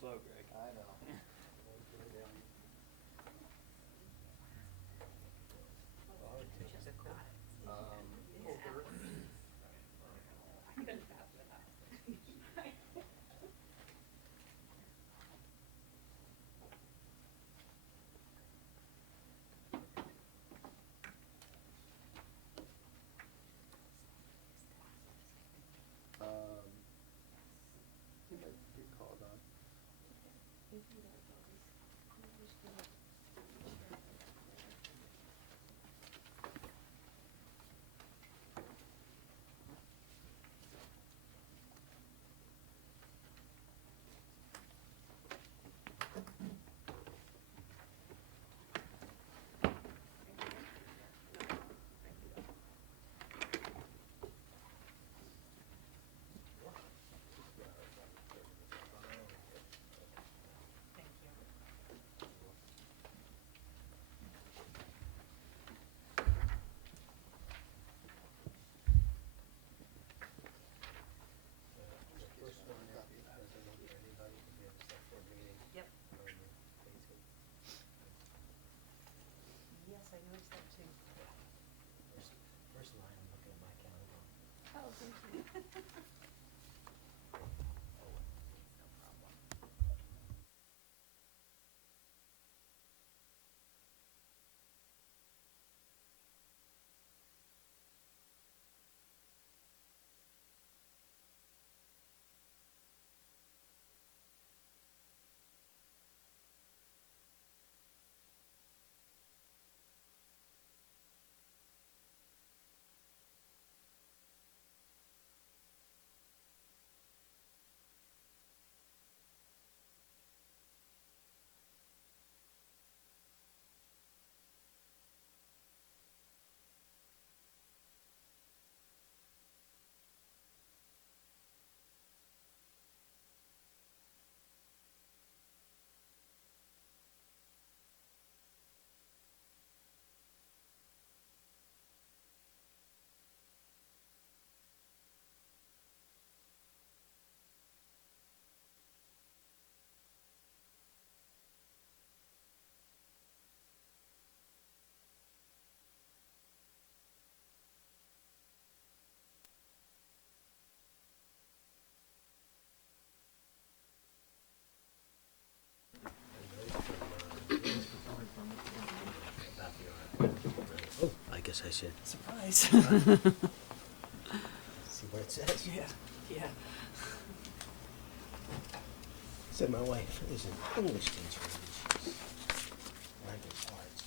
slow, Greg. I know. Well, it takes Just got it. over. I couldn't pass it up. He might get called on. Thank you. The first one doesn't look for anybody because we have a select board meeting. Yep. on the 18th. Yes, I noticed that too. First line, I'm looking at my calendar. Oh, thank you. Oh, well. No problem. Oh, I guess I should Surprise. see what it says. Yeah, yeah. Said my wife is an English teacher. And she's language arts.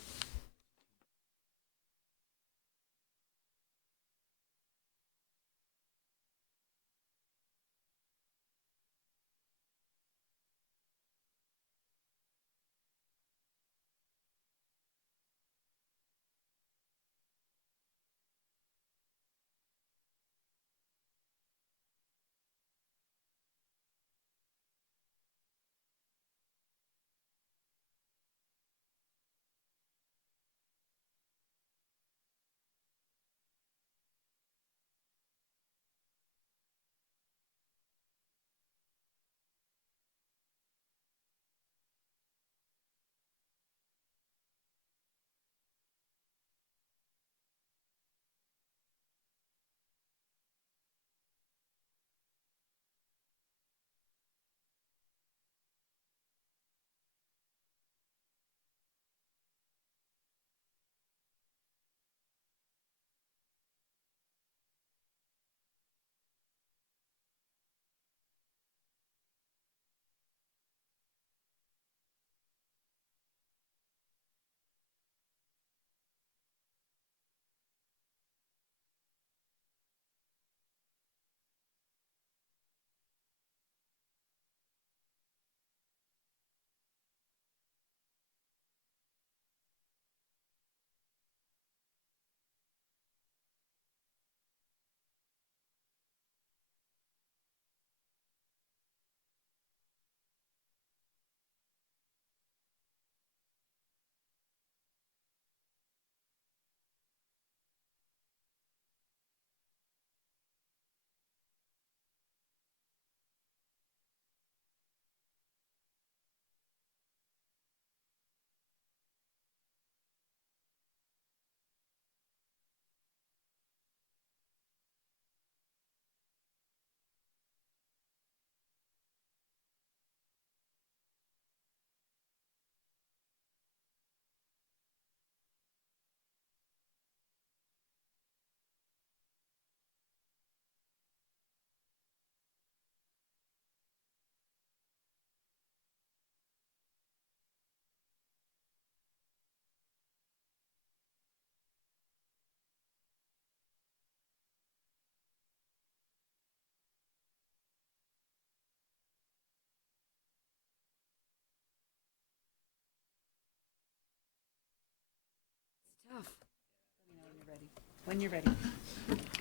When you're ready.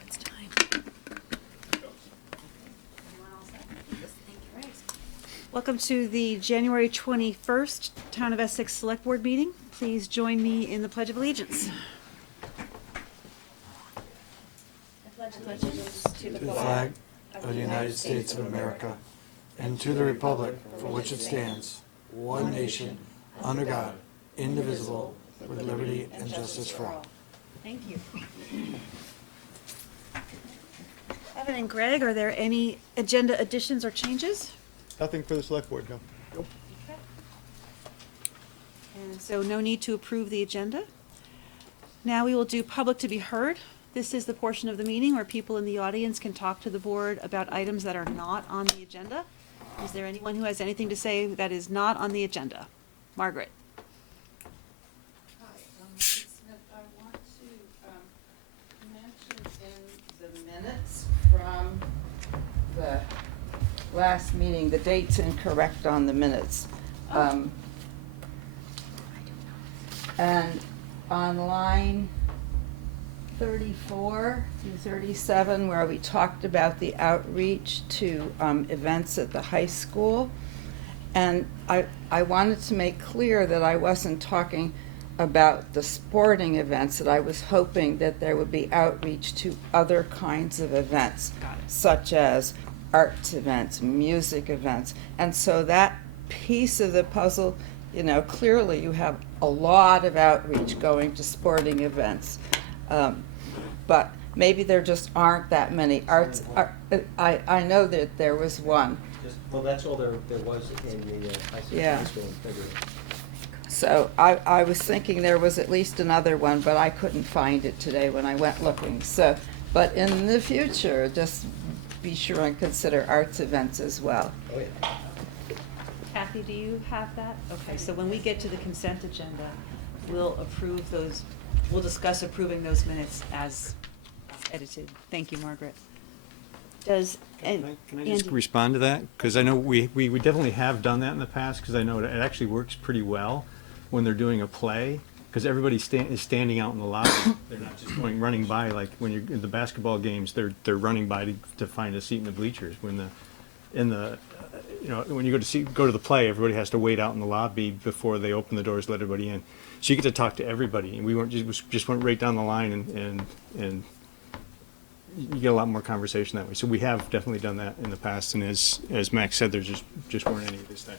It's time. Welcome to the January 21st Town of Essex Select Board meeting. Please join me in the Pledge of Allegiance. To the flag of the United States of America and to the republic for which it stands, one nation, under God, indivisible, with liberty and justice for all. Thank you. Evan and Greg, are there any agenda additions or changes? Nothing for the select board, no. And so no need to approve the agenda. Now we will do public to be heard. This is the portion of the meeting where people in the audience can talk to the board about items that are not on the agenda. Is there anyone who has anything to say that is not on the agenda? Margaret? Hi, Mrs. Smith, I want to mention in the minutes from the last meeting, the date's incorrect on the minutes. And on line 34 through 37, where we talked about the outreach to events at the high school. And I wanted to make clear that I wasn't talking about the sporting events, that I was hoping that there would be outreach to other kinds of events, such as arts events, music events. And so that piece of the puzzle, you know, clearly you have a lot of outreach going to sporting events. But maybe there just aren't that many arts. I know that there was one. Well, that's all there was in the Yeah. high school in February. So I was thinking there was at least another one, but I couldn't find it today when I went looking. So, but in the future, just be sure and consider arts events as well. Oh, yeah. Kathy, do you have that? Okay, so when we get to the consent agenda, we'll approve those, we'll discuss approving those minutes as edited. Thank you, Margaret. Does, and Can I just Andy? respond to that? Because I know we definitely have done that in the past, because I know it actually works pretty well when they're doing a play, because everybody is standing out in the lobby. They're not just running by, like when you're in the basketball games, they're running by to find a seat in the bleachers. When when you go to the play, everybody has to wait out in the lobby before they open the doors, let everybody in. So you get to talk to everybody, and we just went right down the line, and you get a lot more conversation that way. So we have definitely done that in the past, and as Max said, there's just weren't any this time.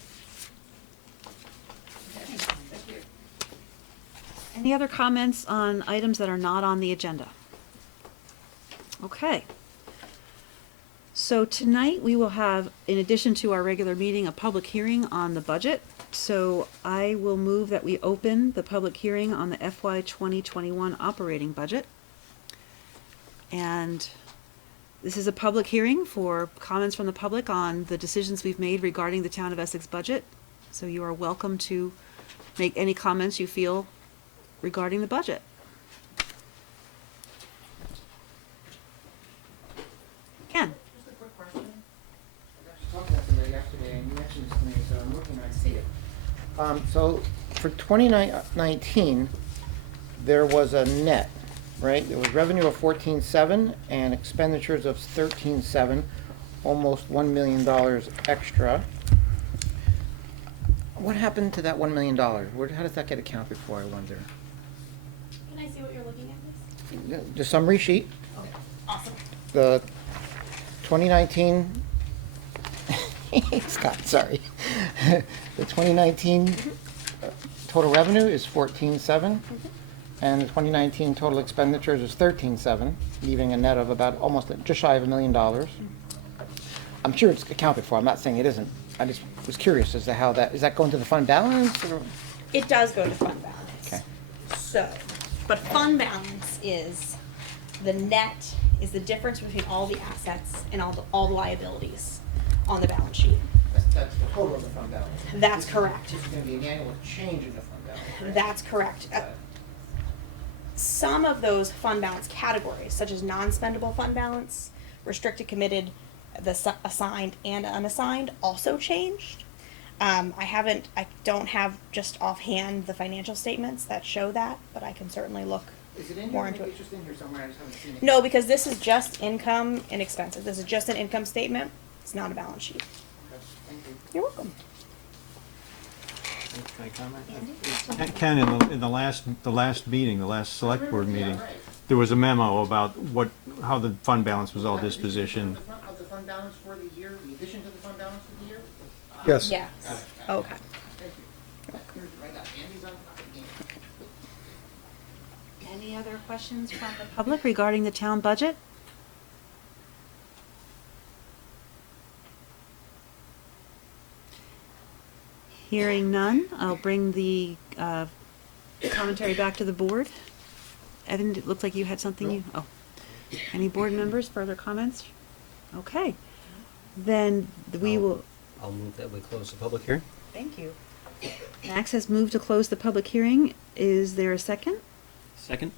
Any other comments on items that are not on the agenda? Okay. So tonight we will have, in addition to our regular meeting, a public hearing on the budget. So I will move that we open the public hearing on the FY 2021 operating budget. And this is a public hearing for comments from the public on the decisions we've made regarding the Town of Essex budget. So you are welcome to make any comments you feel regarding the budget. Ken? Just a quick question. I was talking about somebody yesterday, and you mentioned this to me, so I'm looking, I see it. So for 2019, there was a net, right? There was revenue of 14.7 and expenditures of 13.7, almost $1 million extra. What happened to that $1 million? How does that get accounted for, I wonder? Can I see what you're looking at, please? The summary sheet, Okay, awesome. the 2019, Scott, sorry. The 2019 total revenue is 14.7, and the 2019 total expenditures is 13.7, leaving a net of about almost just shy of $1 million. I'm sure it's accounted for. I'm not saying it isn't. I just was curious as to how that is that going to the fund balance? Or? It does go to fund balance. Okay. So, but fund balance is the net, is the difference between all the assets and all the liabilities on the balance sheet. That's the total of the fund balance. That's correct. This is going to be an annual change in the fund balance. Right? That's correct. Some of those fund balance categories, such as non-spendable fund balance, restricted, committed, assigned and unassigned, also changed. I don't have just offhand the financial statements that show that, but I can certainly look Is it in More here? into it. It's just in here somewhere, I just haven't seen it. No, because this is just income and expenses. This is just an income statement. It's not a balance sheet. Okay, thank you. You're welcome. Can I comment? Ken, in the last meeting, the last select board meeting, there was a memo about how the fund balance was all dispositioned. Of the fund balance for the year, the addition to the fund balance for the year? Yes. Yes. Okay. Thank you. Right now, Andy's on the game. Any other questions from the public regarding the town budget? Hearing none, I'll bring the commentary back to the board. Evan, it looked like you had something you, oh. Any board members, further comments? Okay. Then we will, I'll move that we close the public hearing. thank you. Max has moved to close the public hearing. Is there a second? Second?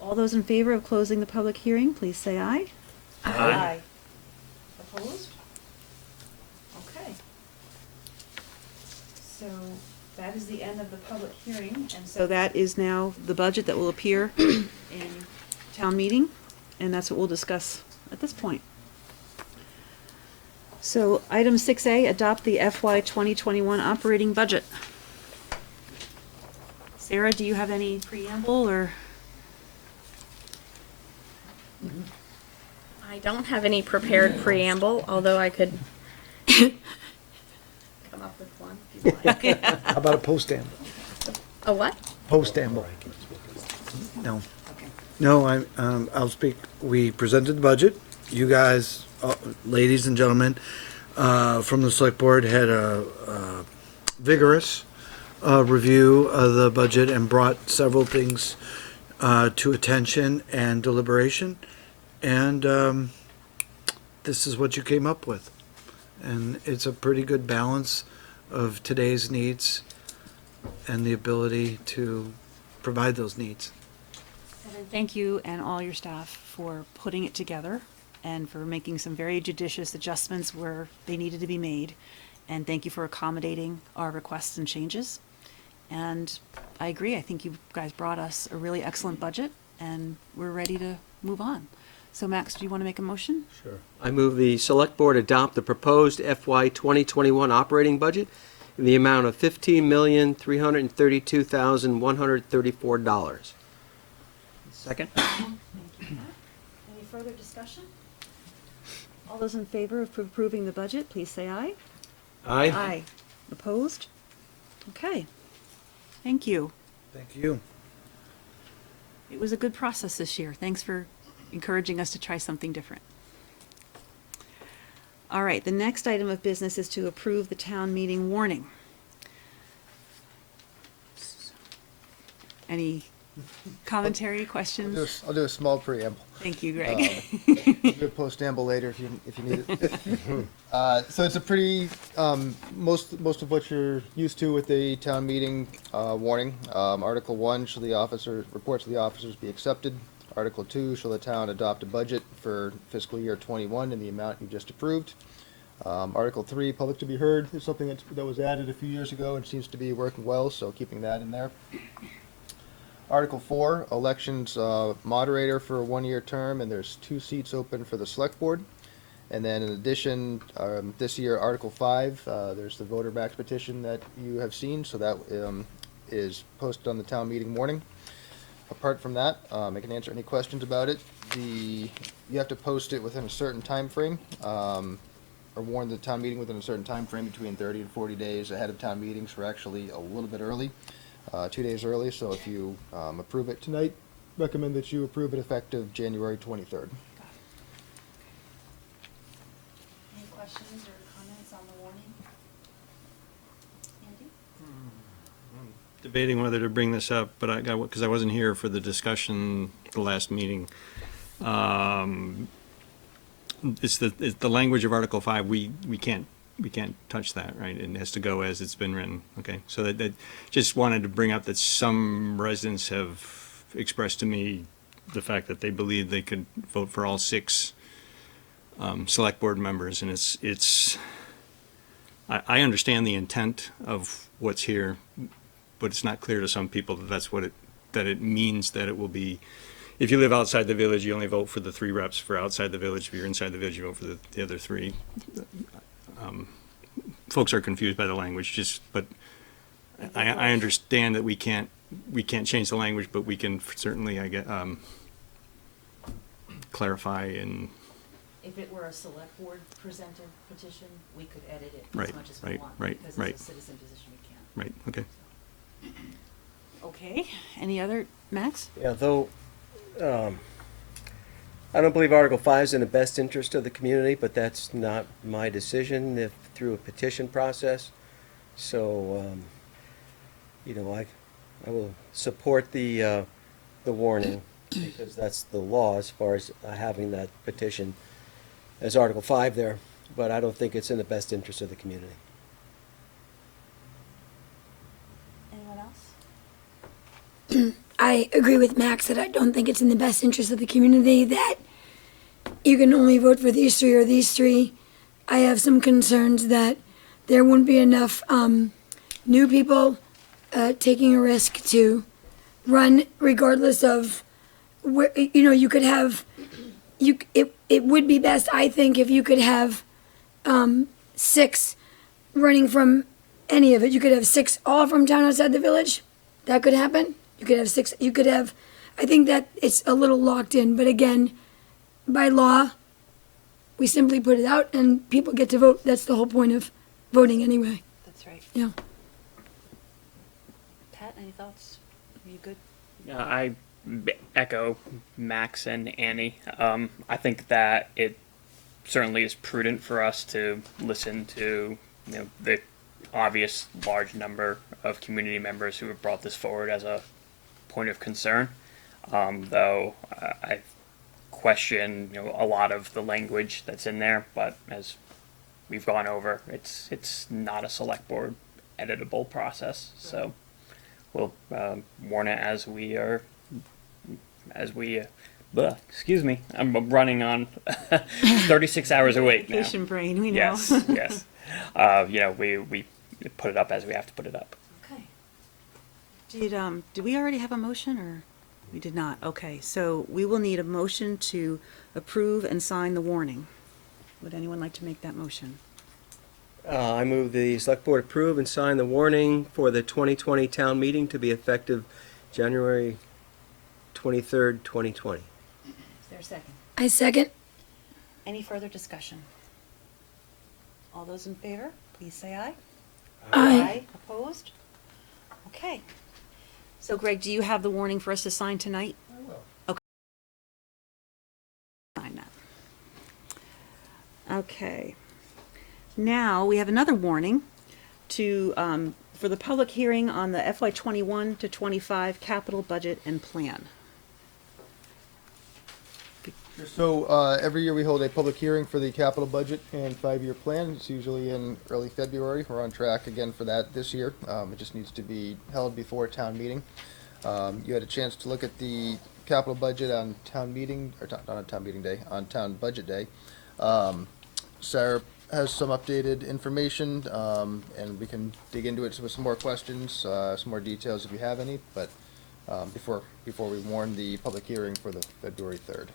All those in favor of closing the public hearing, please say aye. Aye. Opposed? Okay. So that is the end of the public hearing, and so that is now the budget that will appear in town meeting, and that's what we'll discuss at this point. So item 6A, adopt the FY 2021 operating budget. Sarah, do you have any preamble or? I don't have any prepared preamble, although I could come up with one if you like. How about a post-amble? A what? Post-amble. No. No, I'll speak. We presented the budget. You guys, ladies and gentlemen, from the select board had a vigorous review of the budget and brought several things to attention and deliberation. And this is what you came up with. And it's a pretty good balance of today's needs and the ability to provide those needs. And thank you and all your staff for putting it together and for making some very judicious adjustments where they needed to be made. And thank you for accommodating our requests and changes. And I agree, I think you guys brought us a really excellent budget and we're ready to move on. So Max, do you want to make a motion? Sure. I move the select board adopt the proposed FY 2021 operating budget in the amount of $15,332,134. Second? Any further discussion? All those in favor of approving the budget, please say aye. Aye. Opposed? Okay. Thank you. Thank you. It was a good process this year. Thanks for encouraging us to try something different. All right, the next item of business is to approve the town meeting warning. Any commentary, questions? I'll do a small preamble. Thank you, Greg. I'll do a post-amble later if you need it. So it's a pretty, most of what you're used to with the town meeting warning. Article 1, shall the reports of the officers be accepted? Article 2, shall the town adopt a budget for fiscal year 21 in the amount you just approved? Article 3, public to be heard, is something that was added a few years ago and seems to be working well, so keeping that in there. Article 4, elections moderator for a one-year term, and there's 2 seats open for the select board. And then in addition, this year, Article 5, there's the voter back petition that you have seen, so that is posted on the town meeting warning. Apart from that, I can answer any questions about it. You have to post it within a certain time frame, or warn the town meeting within a certain time frame between 30 and 40 days ahead of town meetings. We're actually a little bit early, 2 days early, so if you approve it tonight, recommend that you approve it effective January 23rd. Any questions or comments on the warning? Andy? Debating whether to bring this up, but because I wasn't here for the discussion the last meeting. It's the language of Article 5. We can't touch that, right? It has to go as it's been written. Okay, so that just wanted to bring up that some residents have expressed to me the fact that they believe they could vote for all 6 select board members, and I understand the intent of what's here, but it's not clear to some people that that it means that it will be, if you live outside the village, you only vote for the 3 reps for outside the village. If you're inside the village, you vote for the other 3. Folks are confused by the language, but I understand that we can't change the language, but we can certainly, clarify and. If it were a select board presented petition, we could edit it Right, as much as we right, want. right, Because right. it's a citizen position, we can't. Right, okay. Okay, any other, Max? Yeah, though, I don't believe Article 5 is in the best interest of the community, but that's not my decision if through a petition process. So, I will support the warning because that's the law as far as having that petition as Article 5 there, but I don't think it's in the best interest of the community. Anyone else? I agree with Max that I don't think it's in the best interest of the community that you can only vote for these 3 or these 3. I have some concerns that there wouldn't be enough new people taking a risk to run regardless of where, you could have, it would be best, I think, if you could have 6 running from any of it. You could have 6 all from town outside the village. That could happen. You could have 6, I think that it's a little locked in, but again, by law, we simply put it out and people get to vote. That's the whole point of voting anyway. That's right. Yeah. Pat, any thoughts? Are you good? I echo Max and Annie. I think that it certainly is prudent for us to listen to the obvious large number of community members who have brought this forward as a point of concern. Though I question a lot of the language that's in there, but as we've gone over, it's not a select board editable process. So we'll warn it as we excuse me, I'm running on 36 hours a week now. Vacation brain, we know. Yes, yes. We put it up as we have to put it up. Okay. Did we already have a motion, or we did not? Okay, so we will need a motion to approve and sign the warning. Would anyone like to make that motion? I move the Select Board approve and sign the warning for the 2020 town meeting to be effective January 23rd, 2020. Is there a second? I second. Any further discussion? All those in favor, please say aye. Aye. Opposed? Okay. So Greg, do you have the warning for us to sign tonight? I will. Okay. Sign that. Okay. Now, we have another warning to, for the public hearing on the FY 21 to 25 capital budget and plan. So every year we hold a public hearing for the capital budget and 5-year plan. It's usually in early February. We're on track again for that this year. It just needs to be held before town meeting. You had a chance to look at the capital budget on town meeting, or not on town meeting day, on town budget day. Sarah has some updated information, and we can dig into it with some more questions, some more details if you have any. But before we warn the public hearing for the February 3rd.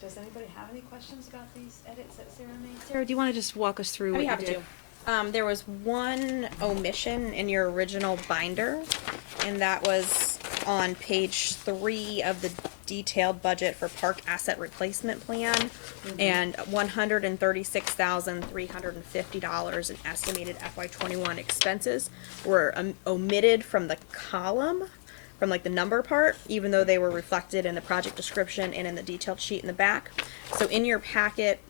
Does anybody have any questions about these edits that Sarah made? Sarah, do you want to just walk us through I'd what be you happy did? to. There was one omission in your original binder, and that was on page 3 of the detailed budget for park asset replacement plan, and $136,350 in estimated FY 21 expenses were omitted from the column, from like the number part, even though they were reflected in the project description and in the detailed sheet in the back. So in your packet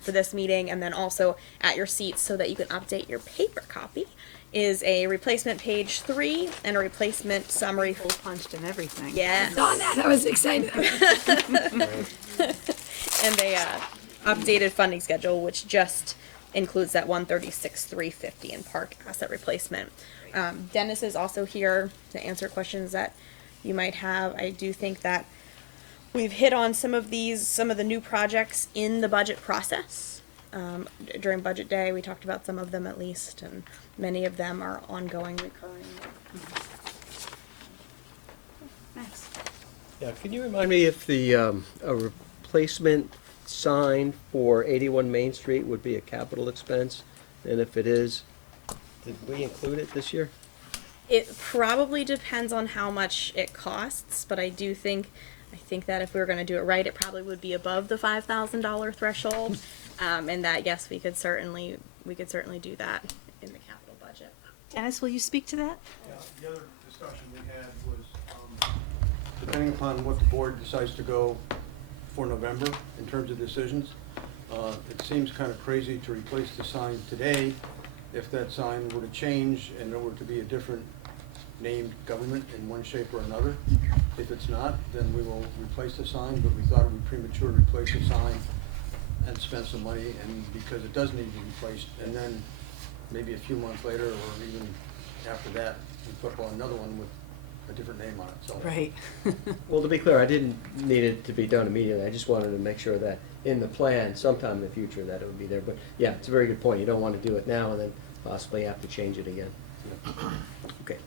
for this meeting, and then also at your seats so that you can update your paper copy, is a replacement page 3 and a replacement summary. Hole punched and everything. Yes. Saw that. I was excited. And they updated funding schedule, which just includes that $136,350 in park asset replacement. Dennis is also here to answer questions that you might have. I do think that we've hit on some of the new projects in the budget process. During budget day, we talked about some of them at least, and many of them are ongoing, recurring. Yeah, can you remind me if the, a replacement sign for 81 Main Street would be a capital expense? And if it is, did we include it this year? It probably depends on how much it costs, but I think that if we were gonna do it right, it probably would be above the $5,000 threshold. And that, yes, we could certainly do that in the capital budget. Dennis, will you speak to that? Yeah, the other discussion we had was, depending upon what the board decides to go for November in terms of decisions, it seems kind of crazy to replace the sign today if that sign were to change and there were to be a different named government in one shape or another. If it's not, then we will replace the sign, but we thought it would be premature to replace the sign and spend some money, and because it does need to be replaced, and then maybe a few months later, or even after that, we put on another one with a different name on it, so. Right. Well, to be clear, I didn't need it to be done immediately. I just wanted to make sure that in the plan, sometime in the future, that it would be there. But yeah, it's a very good point. You don't want to do it now and then possibly have to change it again. Okay.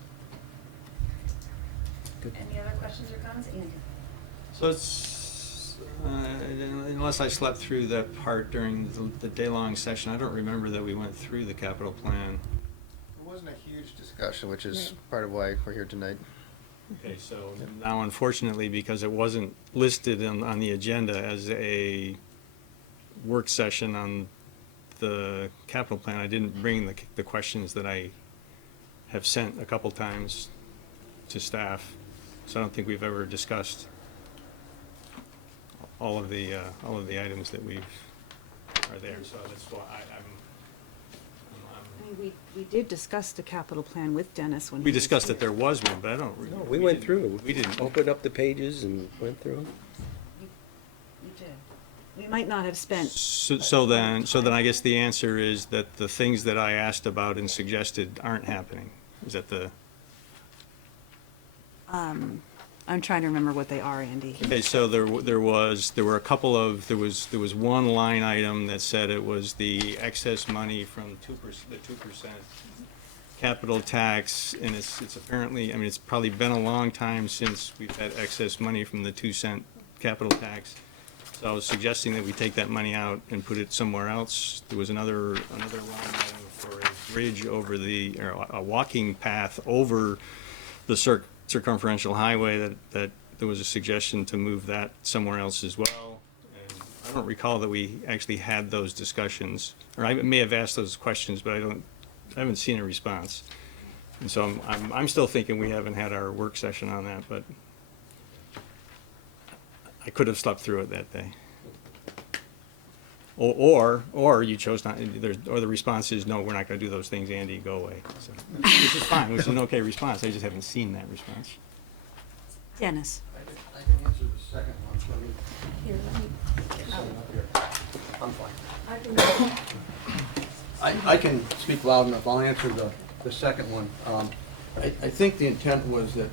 Good. Any other questions or comments? Andy? So it's, unless I slept through that part during the day-long session, I don't remember that we went through the capital plan. It wasn't a huge discussion, which is part of why we're here tonight. Okay, so now unfortunately, because it wasn't listed on the agenda as a work session on the capital plan, I didn't bring the questions that I have sent a couple times to staff. So I don't think we've ever discussed all of the items that are there. So that's why I'm I mean, we did discuss the capital plan with Dennis when we he was discussed here. that there was one, but I don't. No, we went through. We didn't. Opened up the pages and went through them. You did. We might not have spent. So then I guess the answer is that the things that I asked about and suggested aren't happening. Is that the? I'm trying to remember what they are, Andy. Okay, so there were a couple of, there was one line item that said it was the excess money from the 2% capital tax, and it's apparently, I mean, it's probably been a long time since we've had excess money from the 2-cent capital tax. So I was suggesting that we take that money out and put it somewhere else. There was another line item for a bridge over or a walking path over the circumferential highway that there was a suggestion to move that somewhere else as well. And I don't recall that we actually had those discussions, or I may have asked those questions, but I haven't seen a response. And so I'm still thinking we haven't had our work session on that, but I could have slept through it that day. Or you chose not, or the response is, no, we're not gonna do those things, Andy, go away. So, which is fine, which is an okay response, I just haven't seen that response. Dennis. I can answer the second one, so Here, let me get out. I'm fine. I can speak loud enough, I'll answer the second one. I think the intent was that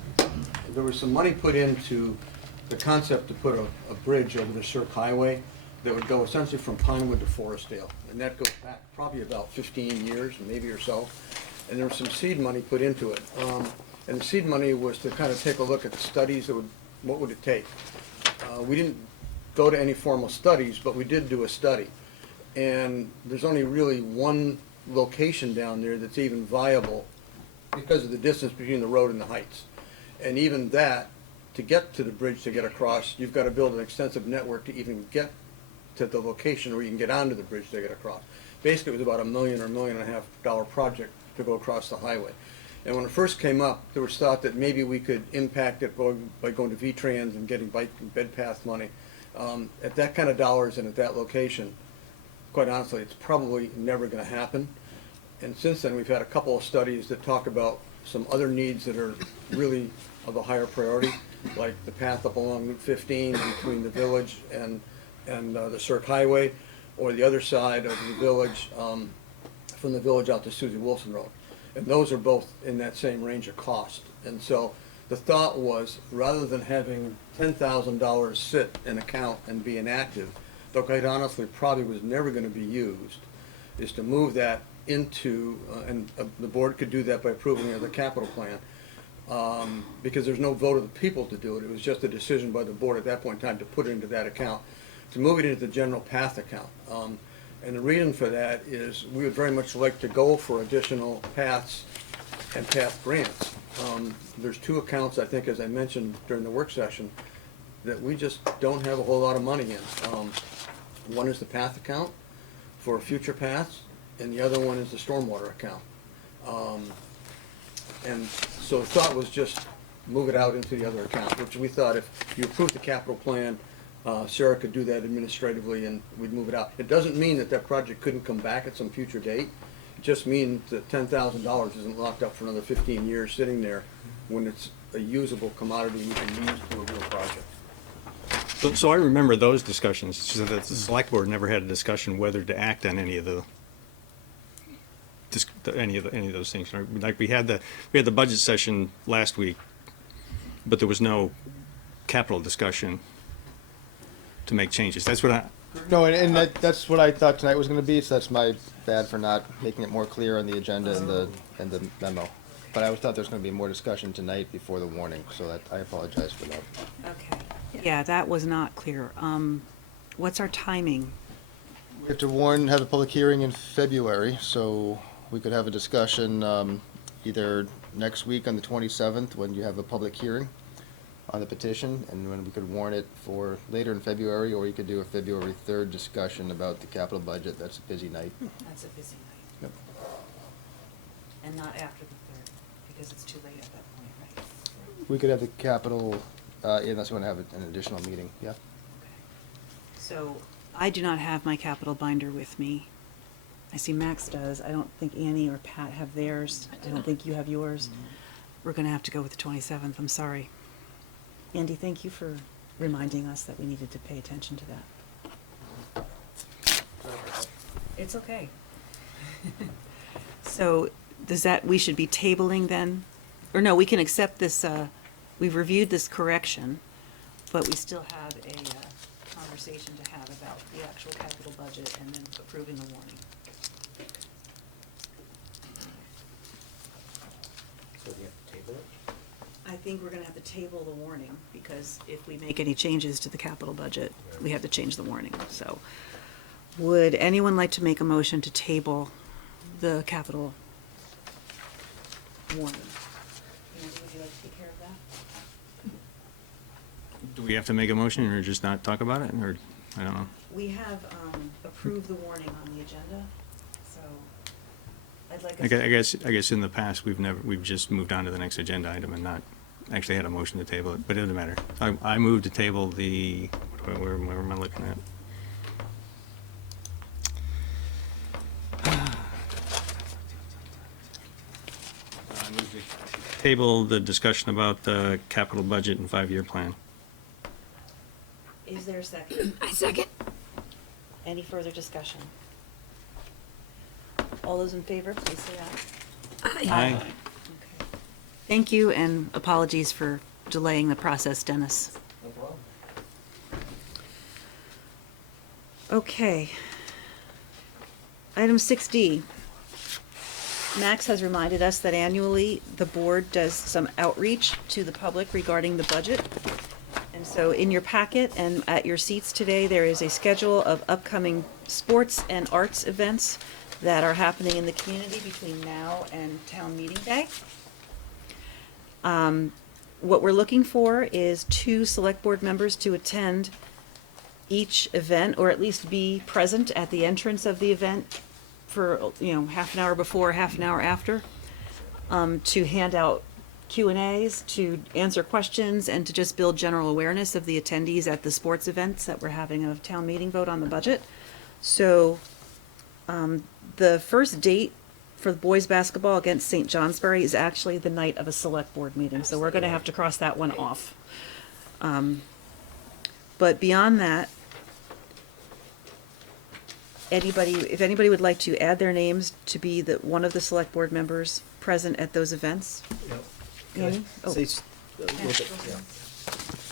there was some money put into the concept to put a bridge over the Cirque Highway that would go essentially from Pinewood to Forestdale. And that goes back probably about 15 years, maybe or so. And there was some seed money put into it. And the seed money was to kind of take a look at the studies what would it take. We didn't go to any formal studies, but we did do a study. And there's only really one location down there that's even viable because of the distance between the road and the heights. And even that, to get to the bridge to get across, you've got to build an extensive network to even get to the location where you can get onto the bridge to get across. Basically, it was about $1 million or $1.5 million project to go across the highway. And when it first came up, there was thought that maybe we could impact it by going to V-Trans and getting bike and bed path money. At that kind of dollars and at that location, quite honestly, it's probably never going to happen. And since then, we've had a couple of studies that talk about some other needs that are really of a higher priority, like the path up along Route 15 between the village and the Cirque Highway, or the other side of the village, from the village out to Susie Wilson Road. And those are both in that same range of cost. And so the thought was, rather than having $10,000 sit in account and be inactive, though quite honestly probably was never going to be used, is to move that into, and the board could do that by approving of the capital plan, because there's no vote of the people to do it. It was just a decision by the board at that point in time to put it into that account, to move it into the general path account. And the reason for that is we would very much like to go for additional paths and path grants. There's two accounts, I think, as I mentioned during the work session, that we just don't have a whole lot of money in. One is the path account for future paths, and the other one is the stormwater account. And so the thought was just move it out into the other account, which we thought if you approved the capital plan, Sarah could do that administratively and we'd move it out. It doesn't mean that that project couldn't come back at some future date. It just means that $10,000 isn't locked up for another 15 years sitting there when it's a usable commodity we can use to a real project. So I remember those discussions, so that the select board never had a discussion whether to act on any of any of those things. Like we had the budget session last week, but there was no capital discussion to make changes. That's what I. No, and that's what I thought tonight was gonna be, so that's my bad for not making it more clear on the agenda and the memo. But I always thought there was gonna be more discussion tonight before the warning, so that, I apologize for that. Okay. Yeah, that was not clear. What's our timing? We have to have a public hearing in February, so we could have a discussion, either next week on the 27th, when you have a public hearing on the petition, and when we could warn it for later in February, or you could do a February 3rd discussion about the capital budget. That's a busy night. That's a busy night. Yep. And not after the third, because it's too late at that point, right? We could have the capital, unless you want to have an additional meeting, yeah? Okay. So I do not have my capital binder with me. I see Max does. I don't think Annie or Pat have theirs. I don't think you have yours. We're gonna have to go with the 27th. I'm sorry. Andy, thank you for reminding us that we needed to pay attention to that. It's okay. So does that, we should be tabling then? Or no, we can accept this, we've reviewed this correction, but we still have a conversation to have about the actual capital budget and then approving the warning. So we have to table it? I think we're gonna have to table the warning, because if we make any changes to the capital budget, we have to change the warning, so. Would anyone like to make a motion to table the capital warning? Andy, would you like to take care of that? Do we have to make a motion or just not talk about it, or, I don't know? We have, approved the warning on the agenda, so I'd like us. I guess in the past, we've just moved on to the next agenda item and not actually had a motion to table it, but it doesn't matter. I moved to table the, where am I looking at? I moved to table the discussion about the capital budget and 5-year plan. Is there a second? I second. Any further discussion? All those in favor, please say aye. Aye. Okay. Thank you, and apologies for delaying the process, Dennis. No problem. Okay. Item 6D. Max has reminded us that annually, the board does some outreach to the public regarding the budget. And so in your packet and at your seats today, there is a schedule of upcoming sports and arts events that are happening in the community between now and town meeting day. What we're looking for is 2 select board members to attend each event, or at least be present at the entrance of the event for, half an hour before, half an hour after, to hand out Q&As, to answer questions, and to just build general awareness of the attendees at the sports events that we're having a town meeting vote on the budget. So, the first date for the boys basketball against St. Johnsbury is actually the night of a select board meeting, so we're gonna have to cross that one off. But beyond that, if anybody would like to add their names to be one of the select board members present at those events? Annie? Oh. Say a little bit, yeah.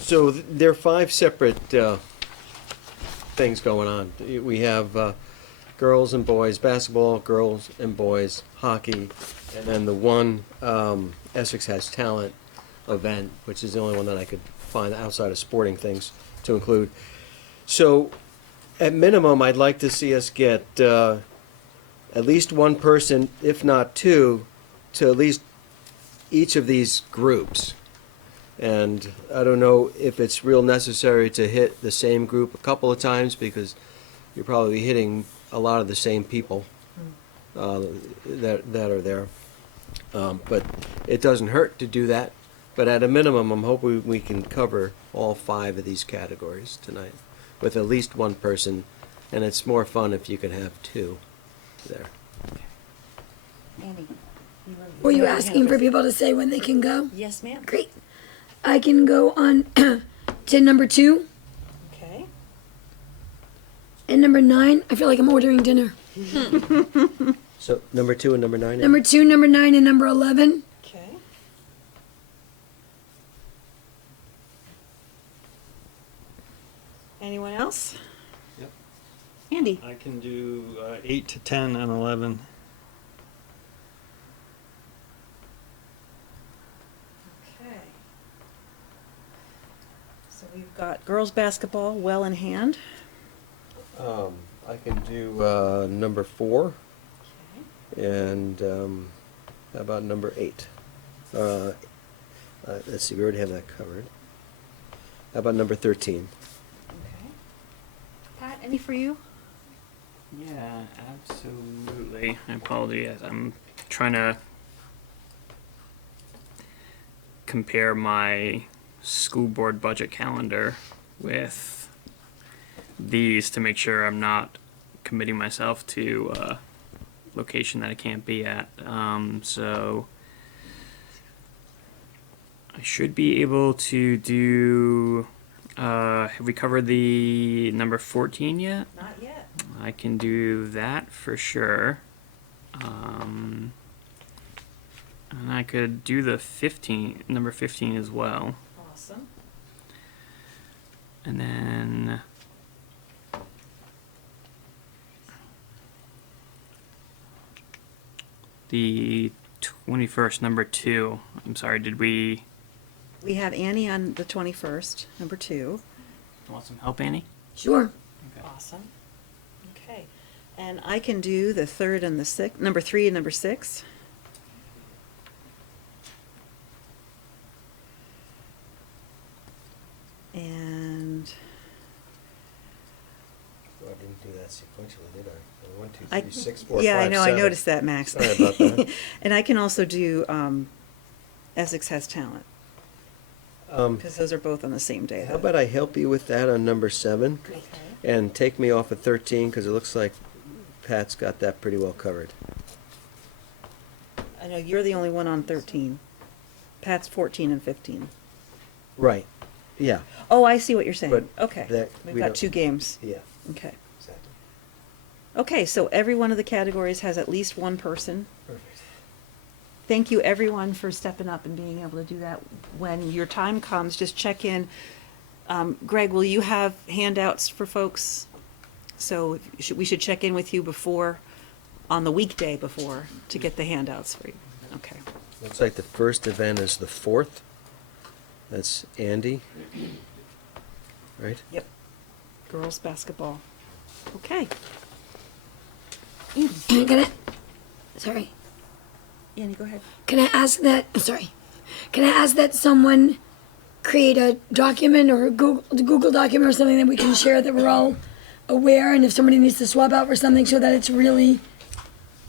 So there are 5 separate things going on. We have girls and boys basketball, girls and boys hockey, and then the one Essex Has Talent event, which is the only one that I could find outside of sporting things to include. So, at minimum, I'd like to see us get at least one person, if not two, to at least each of these groups. And I don't know if it's real necessary to hit the same group a couple of times, because you're probably hitting a lot of the same people that are there. But it doesn't hurt to do that. But at a minimum, I'm hoping we can cover all 5 of these categories tonight with at least one person. And it's more fun if you can have 2 there. Andy? Were you asking for people to say when they can go? Yes, ma'am. Great. I can go on to number 2 Okay. and number 9. I feel like I'm ordering dinner. So number 2 and number 9? Number 2, number 9, and number 11. Okay. Anyone else? Yep. Andy? I can do 8 to 10 and 11. Okay. So we've got girls' basketball well in hand. I can do number 4 and how about number 8? Let's see, we already have that covered. How about number 13? Okay. Pat, any for you? Yeah, absolutely. I apologize. I'm trying to compare my school board budget calendar with these to make sure I'm not committing myself to a location that I can't be at. So I should be able to do. Have we covered the number 14 yet? Not yet. I can do that for sure. And I could do the number 15 as well. Awesome. And then the 21st, number 2. I'm sorry, did we We have Annie on the 21st, number 2. want some help, Annie? Sure. Awesome. Okay. And I can do the 3rd and the 6th, number 3 and number 6. And Oh, I didn't do that sequentially, did I? 1, 2, I, 3, 6, 4, yeah, 5, I know, 7. I noticed that, Max. Sorry about that. And I can also do Essex Has Talent, because those are both on the same day. How about I help you with that on number 7? Okay. And take me off of 13, because it looks like Pat's got that pretty well covered. I know you're the only one on 13. Pat's 14 and 15. Right, yeah. Oh, I see what you're saying. But Okay. that- We've we got don't- 2 games. Yeah, Okay. exactly. Okay, so every one of the categories has at least one person. Perfect. Thank you, everyone, for stepping up and being able to do that. When your time comes, just check in. Greg, will you have handouts for folks? So we should check in with you before, on the weekday before, to get the handouts for you. Okay. Looks like the first event is the 4th. That's Andy. Right? Yep. Girls' basketball. Okay. Can I, sorry. Annie, go ahead. Can I ask that, sorry. Can I ask that someone create a document or a Google document or something that we can share that we're all aware, and if somebody needs to swap out for something so that it's really,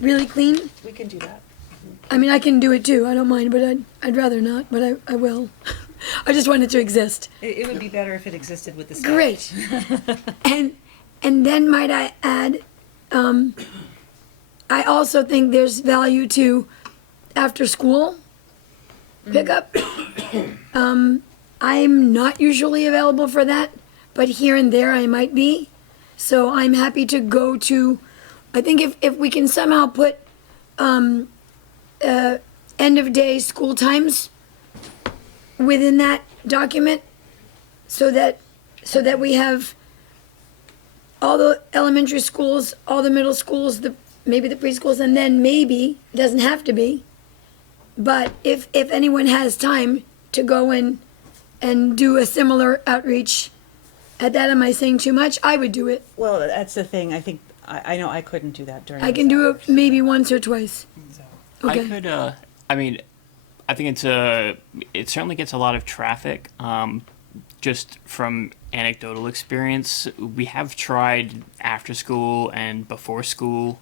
really clean? We can do that. I mean, I can do it too, I don't mind, but I'd rather not, but I will. I just want it to exist. It would be better if it existed with the staff. Great. And then might I add, I also think there's value to after school pickup. I'm not usually available for that, but here and there I might be. So I'm happy to go to, I think if we can somehow put end of day school times within that document so that we have all the elementary schools, all the middle schools, maybe the preschools, and then maybe, it doesn't have to be, but if anyone has time to go in and do a similar outreach. At that, am I saying too much? I would do it. Well, that's the thing, I think, I know I couldn't do that during. I can do it maybe once or twice. Okay. I could, I mean, I think it certainly gets a lot of traffic. Just from anecdotal experience, we have tried after school and before school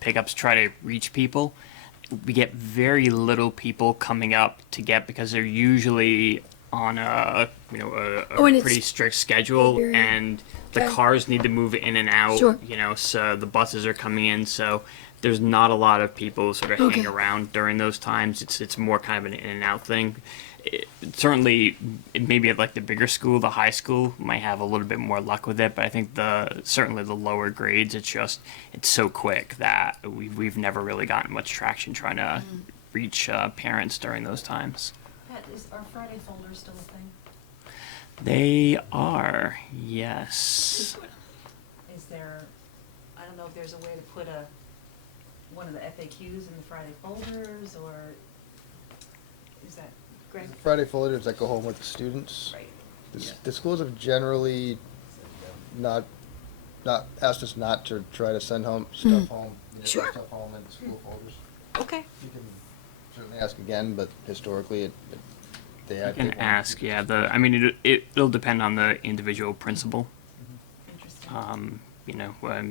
pickups try to reach people. We get very little people coming up to get because they're usually on a and it's pretty strict schedule, very- and the okay. cars need to move in and out. Sure. So the buses are coming in, so there's not a lot of people sort of hanging Okay. around during those times. It's more kind of an in and out thing. Certainly, maybe at like the bigger school, the high school might have a little bit more luck with it, but I think certainly the lower grades, it's so quick that we've never really gotten much traction trying to reach parents during those times. Pat, is our Friday folder still a thing? They are, yes. Is there, I don't know if there's a way to put one of the FAQs in the Friday folders, or is that, Greg? Friday folders that go home with the students. Right. The schools have generally not asked us not to try to send home stuff home. Sure. Stuff home in the school folders. Okay. You can certainly ask again, but historically they You have. can people- ask, yeah. It'll depend on the individual principal. Interesting.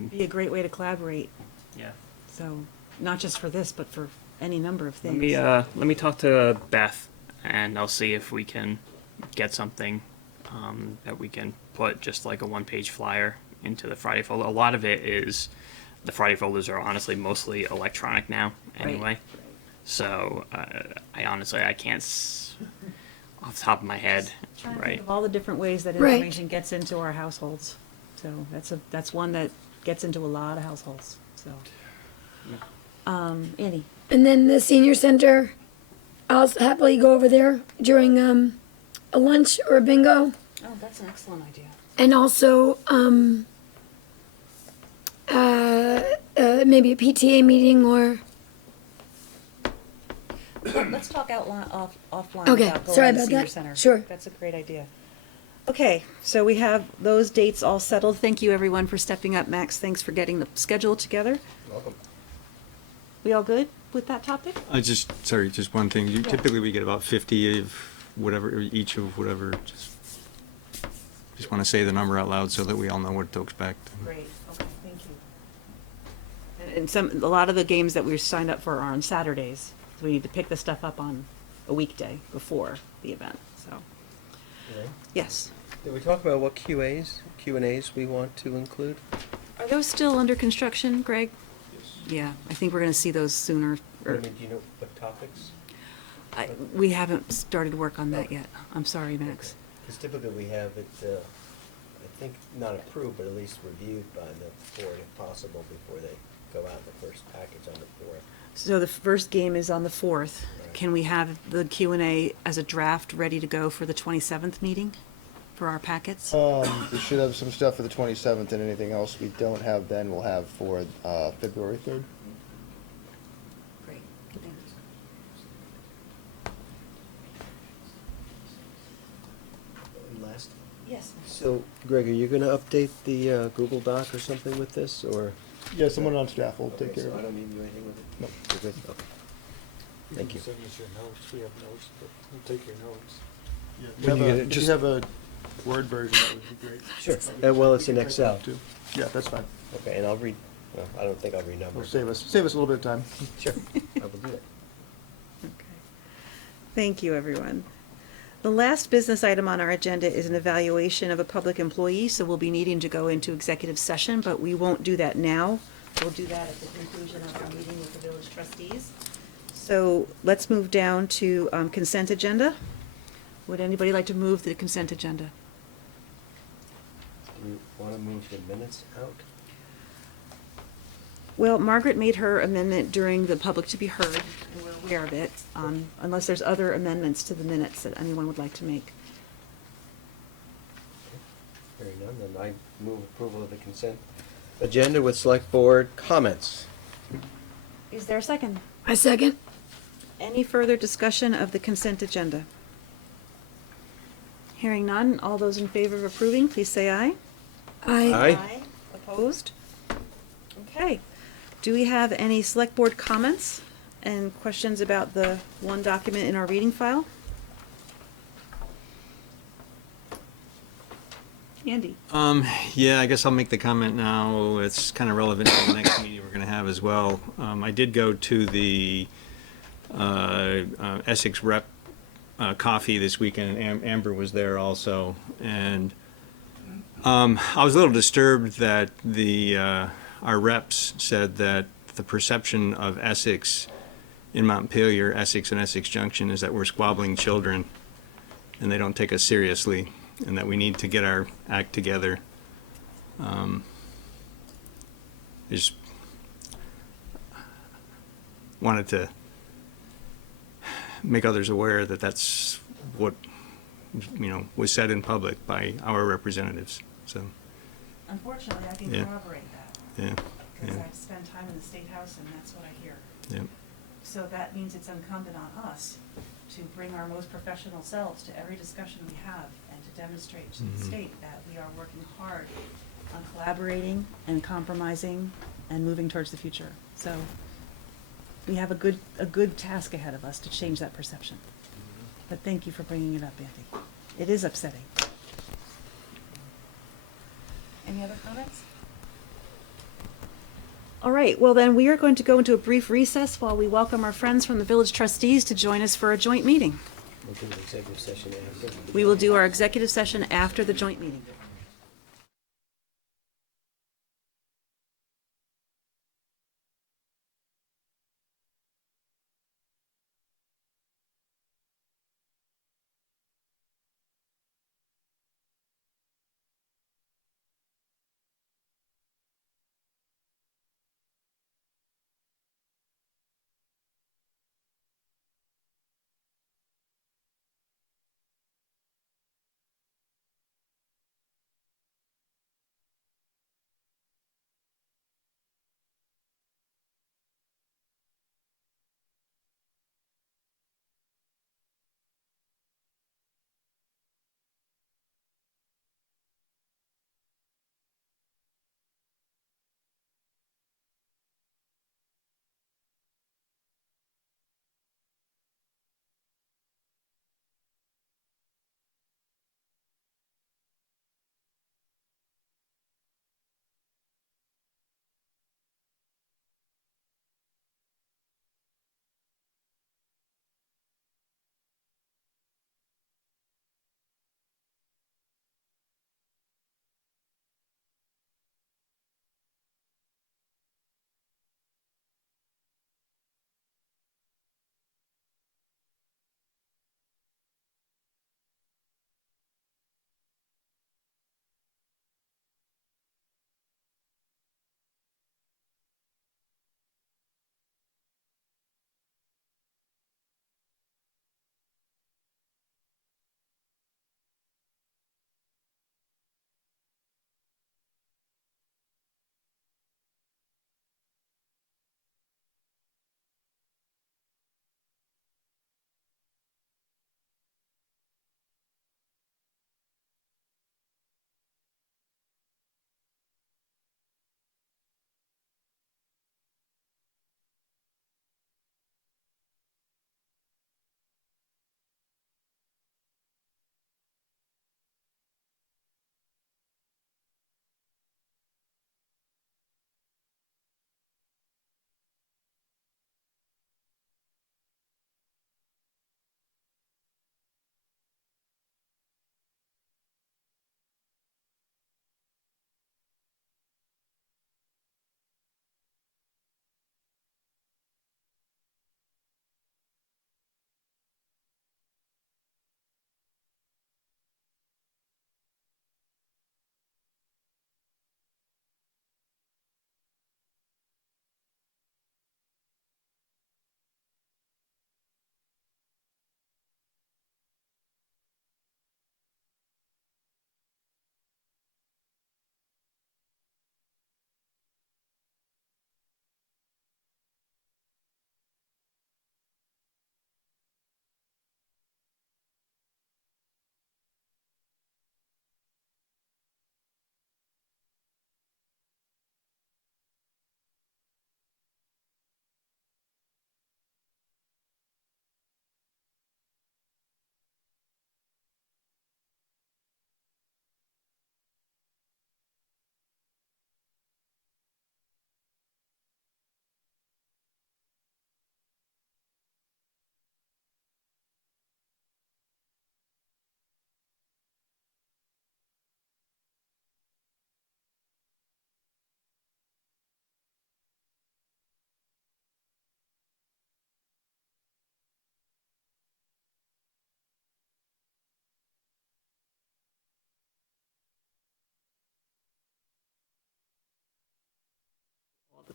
Be a great way to collaborate, Yeah. so, not just for this, but for any number of things. Let me talk to Beth, and I'll see if we can get something that we can put just like a one-page flyer into the Friday folder. A lot of it is the Friday folders are honestly mostly electronic now, anyway. So I can't off the top of my head, Trying to right? think of all the different ways that Right. information gets into our households. So that's one that gets into a lot of households, so. Annie? And then the senior center, I'll happily go over there during a lunch or a bingo. Oh, that's an excellent idea. And also maybe a PTA meeting or. Let's talk offline Okay, about going sorry to the about senior that. center. Sure. That's a great idea. Okay, so we have those dates all settled. Thank you, everyone, for stepping up. Max, thanks for getting the schedule together. Welcome. We all good with that topic? Just one thing. Typically, we get about 50 of whatever, each of whatever. Just want to say the number out loud so that we all know what to expect. Great, okay, thank you. And a lot of the games that we're signed up for are on Saturdays. So we need to pick the stuff up on a weekday before the event, so. Okay. Yes. Did we talk about what Q and A's we want to include? Are those still under construction, Greg? Yeah, I think we're gonna see those sooner. Do you know what topics? We haven't started work on that yet. I'm sorry, Max. Because typically we have it, I think, not approved, but at least reviewed by the board if possible before they go out the first package on the 4th. So the first game is on the 4th. Can we have the Q&A as a draft ready to go for the 27th meeting for our packets? We should have some stuff for the 27th, and anything else we don't have then we'll have for February 3rd. Great. Last. Yes. So, Greg, are you going to update the Google Doc or something with this, or? Yeah, someone on staff will take Okay, care so of I it. don't need to do anything with it? No. You're good? Okay. Thank you. Send us your notes, we have notes, but we'll take your notes. If you have a Word version, that would be great. Sure. Well, it's in Excel. Too. Yeah, that's fine. Okay, and I'll read, well, I don't think I'll renumber. Will save us a little bit of time. Sure, I will do that. Okay. Thank you, everyone. The last business item on our agenda is an evaluation of a public employee, so we'll be needing to go into executive session, but we won't do that now. We'll do that at the conclusion of our meeting with the village trustees. So let's move down to consent agenda. Would anybody like to move the consent agenda? Do you want to move the minutes out? Well, Margaret made her amendment during the public to be heard, and we're aware of it, unless there's other amendments to the minutes that anyone would like to make. Hearing none, then I move approval of the consent agenda with select board comments. Is there a second? I second. Any further discussion of the consent agenda? Hearing none, all those in favor of approving, please say aye. I Opposed? Okay. Do we have any select board comments and questions about the one document in our reading file? Andy? Yeah, I guess I'll make the comment now. It's kind of relevant to the next meeting we're going to have as well. I did go to the Essex Rep coffee this weekend, and Amber was there also. And I was a little disturbed that our reps said that the perception of Essex in Montpelier, Essex and Essex Junction, is that we're squabbling children, and they don't take us seriously, and that we need to get our act together. Just wanted to make others aware that that's what was said in public by our representatives. So Unfortunately, I can Yeah. corroborate that, yeah, because yeah, I've spent time in the State House and that's what I hear. yeah. So that means it's incumbent on us to bring our most professional selves to every discussion we have and to demonstrate to the state that we are working hard on collaborating and compromising and moving towards the future. So we have a good task ahead of us to change that perception. But thank you for bringing it up, Andy. It is upsetting. Any other comments? All right, well then, we are going to go into a brief recess while we welcome our friends from the village trustees to join us for a joint meeting. We'll do an executive session after. We will do our executive session after the joint meeting.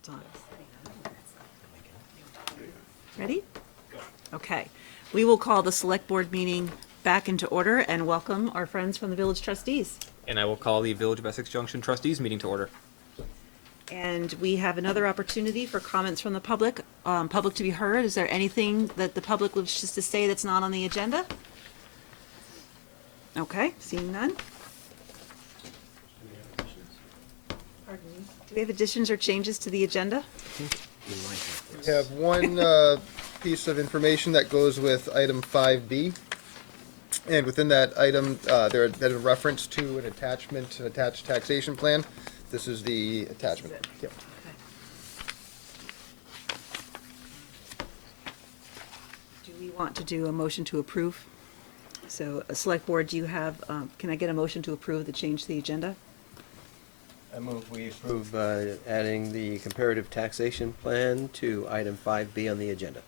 multiple times. Ready? Okay. We will call the Select Board meeting back into order and welcome our friends from the Village Trustees. And I will call the Village of Essex Junction Trustees meeting to order. And we have another opportunity for comments from the public, public to be heard. Is there anything that the public wishes to say that's not on the agenda? Okay, seeing none. Pardon me. Do we have additions or changes to the agenda? We have one piece of information that goes with item 5B. And within that item, there's a reference to an attachment, an attached taxation plan. This is the attachment. Yep. Do we want to do a motion to approve? So, Select Board, do you have, can I get a motion to approve the change to the agenda? I move we approve adding the comparative taxation plan to item 5B on the agenda.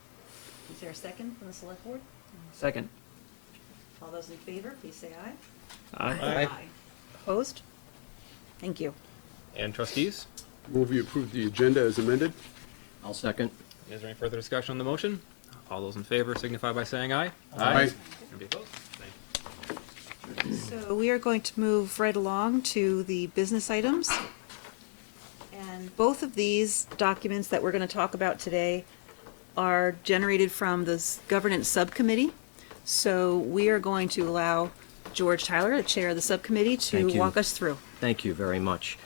Is there a second from the Select Board? Second. All those in favor, please say aye. Aye. Opposed? Thank you. And trustees, Move you approve the agenda as amended? I'll second. is there any further discussion on the motion? All those in favor signify by saying aye. Aye. Anybody opposed? Thank you. So we are going to move right along to the business items. And both of these documents that we're going to talk about today are generated from the governance subcommittee. So we are going to allow George Tyler, the chair of the subcommittee, to Thank you. walk us through. Thank you very much.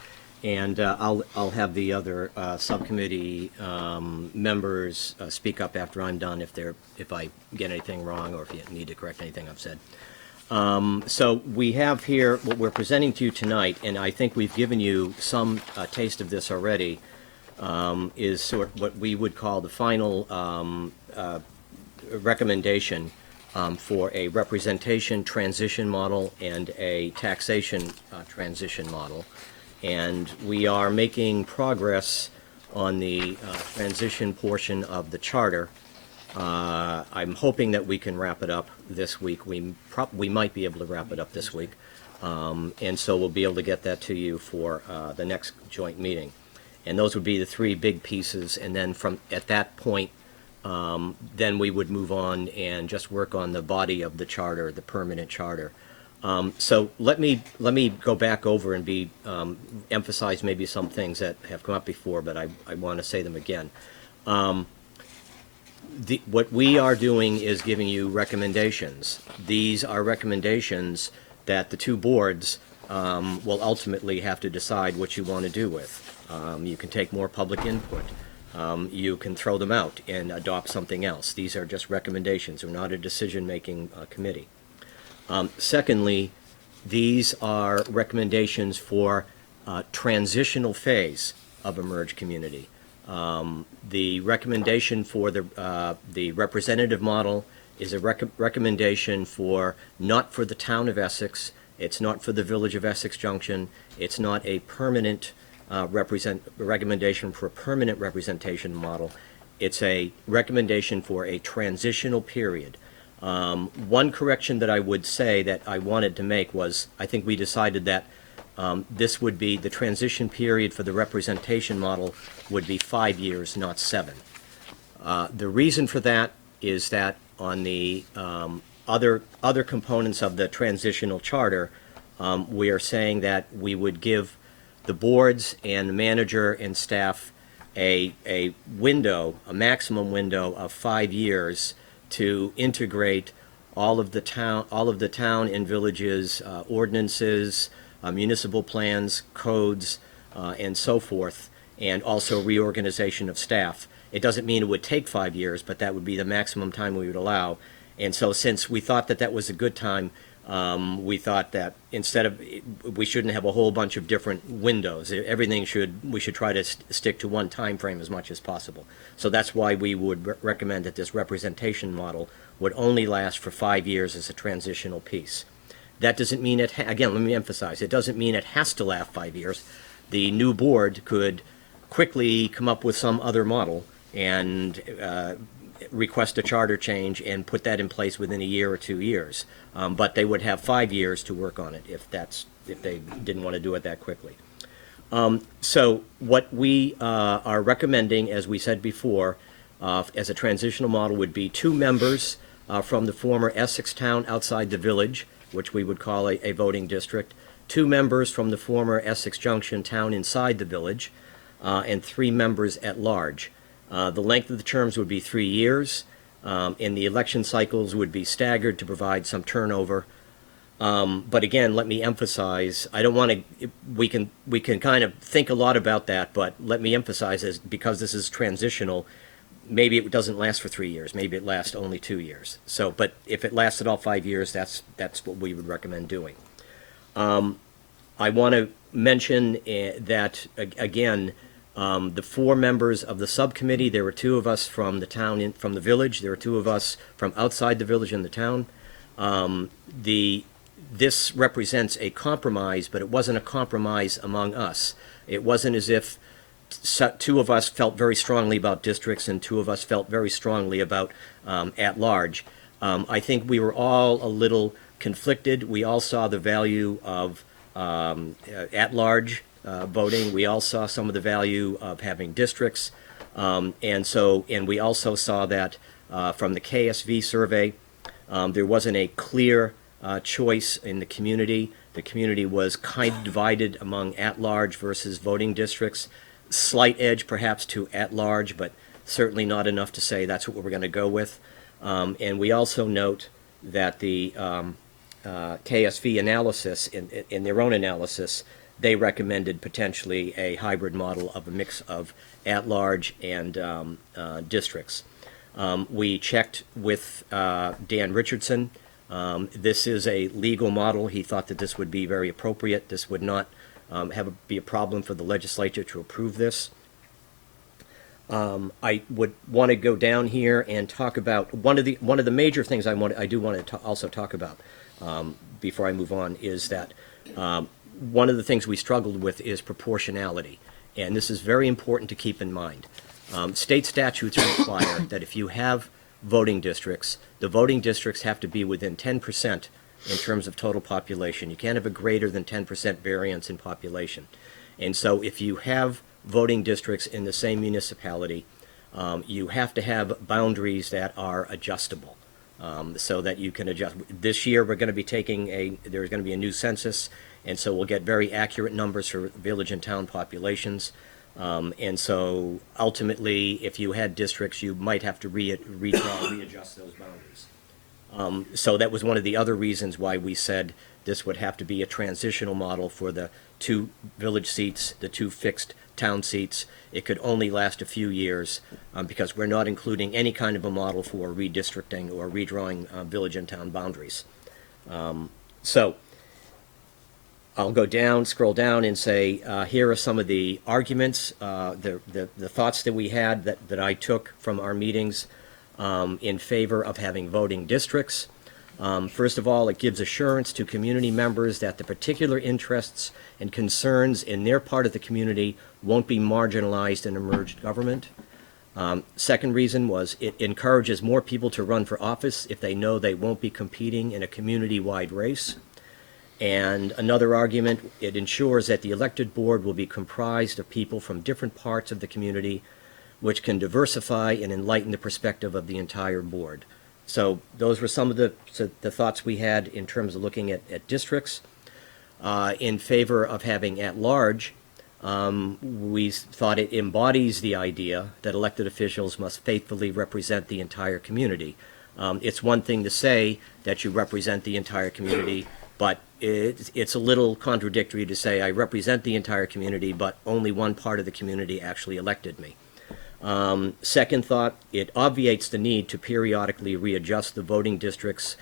And I'll have the other subcommittee members speak up after I'm done if I get anything wrong or if you need to correct anything I've said. So we have here what we're presenting to you tonight, and I think we've given you some taste of this already, is sort of what we would call the final recommendation for a representation transition model and a taxation transition model. And we are making progress on the transition portion of the charter. I'm hoping that we can wrap it up this week. We might be able to wrap it up this week. And so we'll be able to get that to you for the next joint meeting. And those would be the three big pieces. And then at that point, then we would move on and just work on the body of the charter, the permanent charter. So let me go back over and emphasize maybe some things that have come up before, but I want to say them again. What we are doing is giving you recommendations. These are recommendations that the two boards will ultimately have to decide what you want to do with. You can take more public input. You can throw them out and adopt something else. These are just recommendations. We're not a decision-making committee. Secondly, these are recommendations for transitional phase of a merged community. The recommendation for the representative model is a recommendation not for the town of Essex. It's not for the Village of Essex Junction. It's not a permanent recommendation for a permanent representation model. It's a recommendation for a transitional period. One correction that I would say that I wanted to make was, I think we decided that this would be, the transition period for the representation model would be 5 years, not 7. The reason for that is that on the other components of the transitional charter, we are saying that we would give the boards and the manager and staff a maximum window of 5 years to integrate all of the town and villages ordinances, municipal plans, codes, and so forth, and also reorganization of staff. It doesn't mean it would take 5 years, but that would be the maximum time we would allow. And so since we thought that that was a good time, we thought that we shouldn't have a whole bunch of different windows. We should try to stick to one time frame as much as possible. So that's why we would recommend that this representation model would only last for 5 years as a transitional piece. That doesn't mean again, let me emphasize, it doesn't mean it has to last 5 years. The new board could quickly come up with some other model and request a charter change and put that in place within a year or 2 years. But they would have 5 years to work on it if they didn't want to do it that quickly. So what we are recommending, as we said before, as a transitional model would be 2 members from the former Essex town outside the village, which we would call a voting district, 2 members from the former Essex Junction town inside the village, and 3 members at large. The length of the terms would be 3 years, and the election cycles would be staggered to provide some turnover. But again, let me emphasize, I don't want to, we can kind of think a lot about that, but let me emphasize is because this is transitional, maybe it doesn't last for 3 years, maybe it lasts only 2 years. So, but if it lasted all 5 years, that's what we would recommend doing. I want to mention that, again, the 4 members of the subcommittee, there were 2 of us from the town, from the village, there were 2 of us from outside the village and the town. This represents a compromise, but it wasn't a compromise among us. It wasn't as if 2 of us felt very strongly about districts and 2 of us felt very strongly about at-large. I think we were all a little conflicted. We all saw the value of at-large voting. We all saw some of the value of having districts. And we also saw that from the KSV survey, there wasn't a clear choice in the community. The community was kind of divided among at-large versus voting districts. Slight edge perhaps to at-large, but certainly not enough to say that's what we're going to go with. And we also note that the KSV analysis, in their own analysis, they recommended potentially a hybrid model of a mix of at-large and districts. We checked with Dan Richardson. This is a legal model. He thought that this would be very appropriate. This would not be a problem for the legislature to approve this. I would want to go down here and talk about one of the major things I do want to also talk about before I move on is that one of the things we struggled with is proportionality, and this is very important to keep in mind. State statutes require that if you have voting districts, the voting districts have to be within 10% in terms of total population. You can't have a greater than 10% variance in population. And so if you have voting districts in the same municipality, you have to have boundaries that are adjustable so that you can adjust. This year we're going to be there's going to be a new census, and so we'll get very accurate numbers for village and town populations. And so ultimately, if you had districts, you might have to readjust those boundaries. So that was one of the other reasons why we said this would have to be a transitional model for the 2 village seats, the 2 fixed town seats. It could only last a few years because we're not including any kind of a model for redistricting or redrawing village and town boundaries. So I'll go down, scroll down, and say, here are some of the arguments, the thoughts that we had that I took from our meetings in favor of having voting districts. First of all, it gives assurance to community members that the particular interests and concerns in their part of the community won't be marginalized in a merged government. Second reason was it encourages more people to run for office if they know they won't be competing in a community-wide race. And another argument, it ensures that the elected board will be comprised of people from different parts of the community, which can diversify and enlighten the perspective of the entire board. So those were some of the thoughts we had in terms of looking at districts. In favor of having at-large, we thought it embodies the idea that elected officials must faithfully represent the entire community. It's one thing to say that you represent the entire community, but it's a little contradictory to say I represent the entire community, but only one part of the community actually elected me. Second thought, it obviates the need to periodically readjust the voting districts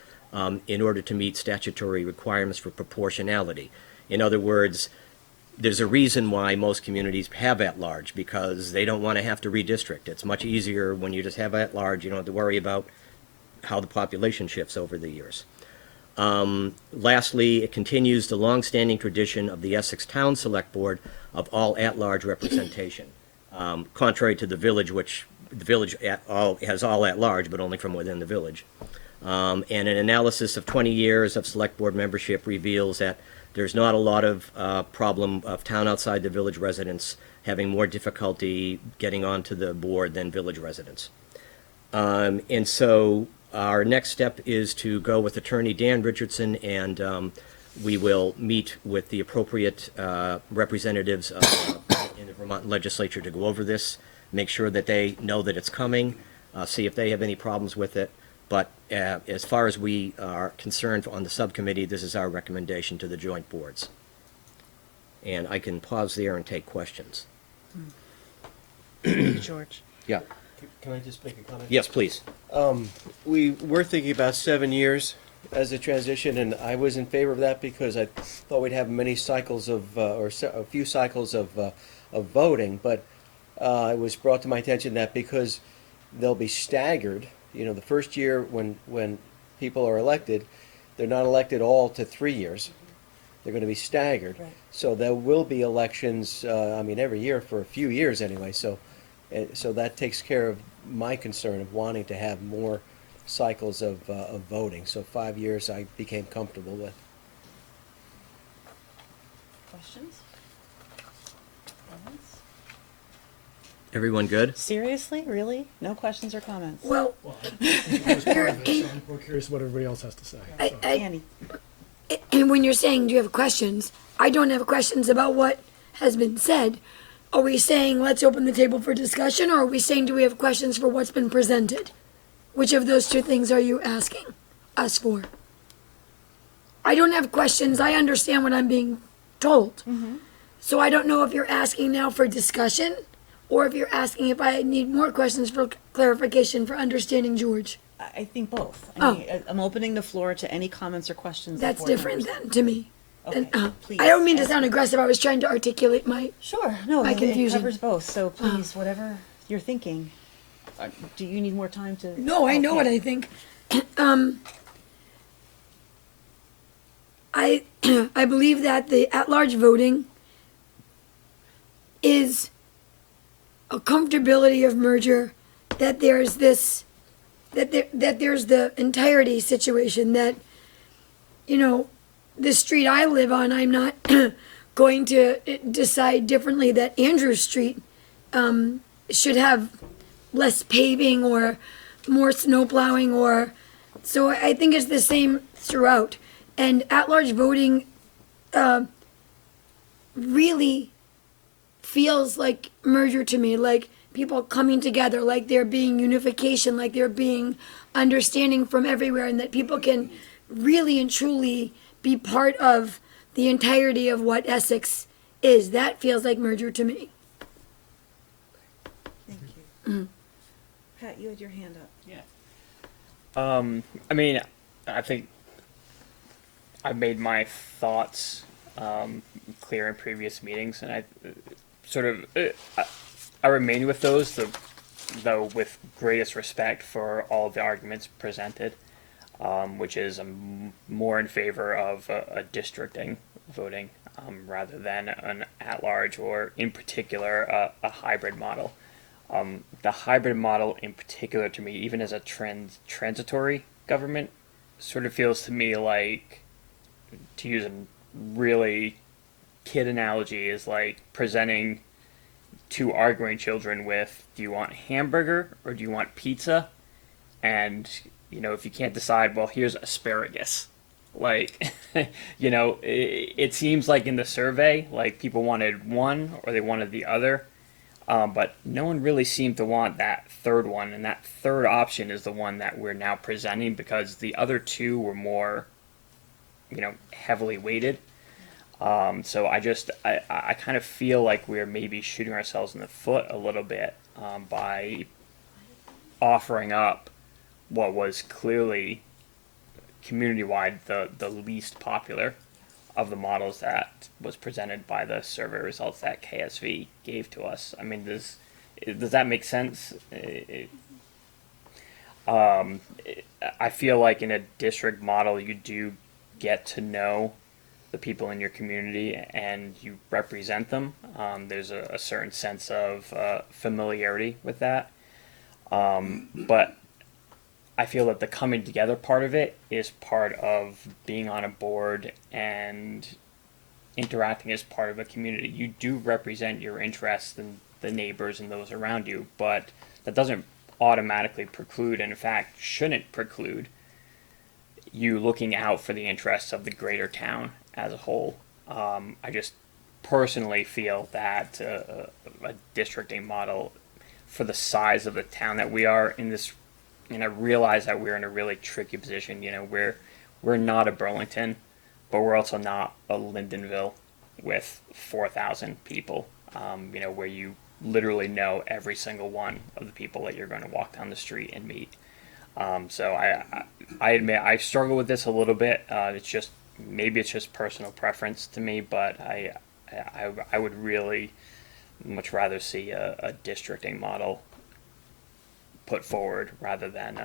in order to meet statutory requirements for proportionality. In other words, there's a reason why most communities have at-large, because they don't want to have to redistrict. It's much easier when you just have at-large. You don't have to worry about how the population shifts over the years. Lastly, it continues the long-standing tradition of the Essex Town Selectboard of all at-large representation, contrary to the village, which the village has all at-large, but only from within the village. And an analysis of 20 years of Selectboard membership reveals that there's not a lot of problem of town outside the village residents having more difficulty getting onto the board than village residents. And so our next step is to go with Attorney Dan Richardson, and we will meet with the appropriate representatives in the Vermont legislature to go over this, make sure that they know that it's coming, see if they have any problems with it. But as far as we are concerned on the subcommittee, this is our recommendation to the joint boards. And I can pause there and take questions. George. Yeah. Can I just make a comment? Yes, please. We were thinking about 7 years as a transition, and I was in favor of that because I thought we'd have many cycles of, a few cycles of voting. But it was brought to my attention that because they'll be staggered, you know, the first year when people are elected, they're not elected all to 3 years. They're going to be staggered. Right. So there will be elections, every year for a few years anyway. So that takes care of my concern of wanting to have more cycles of voting. So 5 years I became comfortable with. Questions? Comments? Everyone good? Seriously? Really? No questions or comments? Well, We're curious what everybody else has to say. Annie? and when you're saying, do you have questions? I don't have questions about what has been said. Are we saying let's open the table for discussion, or are we saying do we have questions for what's been presented? Which of those two things are you asking us for? I don't have questions. I understand what I'm being told. So I don't know if you're asking now for discussion, or if you're asking if I need more questions for clarification for understanding George. I think both. Oh. I'm opening the floor to any comments or questions. That's board different members. then to me. Okay, And, please. I don't mean to sound aggressive. I was trying to articulate my Sure, no, my it confusion. covers both, so please, whatever you're thinking. Do you need more time to? No, I know what Okay. I think. I I believe that the at-large voting is a comfortability of merger, that there's this, that there's the entirety situation, that, you know, the street I live on, I'm not going to decide differently that Andrew Street should have less paving or more snow plowing, or, so I think it's the same throughout. And at-large voting really feels like merger to me, like people coming together, like there being unification, like there being understanding from everywhere, and that people can really and truly be part of the entirety of what Essex is. That feels like merger to me. Thank you. Pat, you had your hand up. I think I've made my thoughts clear in previous meetings, and I remain with those, though with greatest respect for all of the arguments presented, which is more in favor of a districting voting rather than an at-large, or in particular a hybrid model. The hybrid model in particular, to me, even as a transitory government, sort of feels to me like, to use a really kid analogy, is like presenting two arguing children with, do you want hamburger or do you want pizza? And, you know, if you can't decide, well, here's asparagus. Like, you know, it seems like in the survey, like people wanted one or they wanted the other. But no one really seemed to want that third one, and that third option is the one that we're now presenting, because the other two were more, you know, heavily weighted. So I kind of feel like we're maybe shooting ourselves in the foot a little bit by offering up what was clearly community-wide the least popular of the models that was presented by the survey results that KSV gave to us. I mean, does that make sense? I feel like in a district model, you do get to know the people in your community and you represent them. There's a certain sense of familiarity with that. But I feel that the coming together part of it is part of being on a board and interacting as part of a community. You do represent your interests and the neighbors and those around you, but that doesn't automatically preclude, and in fact shouldn't preclude, you looking out for the interests of the greater town as a whole. I just personally feel that a districting model for the size of the town that we are in this, and I realize that we're in a really tricky position. You know, we're not a Burlington, but we're also not a Lindenville with 4,000 people. You know, where you literally know every single one of the people that you're going to walk down the street and meet. So I admit I struggle with this a little bit. It's just, maybe it's just personal preference to me, but I would really much rather see a districting model put forward rather than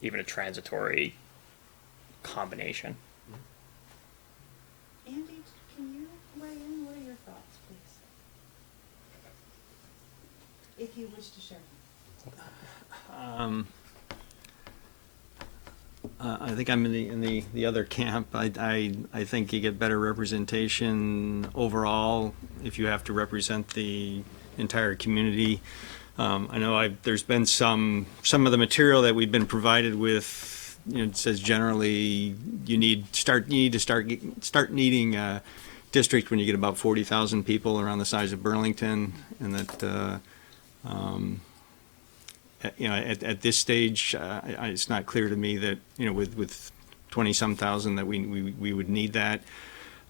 even a transitory combination. Andy, can you weigh in? What are your thoughts, please? If you wish to share them. I think I'm in the other camp. I think you get better representation overall if you have to represent the entire community. I know there's been some of the material that we've been provided with. You know, it says generally you need to start needing a district when you get about 40,000 people around the size of Burlington, and that. You know, at this stage, it's not clear to me that, you know, with 20-some thousand that we would need that.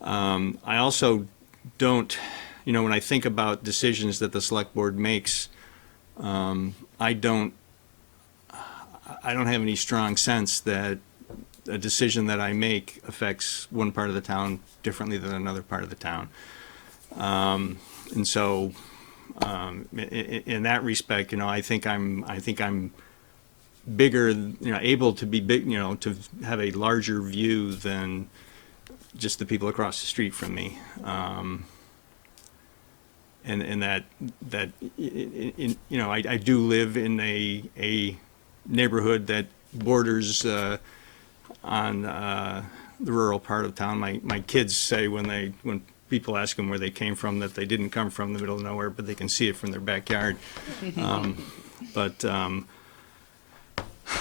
I also don't, you know, when I think about decisions that the select board makes, I don't have any strong sense that a decision that I make affects one part of the town differently than another part of the town. And so, in that respect, you know, I think I'm bigger, you know, able to be big, you know, to have a larger view than just the people across the street from me. And that you know, I do live in a neighborhood that borders on the rural part of town. My kids say when people ask them where they came from, that they didn't come from the middle of nowhere, but they can see it from their backyard. But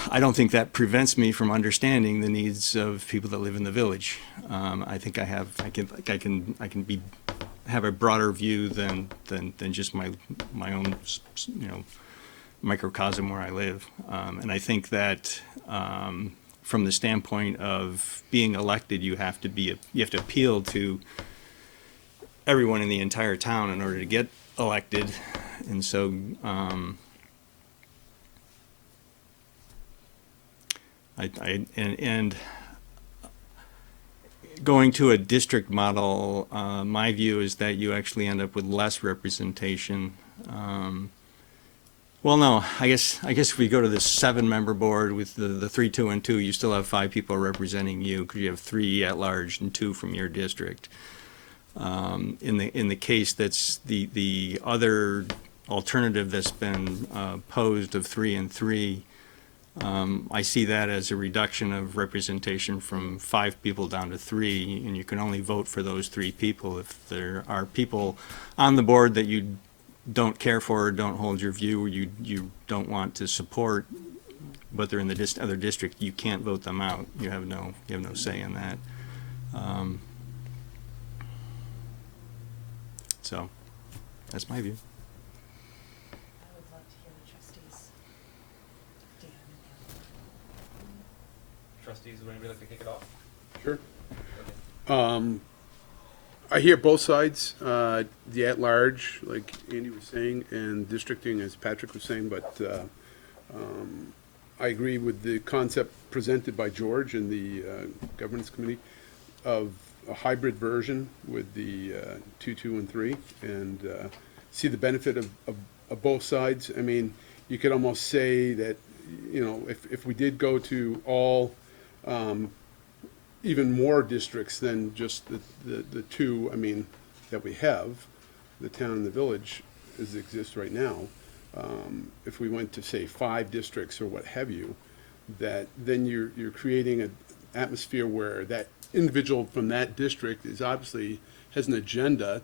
I don't think that prevents me from understanding the needs of people that live in the village. I think I can have a broader view than just my own, you know, microcosm where I live. And I think that from the standpoint of being elected, you have to appeal to everyone in the entire town in order to get elected. And so and going to a district model, my view is that you actually end up with less representation. Well, no, I guess if we go to this 7-member board with the 3, 2, and 2, you still have 5 people representing you because you have 3 at large and 2 from your district. In the case that's the other alternative that's been posed of 3 and 3, I see that as a reduction of representation from 5 people down to 3, and you can only vote for those 3 people if there are people on the board that you don't care for or don't hold your view, or you don't want to support, but they're in the other district. You can't vote them out. You have no say in that. So that's my view. I would love to hear the trustees. Dan and Trustees, would anybody like to kick it off? Sure. I hear both sides, the at-large, like Andy was saying, and districting, as Patrick was saying, but I agree with the concept presented by George and the governance committee of a hybrid version with the 2, 2, and 3, and see the benefit of both sides. I mean, you could almost say that, you know, if we did go to all even more districts than just the 2, I mean, that we have, the town and the village as it exists right now, if we went to, say, 5 districts or what have you, that then you're creating atmosphere where that individual from that district is obviously has an agenda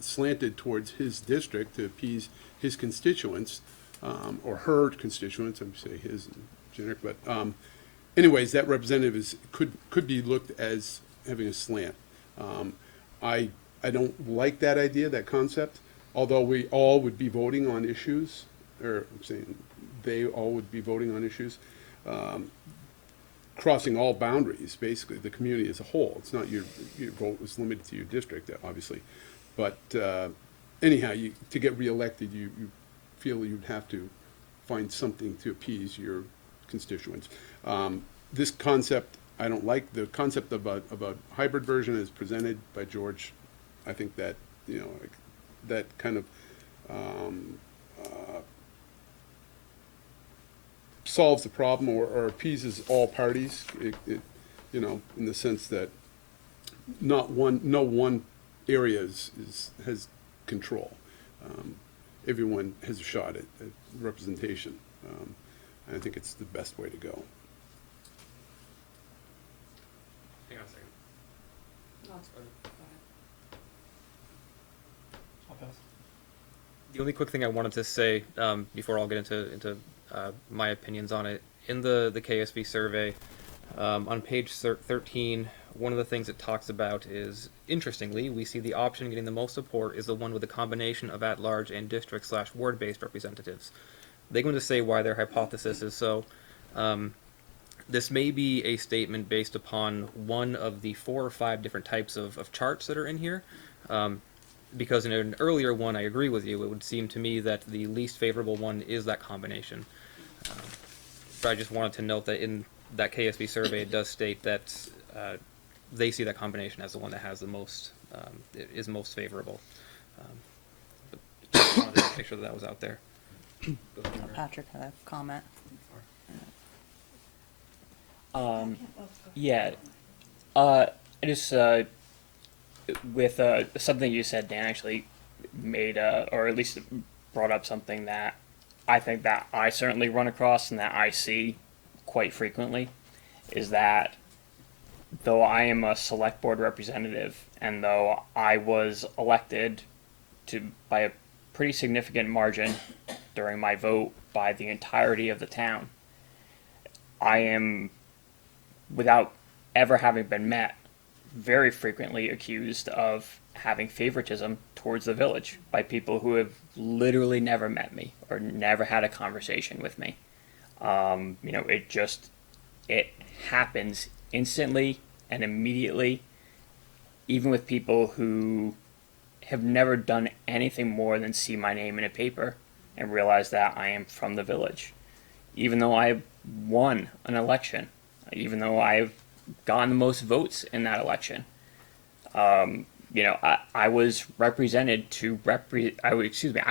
slanted towards his district to appease his constituents, or her constituents, I'm say his generic, but anyways, that representative could be looked as having a slant. I don't like that idea, that concept, although we all would be voting on issues, or I'm saying they all would be voting on issues, crossing all boundaries, basically, the community as a whole. It's not your vote was limited to your district, obviously. But anyhow, to get reelected, you feel you'd have to find something to appease your constituents. This concept, I don't like. The concept of a hybrid version as presented by George. I think that, that kind of solves the problem or appeases all parties, in the sense that no one area has control. Everyone has a shot at representation. I think it's the best way to go. Hang on a second. The only quick thing I wanted to say before I'll get into my opinions on it, in the KSV survey, on page 13, one of the things it talks about is, interestingly, we see the option getting the most support is the one with a combination of at-large and district/ward-based representatives. They go into say why their hypothesis is so. This may be a statement based upon one of the 4 or 5 different types of charts that are in here. Because in an earlier one, I agree with you, it would seem to me that the least favorable one is that combination. But I just wanted to note that in that KSB survey, it does state that they see that combination as the one that has the most, is most favorable. But just wanted to make sure that was out there. Patrick had a comment. Yeah. Just with something you said, Dan actually made, or at least brought up something that I think that I certainly run across and that I see quite frequently, is that though I am a select board representative and though I was elected by a pretty significant margin during my vote by the entirety of the town, I am, without ever having been met, very frequently accused of having favoritism towards the village by people who have literally never met me or never had a conversation with me. It happens instantly and immediately, even with people who have never done anything more than see my name in a paper and realize that I am from the village. Even though I won an election, even though I've gotten the most votes in that election, I was represented to I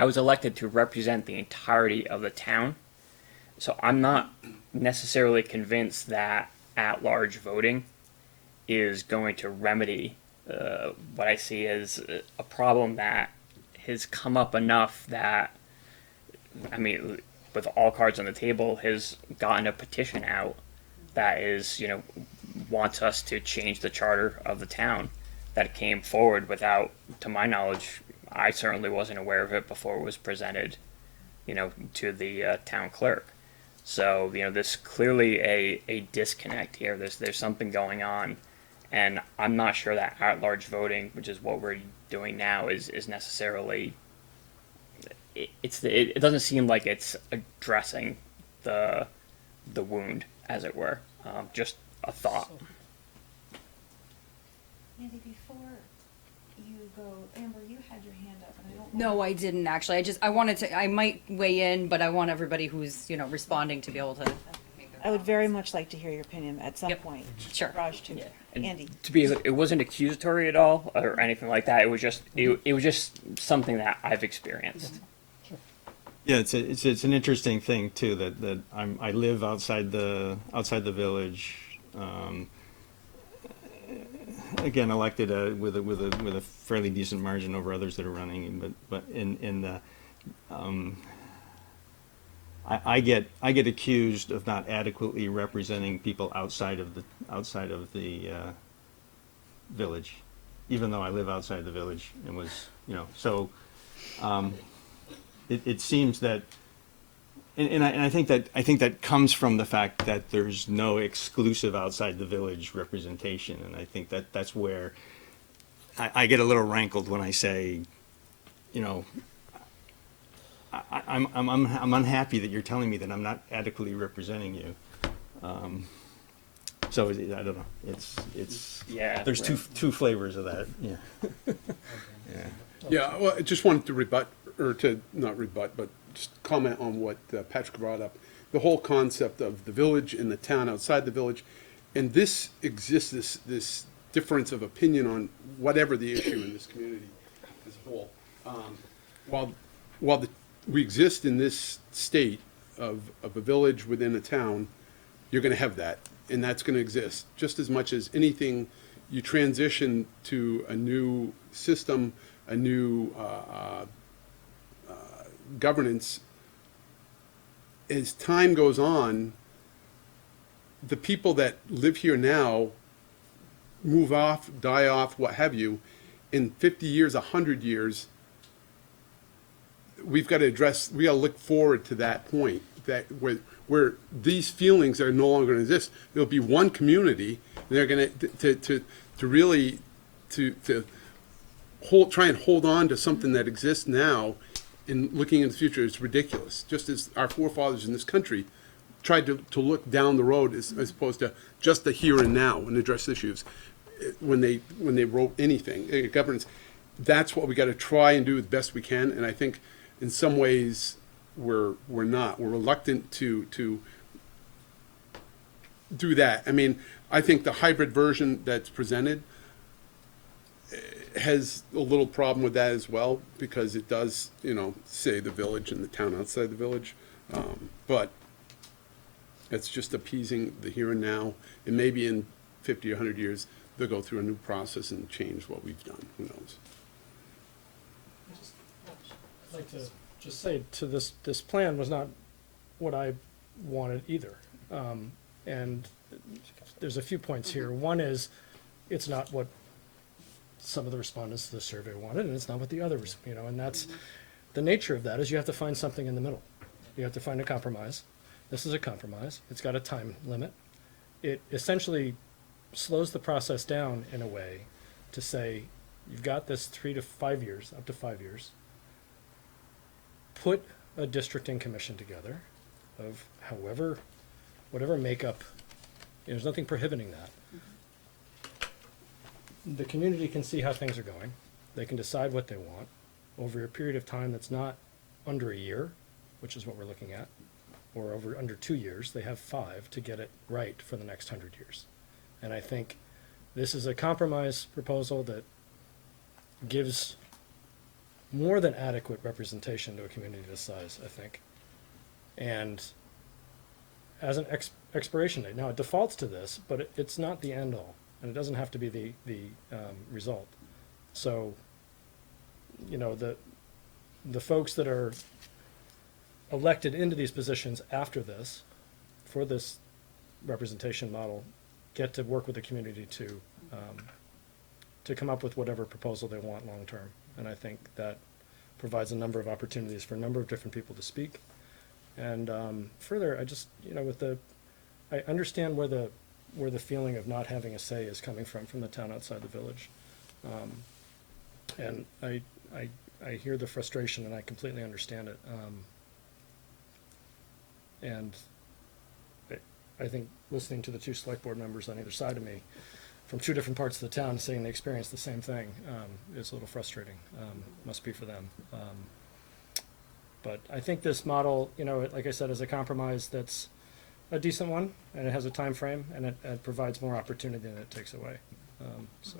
was elected to represent the entirety of the town. So I'm not necessarily convinced that at-large voting is going to remedy what I see as a problem that has come up enough that, with all cards on the table, has gotten a petition out that is, wants us to change the charter of the town, that came forward without, to my knowledge, I certainly wasn't aware of it before it was presented, to the town clerk. So, there's clearly a disconnect here. There's something going on, and I'm not sure that at-large voting, which is what we're doing now, is necessarily. It doesn't seem like it's addressing the wound, as it were. Just a thought. Andy, before you go, Amber, you had your hand up, and I don't know. No, I didn't actually. I might weigh in, but I want everybody who's, responding to be able to. I would very much like to hear your opinion at some point. Sure. Raj, too. And Andy. it wasn't accusatory at all or anything like that. It was just something that I've experienced. Yeah, it's an interesting thing too that I live outside the village. Again, elected with a fairly decent margin over others that are running, but I get accused of not adequately representing people outside of the village, even though I live outside the village and was, so it seems that, and I think that comes from the fact that there's no exclusive outside the village representation, and I think that's where I get a little rankled when I say, I'm unhappy that you're telling me that I'm not adequately representing you. So I don't know. It's There's two flavors of that. Yeah. Yeah. Well, I just wanted to not rebut, but just comment on what Patrick brought up. The whole concept of the village and the town outside the village, and this exists, this difference of opinion on whatever the issue in this community as a whole. While we exist in this state of a village within a town, you're going to have that, and that's going to exist just as much as anything. You transition to a new system, a new governance. As time goes on, the people that live here now move off, die off, what have you. In 50 years, 100 years, we've got to look forward to that point, that where these feelings are no longer going to exist. There'll be one community, and they're going to really try and hold on to something that exists now. In looking in the future, is ridiculous. Just as our forefathers in this country tried to look down the road as opposed to just the here and now and address issues when they wrote anything, governance. That's what we got to try and do the best we can. And I think in some ways we're reluctant to do that. I mean, I think the hybrid version that's presented has a little problem with that as well, because it does, say the village and the town outside the village, but it's just appeasing the here and now, and maybe in 50 or 100 years they'll go through a new process and change what we've done. Who knows? I'd like to just say this plan was not what I wanted either, and there's a few points here. One is, it's not what some of the respondents to the survey wanted, and it's not what the others, and that's the nature of that. Is you have to find something in the middle. You have to find a compromise. This is a compromise. It's got a time limit. It essentially slows the process down in a way to say, you've got this 3 to 5 years, up to 5 years. Put a districting commission together of whatever makeup. There's nothing prohibiting that. The community can see how things are going. They can decide what they want over a period of time that's not under a year, which is what we're looking at, or under 2 years. They have 5 to get it right for the next 100 years. And I think this is a compromise proposal that gives more than adequate representation to a community this size, I think. And as an expiration date, now it defaults to this, but it's not the end all. And it doesn't have to be the result. So, the folks that are elected into these positions after this, for this representation model, get to work with the community to come up with whatever proposal they want long term. And I think that provides a number of opportunities for a number of different people to speak. And further, I just, I understand where the feeling of not having a say is coming from the town outside the village. And I hear the frustration, and I completely understand it. And I think listening to the two select board members on either side of me from two different parts of the town saying they experienced the same thing is a little frustrating. Must be for them. But I think this model, like I said, is a compromise that's a decent one, and it has a time frame, and it provides more opportunity than it takes away. So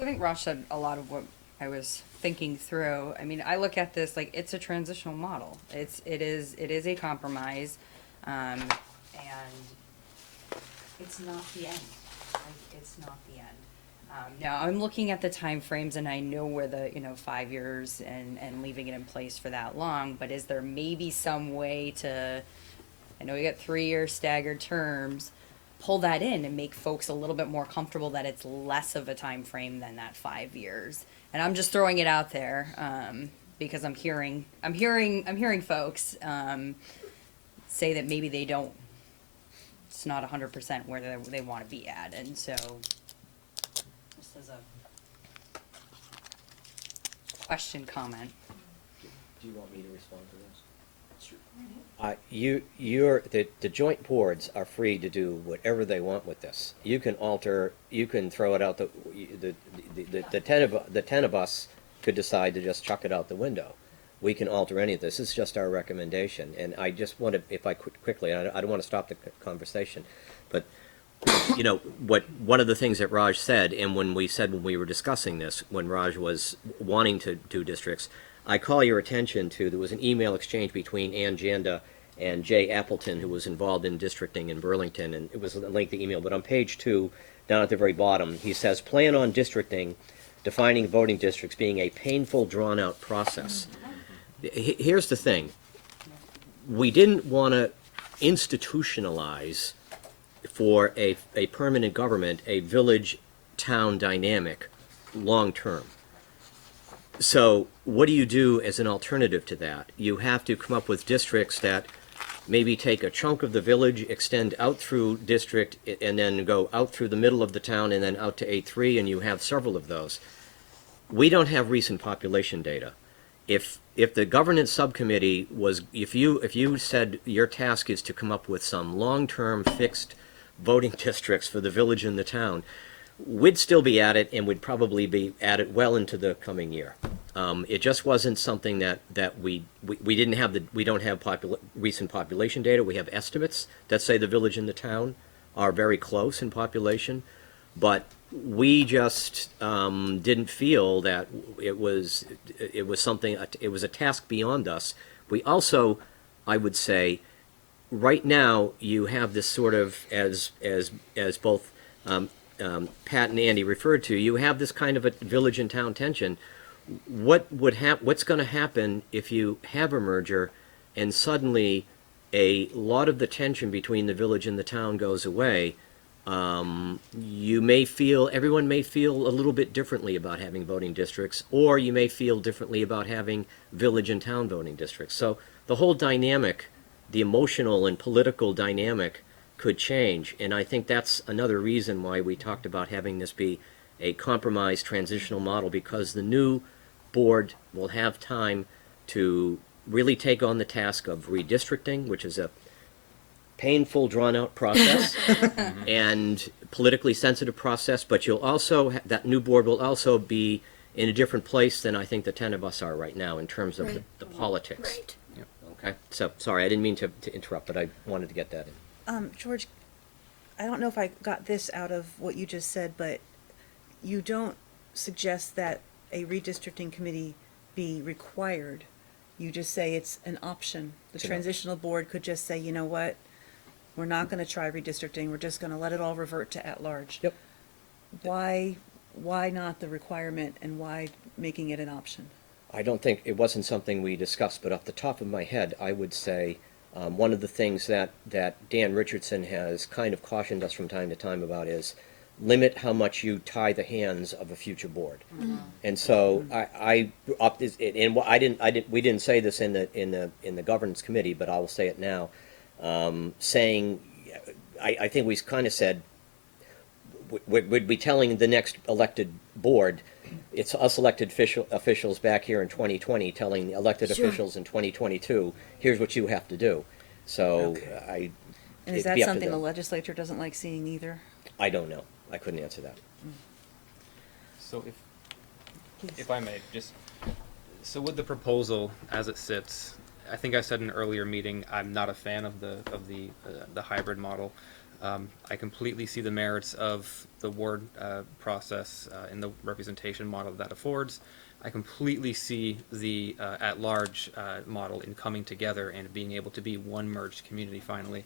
I think Ross said a lot of what I was thinking through. I mean, I look at this like it's a transitional model. It is a compromise, and it's not the end. Like, it's not the end. Now, I'm looking at the timeframes and I know where the, 5 years and leaving it in place for that long, but is there maybe some way to, I know we got 3-year staggered terms, pull that in and make folks a little bit more comfortable that it's less of a time frame than that 5 years? And I'm just throwing it out there, because I'm hearing folks, say that maybe they don't, it's not 100% where they want to be at, and so just as a question comment. Do you want me to respond to this? The joint boards are free to do whatever they want with this. You can alter, you can throw it out the 10 of us could decide to just chuck it out the window. We can alter any of this. This is just our recommendation. And I just want to, if I quickly, I don't want to stop the conversation, but one of the things that Raj said, and when we were discussing this, when Raj was wanting to do districts, I call your attention to, there was an email exchange between Ann Janda and Jay Appleton, who was involved in districting in Burlington, and it was a lengthy email, but on page 2, down at the very bottom, he says, plan on districting, defining voting districts being a painful, drawn-out process. Here's the thing. We didn't want to institutionalize for a permanent government a village-town dynamic long-term. So what do you do as an alternative to that? You have to come up with districts that maybe take a chunk of the village, extend out through district, and then go out through the middle of the town and then out to A3, and you have several of those. We don't have recent population data. If the governance subcommittee was, if you said your task is to come up with some long-term fixed voting districts for the village and the town, we'd still be at it, and we'd probably be at it well into the coming year. It just wasn't something that we didn't have we don't have recent population data. We have estimates that say the village and the town are very close in population, but we just didn't feel that it was something. It was a task beyond us. We also, I would say, right now you have this sort of as both Pat and Andy referred to. You have this kind of a village and town tension. What's going to happen if you have a merger, and suddenly a lot of the tension between the village and the town goes away? Everyone may feel a little bit differently about having voting districts, or you may feel differently about having village and town voting districts. So the whole dynamic, the emotional and political dynamic, could change, and I think that's another reason why we talked about having this be a compromise transitional model, because the new board will have time to really take on the task of redistricting, which is a painful, drawn-out process and politically sensitive process, but you'll also, that new board will also be in a different place than I think the 10 of us are right now in terms of the politics. Right. Okay, so sorry, I didn't mean to interrupt, but I wanted to get that in. George, I don't know if I got this out of what you just said, but you don't suggest that a redistricting committee be required. You just say it's an option. The transitional board could just say, you know what, we're not going to try redistricting. We're just going to let it all revert to at-large. Yep. Why not the requirement, and why making it an option? I don't think, it wasn't something we discussed, but off the top of my head, I would say one of the things that Dan Richardson has kind of cautioned us from time to time about is limit how much you tie the hands of a future board. Mm-hmm. And so we didn't say this in the governance committee, but I will say it now. I think we kind of said we'd be telling the next elected board, it's us elected officials back here in 2020 telling the elected officials in 2022, here's what you have to do. So And is that something the legislature doesn't like seeing either? I don't know. I couldn't answer that. So if I may, so with the proposal as it sits, I think I said in an earlier meeting, I'm not a fan of the hybrid model. I completely see the merits of the ward process in the representation model that affords. I completely see the at-large model in coming together and being able to be one merged community finally.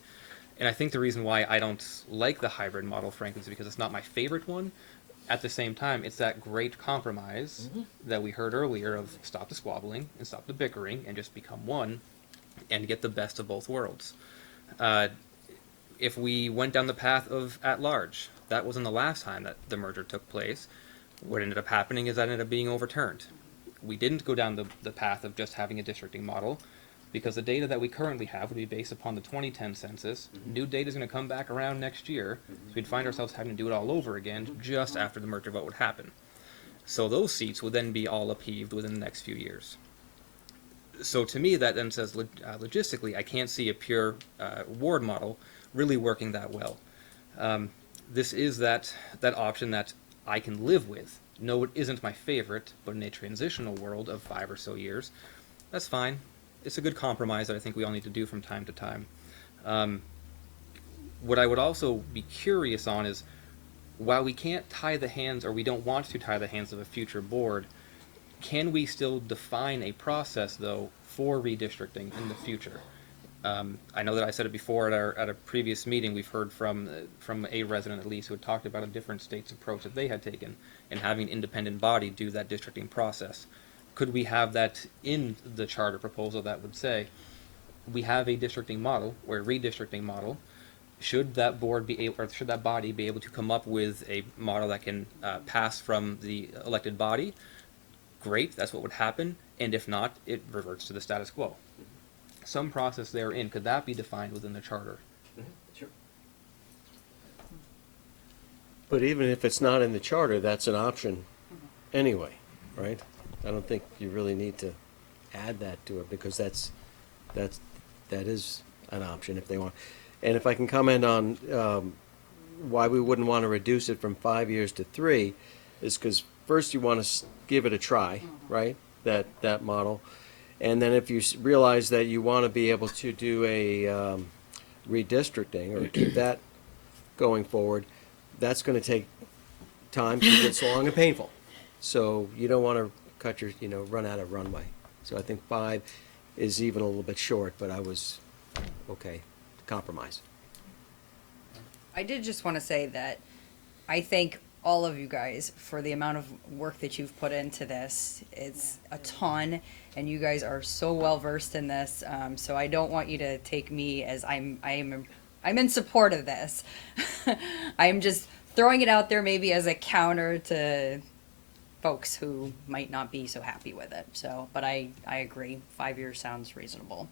And I think the reason why I don't like the hybrid model, frankly, is because it's not my favorite one. at the same time, it's that great compromise that we heard earlier of stop the squabbling and stop the bickering and just become one and get the best of both worlds. If we went down the path of at large, that wasn't the last time that the merger took place. What ended up happening is that ended up being overturned. We didn't go down the path of just having a districting model, because the data that we currently have would be based upon the 2010 census. New data is going to come back around next year, so we'd find ourselves having to do it all over again just after the merger vote would happen. So those seats would then be all upheaved within the next few years. So to me, that then says logistically, I can't see a pure ward model really working that well. This is that option that I can live with. No, it isn't my favorite, but in a transitional world of 5 or so years, that's fine. It's a good compromise that I think we all need to do from time to time. What I would also be curious on is, while we can't tie the hands, or we don't want to tie the hands of a future board, can we still define a process, though, for redistricting in the future? I know that I said it before at a previous meeting. We've heard from a resident, at least, who had talked about a different state's approach that they had taken and having an independent body do that districting process. Could we have that in the charter proposal that would say, we have a districting model or a redistricting model? Should that board be able, or should that body be able to come up with a model that can pass from the elected body? Great, that's what would happen. And if not, it reverts to the status quo. Some process therein, could that be defined within the charter? Sure. But even if it's not in the charter, that's an option anyway, right? I don't think you really need to add that to it, because that is an option if they want. And if I can comment on why we wouldn't want to reduce it from 5 years to 3, is because first you want to give it a try, right? That model. And then if you realize that you want to be able to do a redistricting or keep that going forward, that's going to take time because it's long and painful. So you don't want to cut your, run out of runway. So I think 5 is even a little bit short, but I was okay to compromise. I did just want to say that I thank all of you guys for the amount of work that you've put into this. It's a ton, and you guys are so well versed in this. So I don't want you to take me as I'm in support of this. I'm just throwing it out there maybe as a counter to folks who might not be so happy with it. So, but I agree, 5 years sounds reasonable,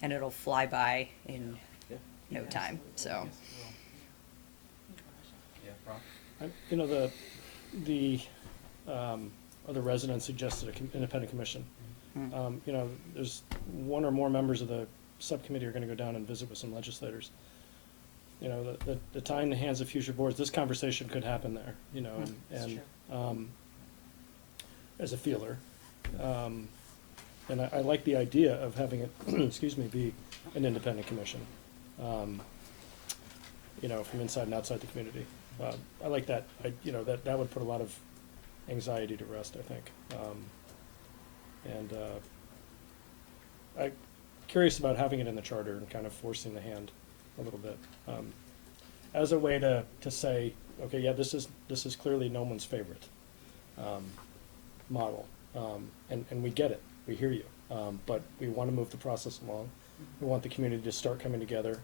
and it'll fly by in no time. So. The other residents suggested an independent commission. There's one or more members of the subcommittee are going to go down and visit with some legislators. The tie in the hands of future boards, this conversation could happen there, and as a feeler. And I like the idea of having it, excuse me, be an independent commission, from inside and outside the community. I like that. That would put a lot of anxiety to rest, I think. I'm curious about having it in the charter and kind of forcing the hand a little bit, as a way to say, okay, yeah, this is clearly no one's favorite model, and we get it, we hear you, but we want to move the process along. We want the community to start coming together,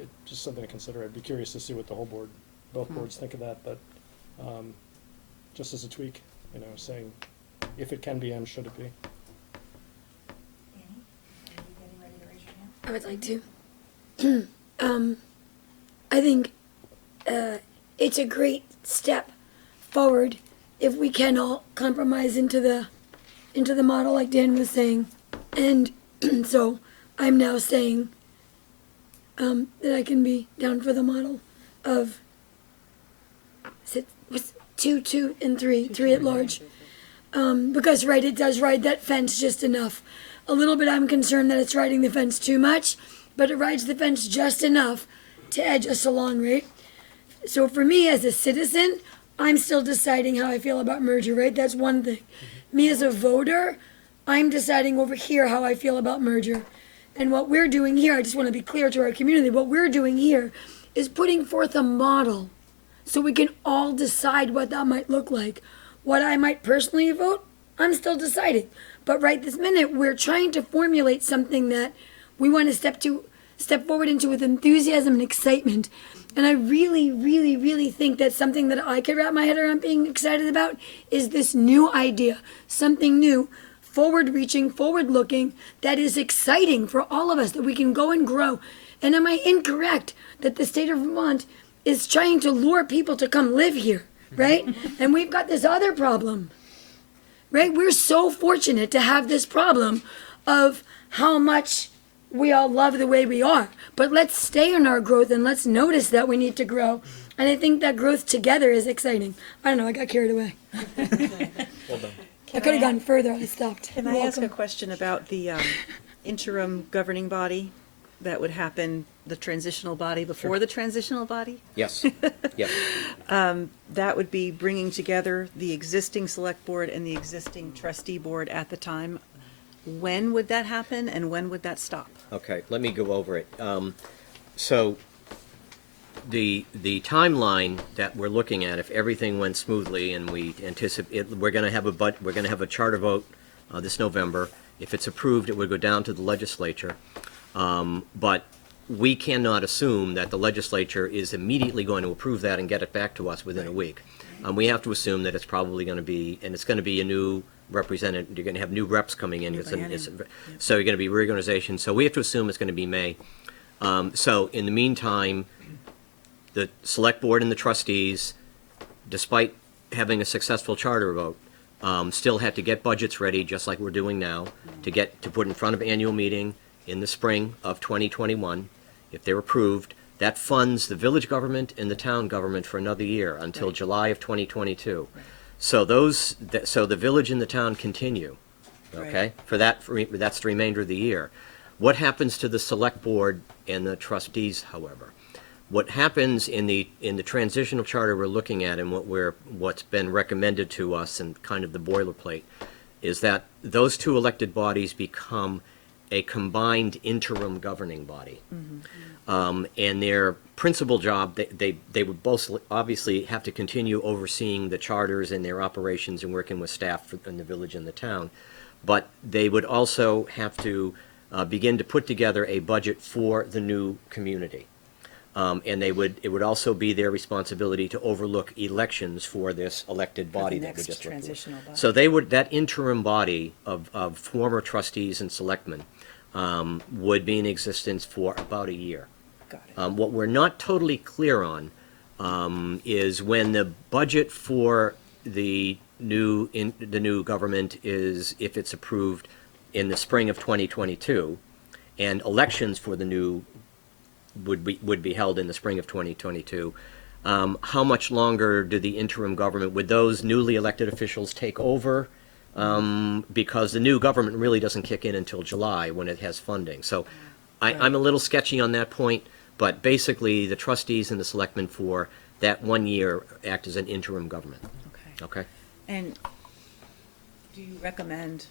it's just something to consider. I'd be curious to see what the whole board, both boards think of that, but just as a tweak, saying if it can be and should it be. Annie, are you getting ready to raise your hand? I would like to. I think it's a great step forward if we can all compromise into the model like Dan was saying, and so I'm now saying that I can be down for the model of 2, and 3 at large, because it does ride that fence just enough. A little bit I'm concerned that it's riding the fence too much, but it rides the fence just enough to edge us along, right? So for me as a citizen, I'm still deciding how I feel about merger, right? That's one thing. Me as a voter, I'm deciding over here how I feel about merger. And what we're doing here, I just want to be clear to our community, what we're doing here is putting forth a model so we can all decide what that might look like. What I might personally vote, I'm still deciding. But right this minute, we're trying to formulate something that we want to step forward into with enthusiasm and excitement. And I really, really, really think that something that I could wrap my head around being excited about is this new idea, something new, forward-reaching, forward-looking, that is exciting for all of us, that we can go and grow. And am I incorrect that the state of Vermont is trying to lure people to come live here, right? And we've got this other problem, right? We're so fortunate to have this problem of how much we all love the way we are. But let's stay in our growth and let's notice that we need to grow. And I think that growth together is exciting. I don't know, I got carried away. I could have gone further, I stopped. Can I ask a question about the interim governing body that would happen, the transitional body before the transitional body? Yes, yes. That would be bringing together the existing select board and the existing trustee board at the time. When would that happen and when would that stop? Okay, let me go over it. So the timeline that we're looking at, if everything went smoothly and we anticipate, we're going to have a charter vote this November. If it's approved, it would go down to the legislature. But we cannot assume that the legislature is immediately going to approve that and get it back to us within a week. We have to assume that it's probably going to be, and it's going to be a new representative. You're going to have new reps coming in. So you're going to be reorganization. So we have to assume it's going to be May. So in the meantime, the select board and the trustees, despite having a successful charter vote, still have to get budgets ready, just like we're doing now, to put in front of annual meeting in the spring of 2021. If they're approved, that funds the village government and the town government for another year until July of 2022. So so the village and the town continue, okay? That's the remainder of the year. What happens to the select board and the trustees, however? What happens in the transitional charter we're looking at, and what's been recommended to us and kind of the boilerplate, is that those two elected bodies become a combined interim governing body. And their principal job, they would both obviously have to continue overseeing the charters and their operations and working with staff in the village and the town. But they would also have to begin to put together a budget for the new community. And it would also be their responsibility to overlook elections for this elected body that we just looked at. So that interim body of former trustees and selectmen would be in existence for about a year. Got it. What we're not totally clear on is when the budget for the new government is, if it's approved in the spring of 2022, and elections for the new would be held in the spring of 2022. How much longer do the interim government, would those newly elected officials take over? Because the new government really doesn't kick in until July when it has funding. So I'm a little sketchy on that point, but basically the trustees and the selectmen for that 1 year act as an interim government. Okay. And do you recommend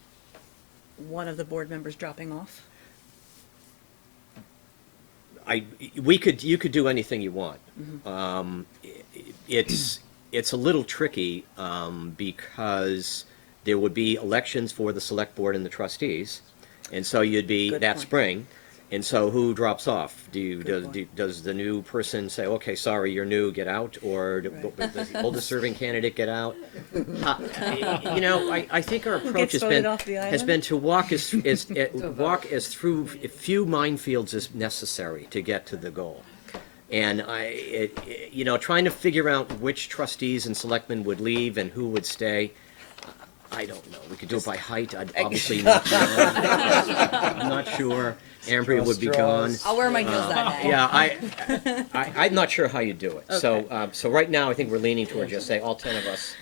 one of the board members dropping off? You could do anything you want. It's a little tricky because there would be elections for the select board and the trustees, and so you'd be spring. And so who drops off? Does the new person say, okay, sorry, you're new, get out? Or does the oldest serving candidate get out? I think our approach has been to walk as through few minefields as necessary to get to the goal. And trying to figure out which trustees and selectmen would leave and who would stay, I don't know. We could do it by height. I'd obviously not know. I'm not sure. Ambria would be gone. I'll wear my heels that day. Yeah, I'm not sure how you do it. Okay. So right now, I think we're leaning toward just say all 10 of us,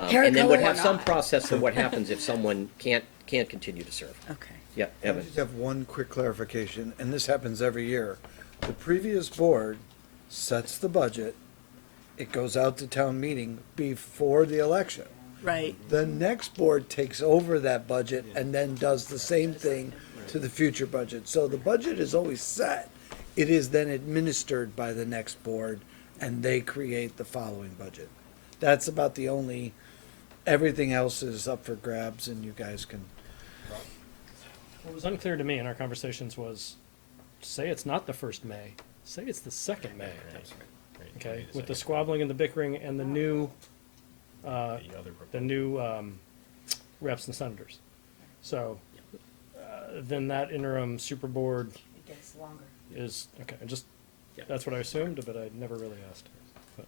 and then would have some process of what happens if someone can't continue to serve. Okay. Yeah, Evan. I just have one quick clarification, and this happens every year. The previous board sets the budget. It goes out to town meeting before the election. Right. The next board takes over that budget and then does the same thing to the future budget. So the budget is always set. It is then administered by the next board, and they create the following budget. That's about the only, everything else is up for grabs, and you guys can. What was unclear to me in our conversations was, say it's not the 1st May, say it's the 2nd May. Okay, with the squabbling and the bickering and the new, reps and senators. So, then that interim super board It gets longer. is, okay, that's what I assumed, but I never really asked. But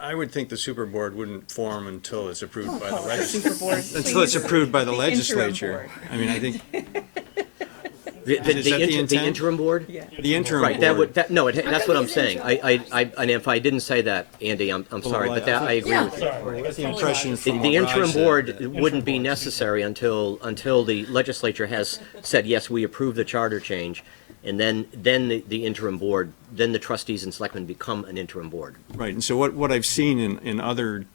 I would think the super board wouldn't form until it's approved by the Super board, legislature. Until it's please. approved by the The interim legislature. board. I mean, I think, The, Is that the intent? interim board? Yeah. the interim Right, that board, would, that, no, that's what I'm saying. And if I didn't say that, Andy, I'm sorry, but that, I agree with you. I got the impression The, from the what Raj interim said board that- wouldn't be necessary until the legislature has said, yes, we approve the charter change. And then the interim board, then the trustees and selectmen become an interim board. Right, and so what I've seen in other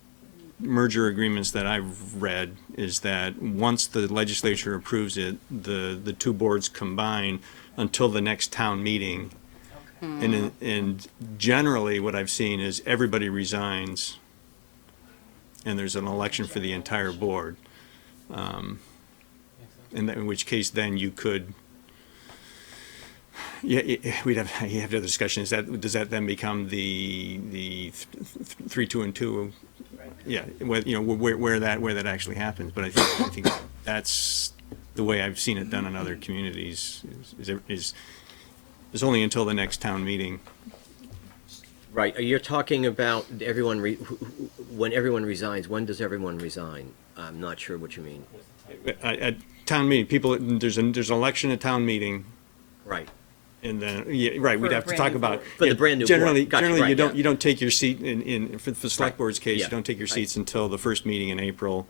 merger agreements that I've read is that once the legislature approves it, the two boards combine until the next town meeting. And generally, what I've seen is everybody resigns, and there's an election for the entire board. In which case, then you could, yeah, you have to have a discussion. Does that then become the 3, 2, and 2? Yeah, where that actually happens. But I think that's the way I've seen it done in other communities. Is only until the next town meeting. Right, you're talking about everyone, when everyone resigns, when does everyone resign? I'm not sure what you mean. At town meeting, there's an election at town meeting. Right. And then, right, we'd have to talk about. For the brand new board. Generally, Gotcha, generally, right, you don't take your seat for the select board's case, Yeah. you don't take your seats until the first meeting in April.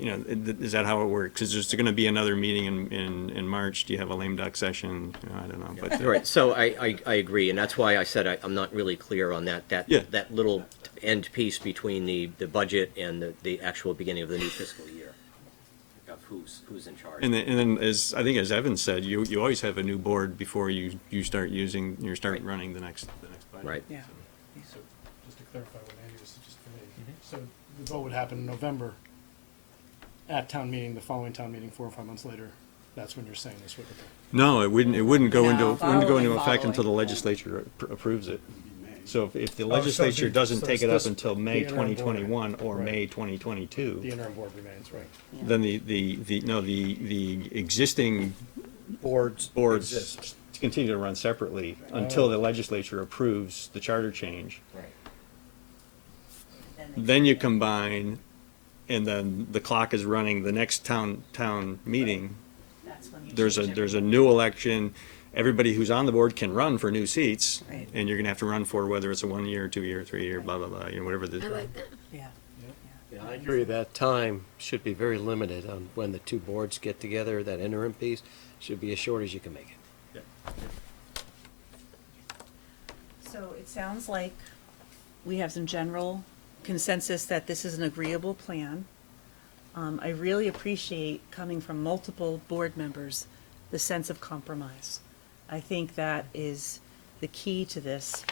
Is that how it works? Is there's gonna be another meeting in March? Do you have a lame duck session? I don't know, but. Right, so I agree, and that's why I said I'm not really clear on that Yeah. that little end piece between the budget and the actual beginning of the new fiscal year, of who's in charge. And then as, I think as Evan said, you always have a new board before you start running the next budget. Right. Yeah. So, just to clarify what Andy was just for me, so the vote would happen in November at town meeting, the following town meeting, 4 or 5 months later. That's when you're saying this would occur. No, it wouldn't go into following. effect until the legislature approves it. So if the so legislature the- doesn't so take it's it up this- until the May interim board. 2021 or Right. May 2022, The interim board remains, right? then the existing Boards boards continue to run separately until the legislature approves the charter change. Then you combine, and then the clock is running the next town meeting. That's when you There's a new election. Everybody who's on the board can run for new seats, Right. and you're gonna have to run for whether it's a 1 year, 2 year, 3 year, blah, blah, blah, whatever the. I like that. Yeah. Yeah, I agree, that time should be very limited on when the two boards get together, that interim piece should be as short as you can make it. So it sounds like we have some general consensus that this is an agreeable plan. I really appreciate, coming from multiple board members, the sense of compromise. I think that is the key to this.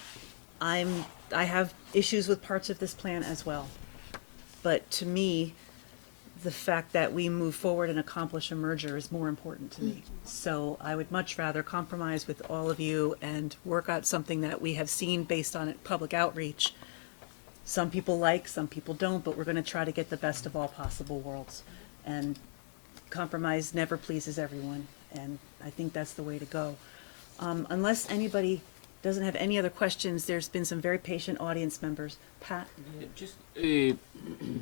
I have issues with parts of this plan as well. But to me, the fact that we move forward and accomplish a merger is more important to me. So I would much rather compromise with all of you and work out something that we have seen based on public outreach. Some people like, some people don't, but we're gonna try to get the best of all possible worlds. And compromise never pleases everyone, and I think that's the way to go. Unless anybody doesn't have any other questions, there's been some very patient audience members. Pat? Just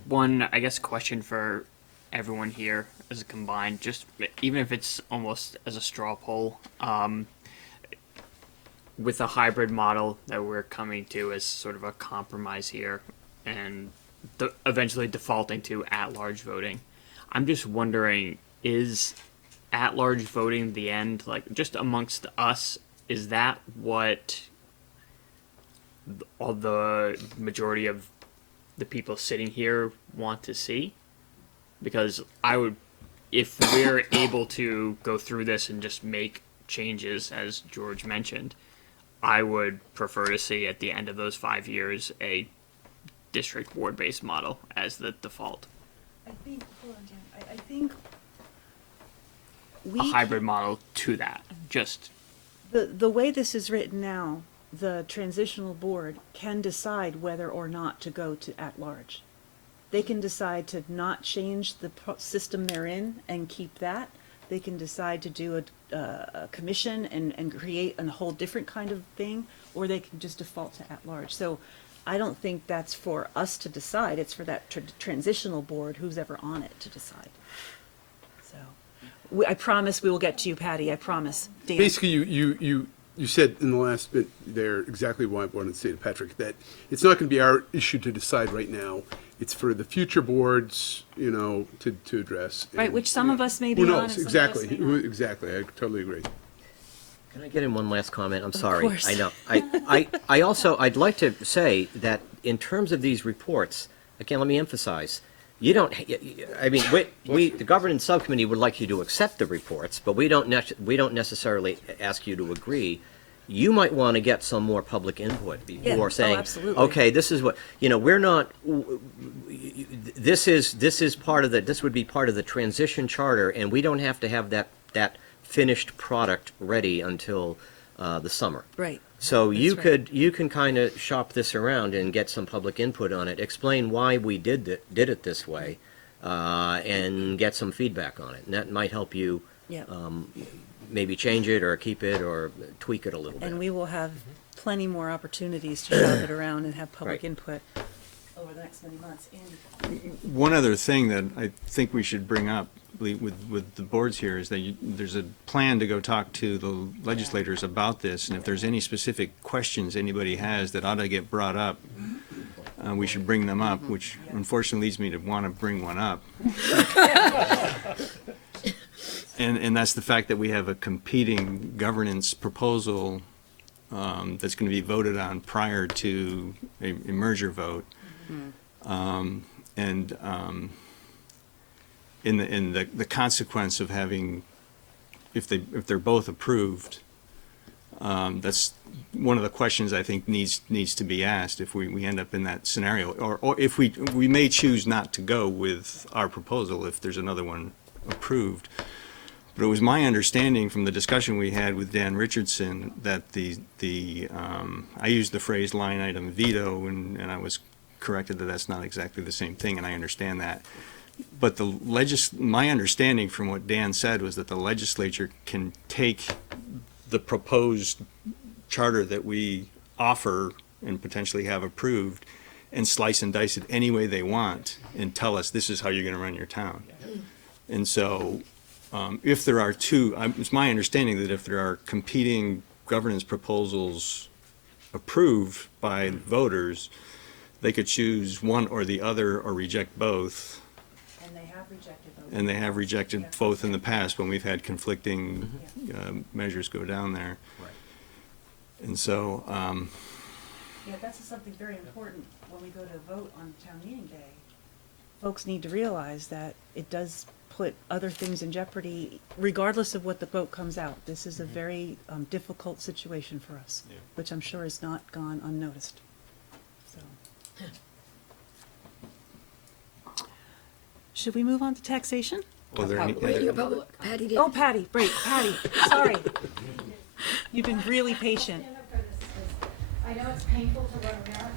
one, I guess, question for everyone here as a combined, just even if it's almost as a straw poll, with a hybrid model that we're coming to as sort of a compromise here and eventually defaulting to at-large voting. I'm just wondering, is at-large voting the end, like just amongst us, is that what all the majority of the people sitting here want to see? Because I would if we're able to go through this and just make changes, as George mentioned, I would prefer to see at the end of those 5 years a district board-based model as the default. I think, hold on, Dan, I think A hybrid model to that. Just the way this is written now, the transitional board can decide whether or not to go to at-large. They can decide to not change the system they're in and keep that. They can decide to do a commission and create a whole different kind of thing, or they can just default to at-large. So I don't think that's for us to decide. It's for that transitional board, who's ever on it, to decide. So I promise we will get to you, Patty. I promise. Dan? Basically, you said in the last bit there exactly what I wanted to say to Patrick, that it's not going to be our issue to decide right now. It's for the future boards, to address. Right, And, which some of us may be who on knows? and some of us Exactly. may not. Exactly. I totally agree. Can I get in one last comment? I'm sorry. course. I know. I also, I'd like to say that in terms of these reports, again, let me emphasize, you don't, I mean, the governance subcommittee would like you to accept the reports, but we don't necessarily ask you to agree. You might want to get some more public input before saying, absolutely. okay, this is what, we're not, this would be part of the transition charter, and we don't have to have that finished product ready until the summer. Right. So you right. can kind of shop this around and get some public input on it, explain why we did it this way, and get some feedback on it. And that might help you Yeah. maybe change it or keep it or tweak it a little bit. And we will have plenty more opportunities to shop it around and have public Right. input over the next many months. Andy? One other thing that I think we should bring up with the boards here is that there's a plan to go talk to the legislators about this, and if there's any specific questions anybody has that ought to get brought up, we should bring them up, which unfortunately leads me to want to bring one up. And that's the fact that we have a competing governance proposal that's going to be voted on prior to a merger vote. In the consequence of having, if they're both approved, that's one of the questions I think needs to be asked if we end up in that scenario, or if we may choose not to go with our proposal if there's another one approved. But it was my understanding from the discussion we had with Dan Richardson that I used the phrase line item veto, and I was corrected that that's not exactly the same thing, and I understand that. But my understanding from what Dan said was that the legislature can take the proposed charter that we offer and potentially have approved and slice and dice it any way they want and tell us this is how you're going to run your town. And so if there are it's my understanding that if there are competing governance proposals approved by voters, they could choose one or the other or reject both. And they have rejected both. And they have rejected both in the past when we've had conflicting measures go down there. Right. And so, Yeah, that's something very important when we go to vote on town meeting day. Folks need to realize that it does put other things in jeopardy, regardless of what the vote comes out. This is a very difficult situation for us, which I'm sure has not gone unnoticed. So, should we move on to taxation? well, there Wait, your public, Patty did. Oh, Patty, great, Patty, sorry. You've been really patient. I know it's painful to run a marathon,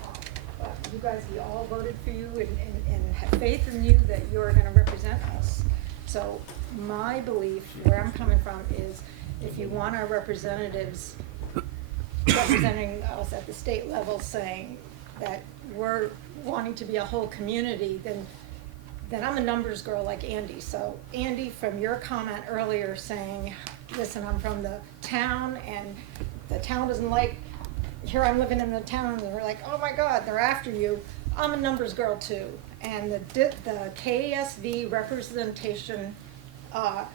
but you guys, we all voted for you and have faith in you that you're gonna represent us. So my belief, where I'm coming from, is if you want our representatives representing us at the state level saying that we're wanting to be a whole community, then I'm a numbers girl like Andy. So Andy, from your comment earlier saying, listen, I'm from the town and the town doesn't like, here I'm living in the town and they're like, oh my God, they're after you. I'm a numbers girl too. And the KASV representation on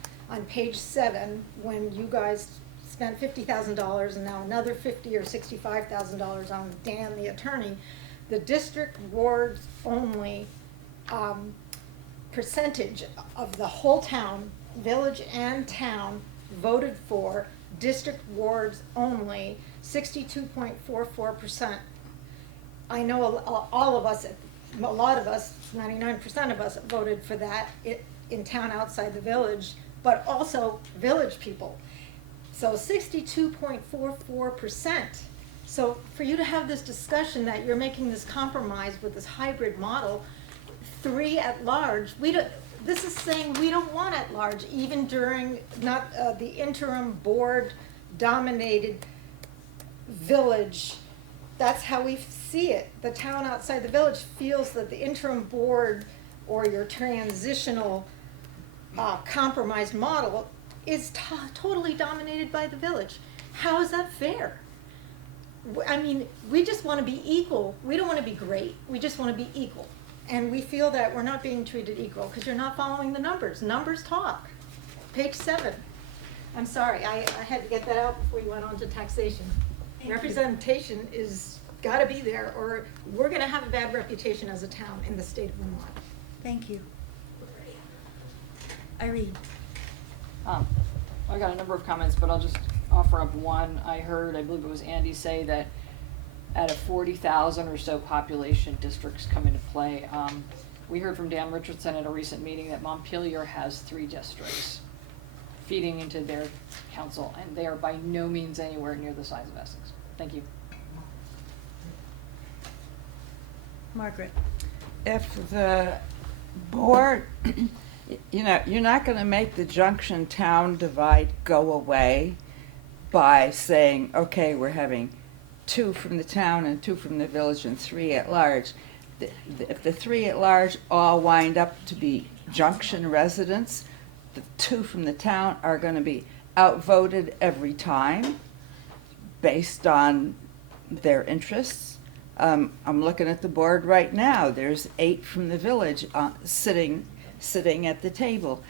page 7, when you guys spent $50,000 and now another $50,000 or $65,000 on Dan the attorney, the district boards only percentage of the whole town, village and town, voted for district wards only, 62.44%. I know all of us, a lot of us, 99% of us voted for that in town outside the village, but also village people. So 62.44%. So for you to have this discussion that you're making this compromise with this hybrid model, 3 at large, this is saying we don't want at large, even during not the interim board dominated village. That's how we see it. The town outside the village feels that the interim board or your transitional compromise model is totally dominated by the village. How is that fair? I mean, we just want to be equal. We don't want to be great. We just want to be equal. And we feel that we're not being treated equal because you're not following the numbers. Numbers talk. Page 7. I'm sorry, I had to get that out before you went on to taxation. Representation is got to be there, or we're going to have a bad reputation as a town in the state of Vermont. Thank you. Irene. I got a number of comments, but I'll just offer up one. I heard, I believe it was Andy, say that out of 40,000 or so population, districts come into play. We heard from Dan Richardson at a recent meeting that Montpelier has 3 districts feeding into their council, and they are by no means anywhere near the size of Essex. Thank you. Margaret. If the board, you know, you're not going to make the Junction town divide go away by saying, okay, we're having 2 from the town and 2 from the village and 3 at large. If the 3 at large all wind up to be Junction residents, the 2 from the town are going to be outvoted every time based on their interests. I'm looking at the board right now. There's 8 from the village sitting at the table.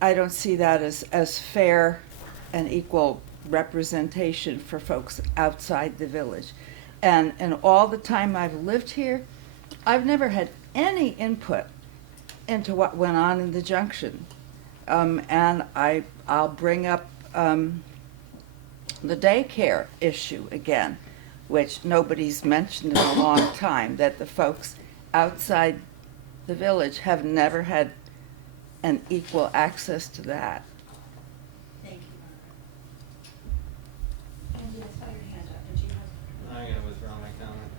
I don't see that as fair and equal representation for folks outside the village. And all the time I've lived here, I've never had any input into what went on in the Junction. And I'll bring up the daycare issue again, which nobody's mentioned in a long time, that the folks outside the village have never had an equal access to that. Thank you, Margaret. Andy, I saw your hand up. Did you have? I'm gonna withdraw my comment.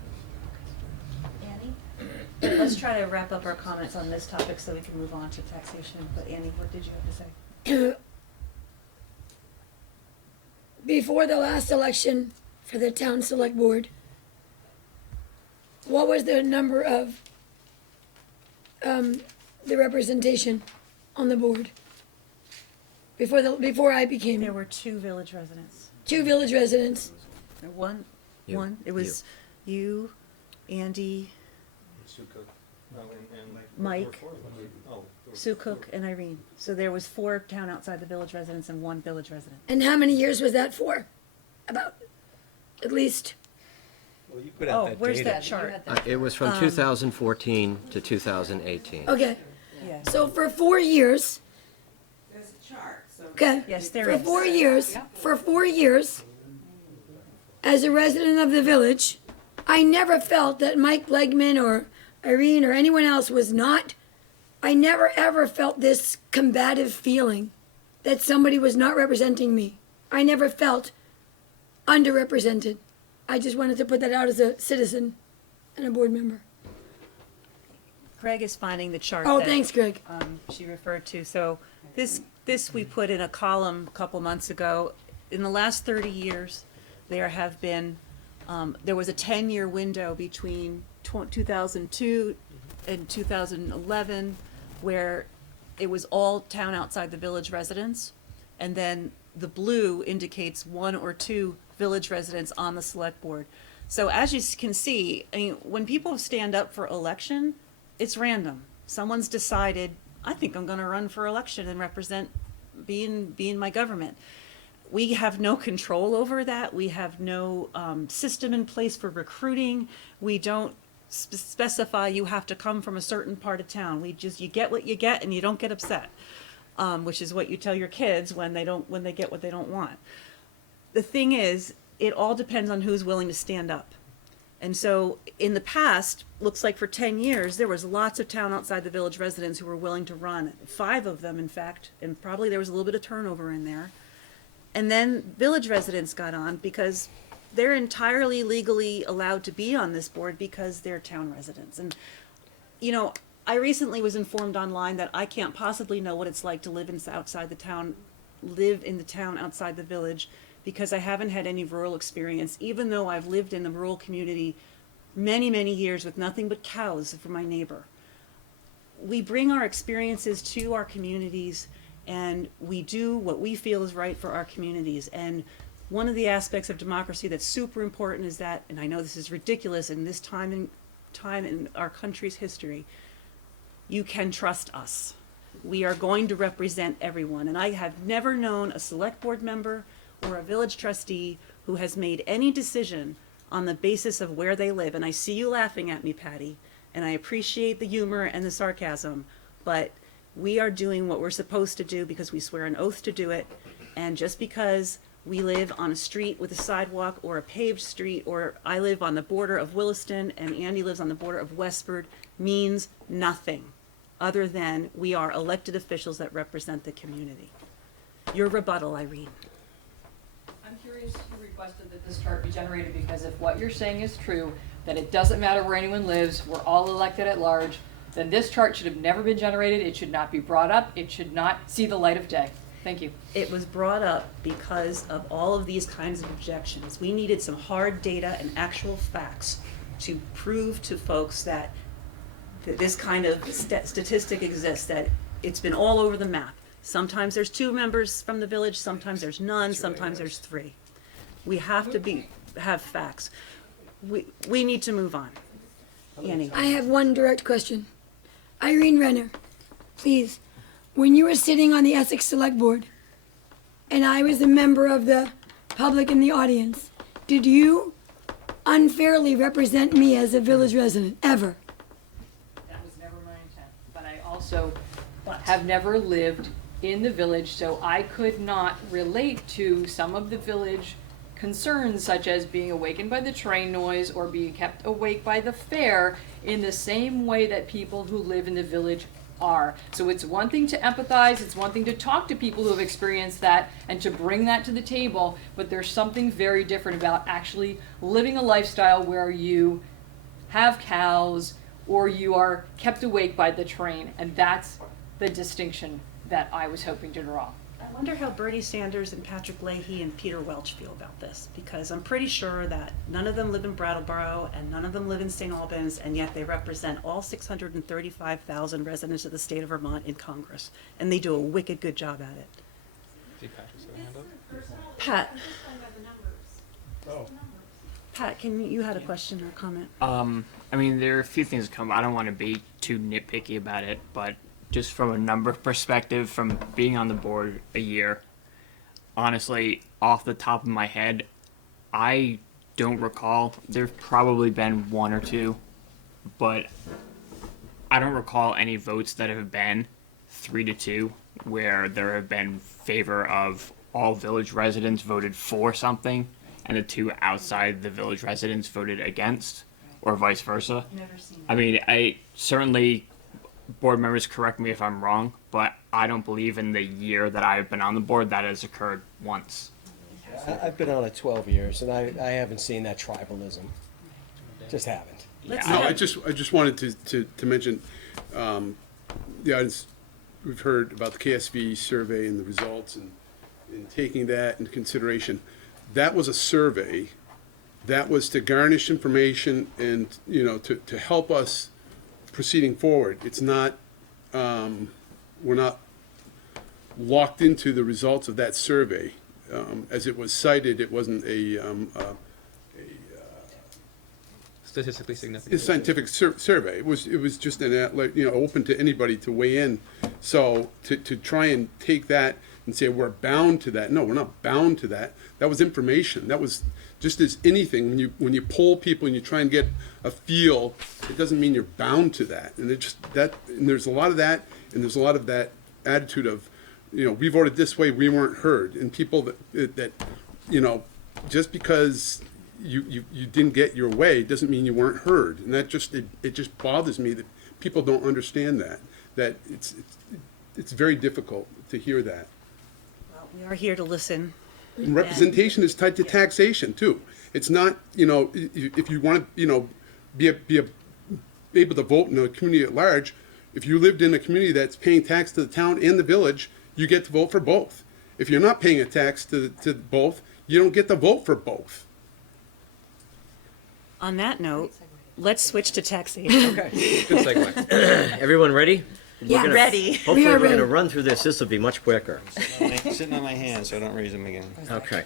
Annie? Let's try to wrap up our comments on this topic so we can move on to taxation. But Annie, what did you have to say? Before the last election for the town select board, what was the number of the representation on the board before I became? There were 2 village residents. 2 village residents. One. It was you, Andy, Mike, Sue Cook, and Irene. So there was 4 town outside the village residents and 1 village resident. And how many years was that for? About at least. Well, you put out that where's data. that chart? It was from 2014 to 2018. Okay. Yeah. So for 4 years. There's a chart, so. Okay. Yes, there for is. 4 years. For 4 years, as a resident of the village, I never felt that Mike Legman or Irene or anyone else was not. I never ever felt this combative feeling that somebody was not representing me. I never felt underrepresented. I just wanted to put that out as a citizen and a board member. Greg is finding the chart. Oh, that, thanks, Greg. She referred to. So this we put in a column a couple months ago. In the last 30 years, there have been there was a 10-year window between 2002 and 2011 where it was all town outside the village residents, and then the blue indicates 1 or 2 village residents on the select board. So as you can see, I mean, when people stand up for election, it's random. Someone's decided, I think I'm going to run for election and represent being my government. We have no control over that. We have no system in place for recruiting. We don't specify you have to come from a certain part of town. You get what you get and you don't get upset, which is what you tell your kids when they get what they don't want. The thing is, it all depends on who's willing to stand up. And so in the past, looks like for 10 years, there was lots of town outside the village residents who were willing to run, 5 of them, in fact, and probably there was a little bit of turnover in there. And then village residents got on because they're entirely legally allowed to be on this board because they're town residents. And, you know, I recently was informed online that I can't possibly know what it's like to live in the town outside the village, because I haven't had any rural experience, even though I've lived in the rural community many, many years with nothing but cows for my neighbor. We bring our experiences to our communities, and we do what we feel is right for our communities. And one of the aspects of democracy that's super important is that, and I know this is ridiculous in this time in our country's history, you can trust us. We are going to represent everyone. And I have never known a select board member or a village trustee who has made any decision on the basis of where they live. And I see you laughing at me, Patty, and I appreciate the humor and the sarcasm, but we are doing what we're supposed to do because we swear an oath to do it. And just because we live on a street with a sidewalk or a paved street, or I live on the border of Williston and Andy lives on the border of Westford, means nothing other than we are elected officials that represent the community. Your rebuttal, Irene. I'm curious who requested that this chart be generated, because if what you're saying is true, that it doesn't matter where anyone lives, we're all elected at large, then this chart should have never been generated, it should not be brought up, it should not see the light of day. Thank you. It was brought up because of all of these kinds of objections. We needed some hard data and actual facts to prove to folks that this kind of statistic exists, that it's been all over the map. Sometimes there's 2 members from the village, sometimes there's none, sometimes there's 3. We have to have facts. We need to move on. Annie. I have one direct question. Irene Renner, please, when you were sitting on the Essex Select Board and I was a member of the public in the audience, did you unfairly represent me as a village resident, ever? That was never my intent, but I also have never lived in the village, so I could not relate to some of the village concerns, such as being awakened by the train noise or being kept awake by the fair, in the same way that people who live in the village are. So it's one thing to empathize, it's one thing to talk to people who have experienced that and to bring that to the table, but there's something very different about actually living a lifestyle where you have cows or you are kept awake by the train, and that's the distinction that I was hoping to draw. I wonder how Bernie Sanders and Patrick Leahy and Peter Welch feel about this, because I'm pretty sure that none of them live in Brattleboro and none of them live in St. Albans, and yet they represent all 635,000 residents of the state of Vermont in Congress, and they do a wicked good job at it. See Patrick's hand up? Pat. Oh. Pat, you had a question or comment? I mean, there are a few things that come. I don't want to be too nitpicky about it, but just from a number perspective, from being on the board a year, honestly, off the top of my head, I don't recall. There's probably been 1 or 2, but I don't recall any votes that have been 3-2 where there have been favor of all village residents voted for something and the 2 outside the village residents voted against, or vice versa. Never seen I mean, I certainly, board members correct me if I'm wrong, but I don't believe in the year that I've been on the board that has occurred once. I've been on it 12 years, and I haven't seen that tribalism. Just haven't. No, I just wanted to mention, the audience, we've heard about the KSV survey and the results, and taking that into consideration. That was a survey that was to garnish information and, to help us proceeding forward. It's not, we're not locked into the results of that survey. As it was cited, it wasn't a Statistically significant. scientific survey. It was just open to anybody to weigh in. So to try and take that and say we're bound to that. No, we're not bound to that. That was information. That was just as anything, when you poll people and you try and get a feel, it doesn't mean you're bound to that. And and there's a lot of that, and there's a lot of that attitude of, we voted this way, we weren't heard, and people that just because you didn't get your way doesn't mean you weren't heard, and that it just bothers me that people don't understand that it's very difficult to hear that. Well, we are here to listen. And representation is tied to taxation too. It's not, if you want to, be able to vote in a community at large. If you lived in a community that's paying tax to the town and the village, you get to vote for both. If you're not paying a tax to both, you don't get to vote for both. On that note, let's switch to taxation. Okay. Good segue. Everyone ready? Yeah, ready. Hopefully We are we're going to ready. run through this. This will be much quicker. Sitting on my hands, so I don't raise them again. Okay.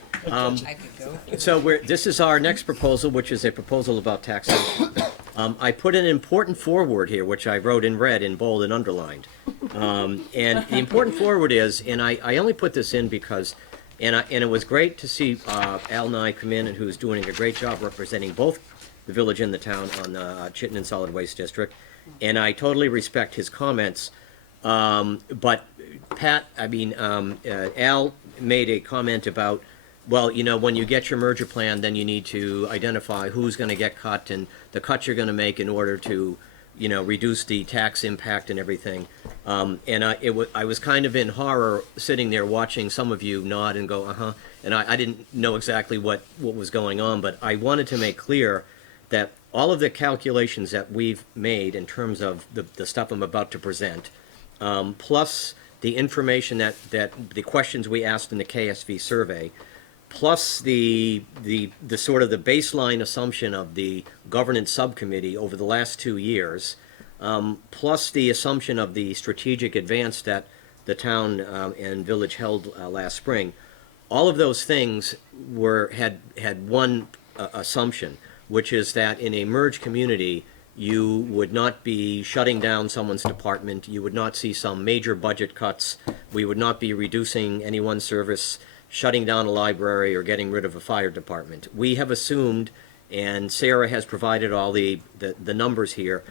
So this is our next proposal, which is a proposal about taxation. I put an important foreword here, which I wrote in red, in bold, and underlined. And the important foreword is, and I only put this in because, and it was great to see Al Nye come in, and who's doing a great job representing both the village and the town on the Chittenden Solid Waste District. And I totally respect his comments. But Al made a comment about, well, when you get your merger plan, then you need to identify who's going to get cut and the cuts you're going to make in order to, reduce the tax impact and everything. And I was kind of in horror sitting there watching some of you nod and go, uh-huh. And I didn't know exactly what was going on, but I wanted to make clear that all of the calculations that we've made in terms of the stuff I'm about to present, plus the information that the questions we asked in the KSV survey, plus the sort of the baseline assumption of the governance subcommittee over the last 2 years, plus the assumption of the strategic advance that the town and village held last spring, all of those things had one assumption, which is that in a merged community, you would not be shutting down someone's department, you would not see some major budget cuts, we would not be reducing any one service, shutting down a library, or getting rid of a fire department. We have assumed, and Sarah has provided all the numbers here,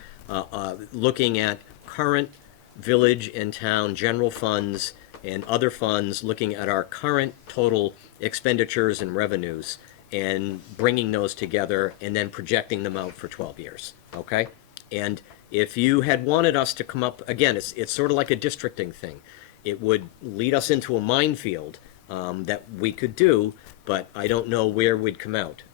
looking at current village and town general funds and other funds, looking at our current total expenditures and revenues, and bringing those together and then projecting them out for 12 years, okay? And if you had wanted us to come up, again, it's sort of like a districting thing. It would lead us into a minefield that we could do, but I don't know where we'd come out.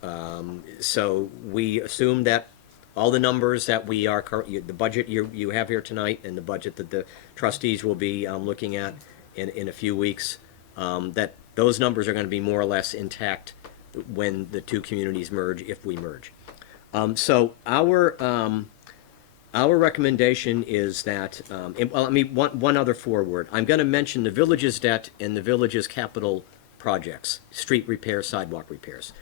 So we assume that all the numbers that we are currently, the budget you have here tonight and the budget that the trustees will be looking at in a few weeks, that those numbers are going to be more or less intact when the two communities merge, if we merge. So our recommendation is that, one other foreword. I'm going to mention the village's debt and the village's capital projects, street repairs, sidewalk repairs.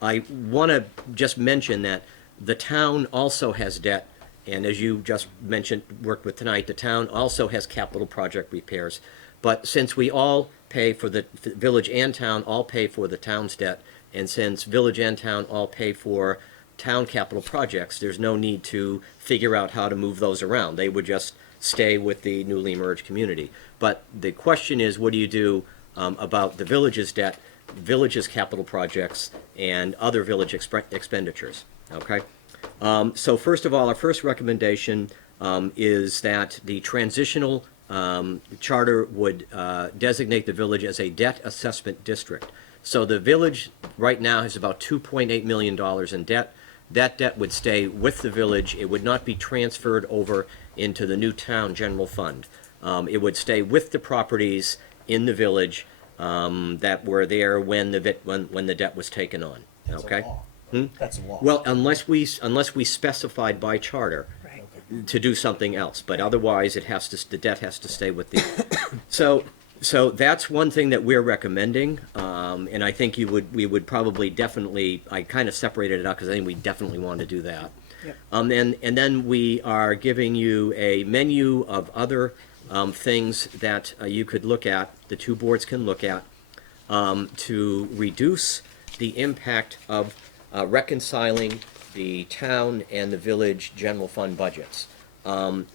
I want to just mention that the town also has debt, and as you just mentioned, worked with tonight, the town also has capital project repairs. But since we all pay for the village and town all pay for the town's debt, and since village and town all pay for town capital projects, there's no need to figure out how to move those around. They would just stay with the newly merged community. But the question is, what do you do about the village's debt, village's capital projects, and other village expenditures? Okay. So first of all, our first recommendation is that the transitional charter would designate the village as a debt assessment district. So the village right now has about $2.8 million in debt. That debt would stay with the village. It would not be transferred over into the new town general fund. It would stay with the properties in the village that were there when the debt was taken on. That's okay. a law. That's a law. Well, unless we specified by charter to do something else, but otherwise the debt has to stay with the. So that's one thing that we're recommending, and I think we would probably definitely. I kind of separated it out because I think we definitely want to do that. Yep. And then we are giving you a menu of other things that you could look at. The two boards can look at to reduce the impact of reconciling the town and the village general fund budgets.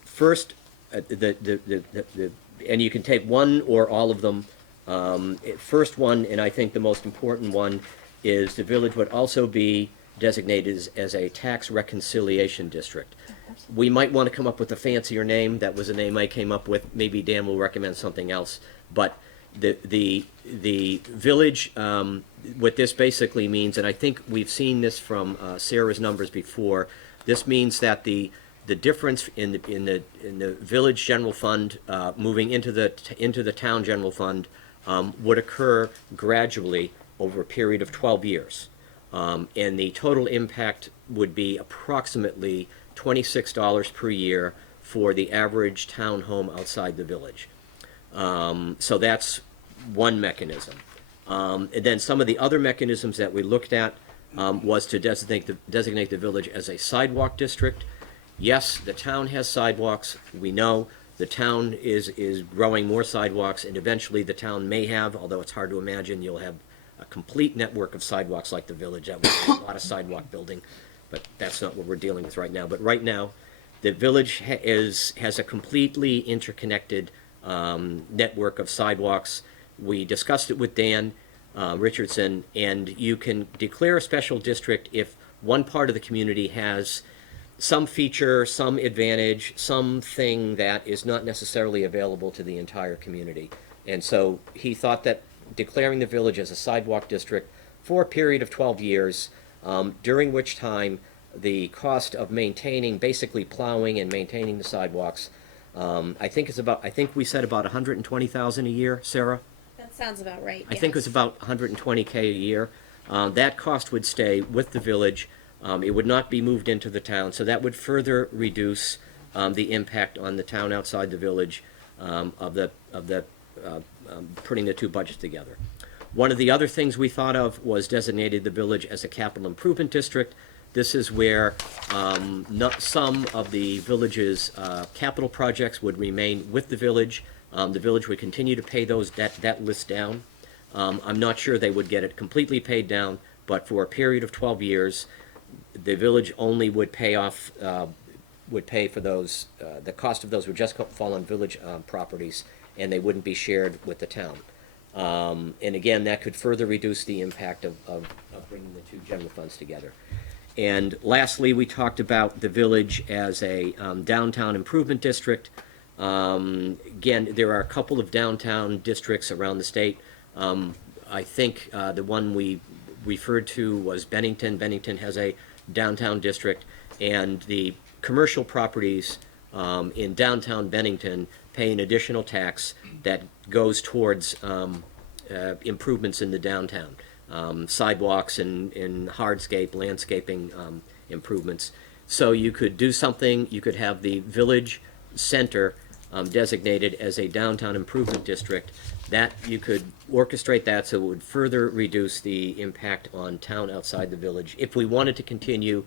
First, and you can take one or all of them. First one, and I think the most important one, is the village would also be designated as a tax reconciliation district. We might want to come up with a fancier name. That was a name I came up with. Maybe Dan will recommend something else. But the village, what this basically means, and I think we've seen this from Sarah's numbers before. This means that the difference in the village general fund moving into the town general fund would occur gradually over a period of 12 years. And the total impact would be approximately $26 per year for the average town home outside the village. So that's one mechanism. And then some of the other mechanisms that we looked at was to designate the village as a sidewalk district. Yes, the town has sidewalks. We know the town is growing more sidewalks, and eventually the town may have, although it's hard to imagine, you'll have a complete network of sidewalks like the village. That would be a lot of sidewalk building, but that's not what we're dealing with right now. But right now, the village has a completely interconnected network of sidewalks. We discussed it with Dan Richardson, and you can declare a special district if one part of the community has some feature, some advantage, something that is not necessarily available to the entire community. And so he thought that declaring the village as a sidewalk district for a period of 12 years, during which time the cost of maintaining, basically plowing and maintaining the sidewalks, I think we said about $120,000 a year, Sarah? That sounds about right. I think it was about $120K a year. That cost would stay with the village. It would not be moved into the town, so that would further reduce the impact on the town outside the village of putting the two budgets together. One of the other things we thought of was designated the village as a capital improvement district. This is where some of the village's capital projects would remain with the village. The village would continue to pay that list down. I'm not sure they would get it completely paid down, but for a period of 12 years, the village only would pay for those, the cost of those would just fall on village properties, and they wouldn't be shared with the town. And again, that could further reduce the impact of bringing the two general funds together. And lastly, we talked about the village as a downtown improvement district. Again, there are a couple of downtown districts around the state. I think the one we referred to was Bennington. Bennington has a downtown district, and the commercial properties in downtown Bennington pay an additional tax that goes towards improvements in the downtown, sidewalks and hardscape, landscaping improvements. So you could do something, you could have the village center designated as a downtown improvement district. That you could orchestrate that so it would further reduce the impact on town outside the village. If we wanted to continue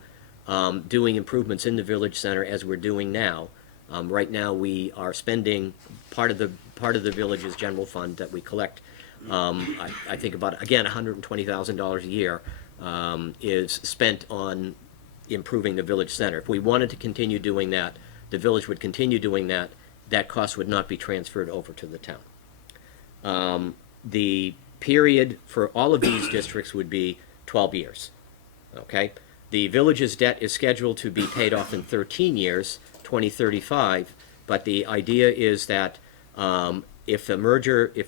doing improvements in the village center as we're doing now, right now we are spending part of the village's general fund that we collect. I think about, again, $120,000 a year is spent on improving the village center. If we wanted to continue doing that, the village would continue doing that. That cost would not be transferred over to the town. The period for all of these districts would be 12 years. Okay? The village's debt is scheduled to be paid off in 13 years, 2035, but the idea is that if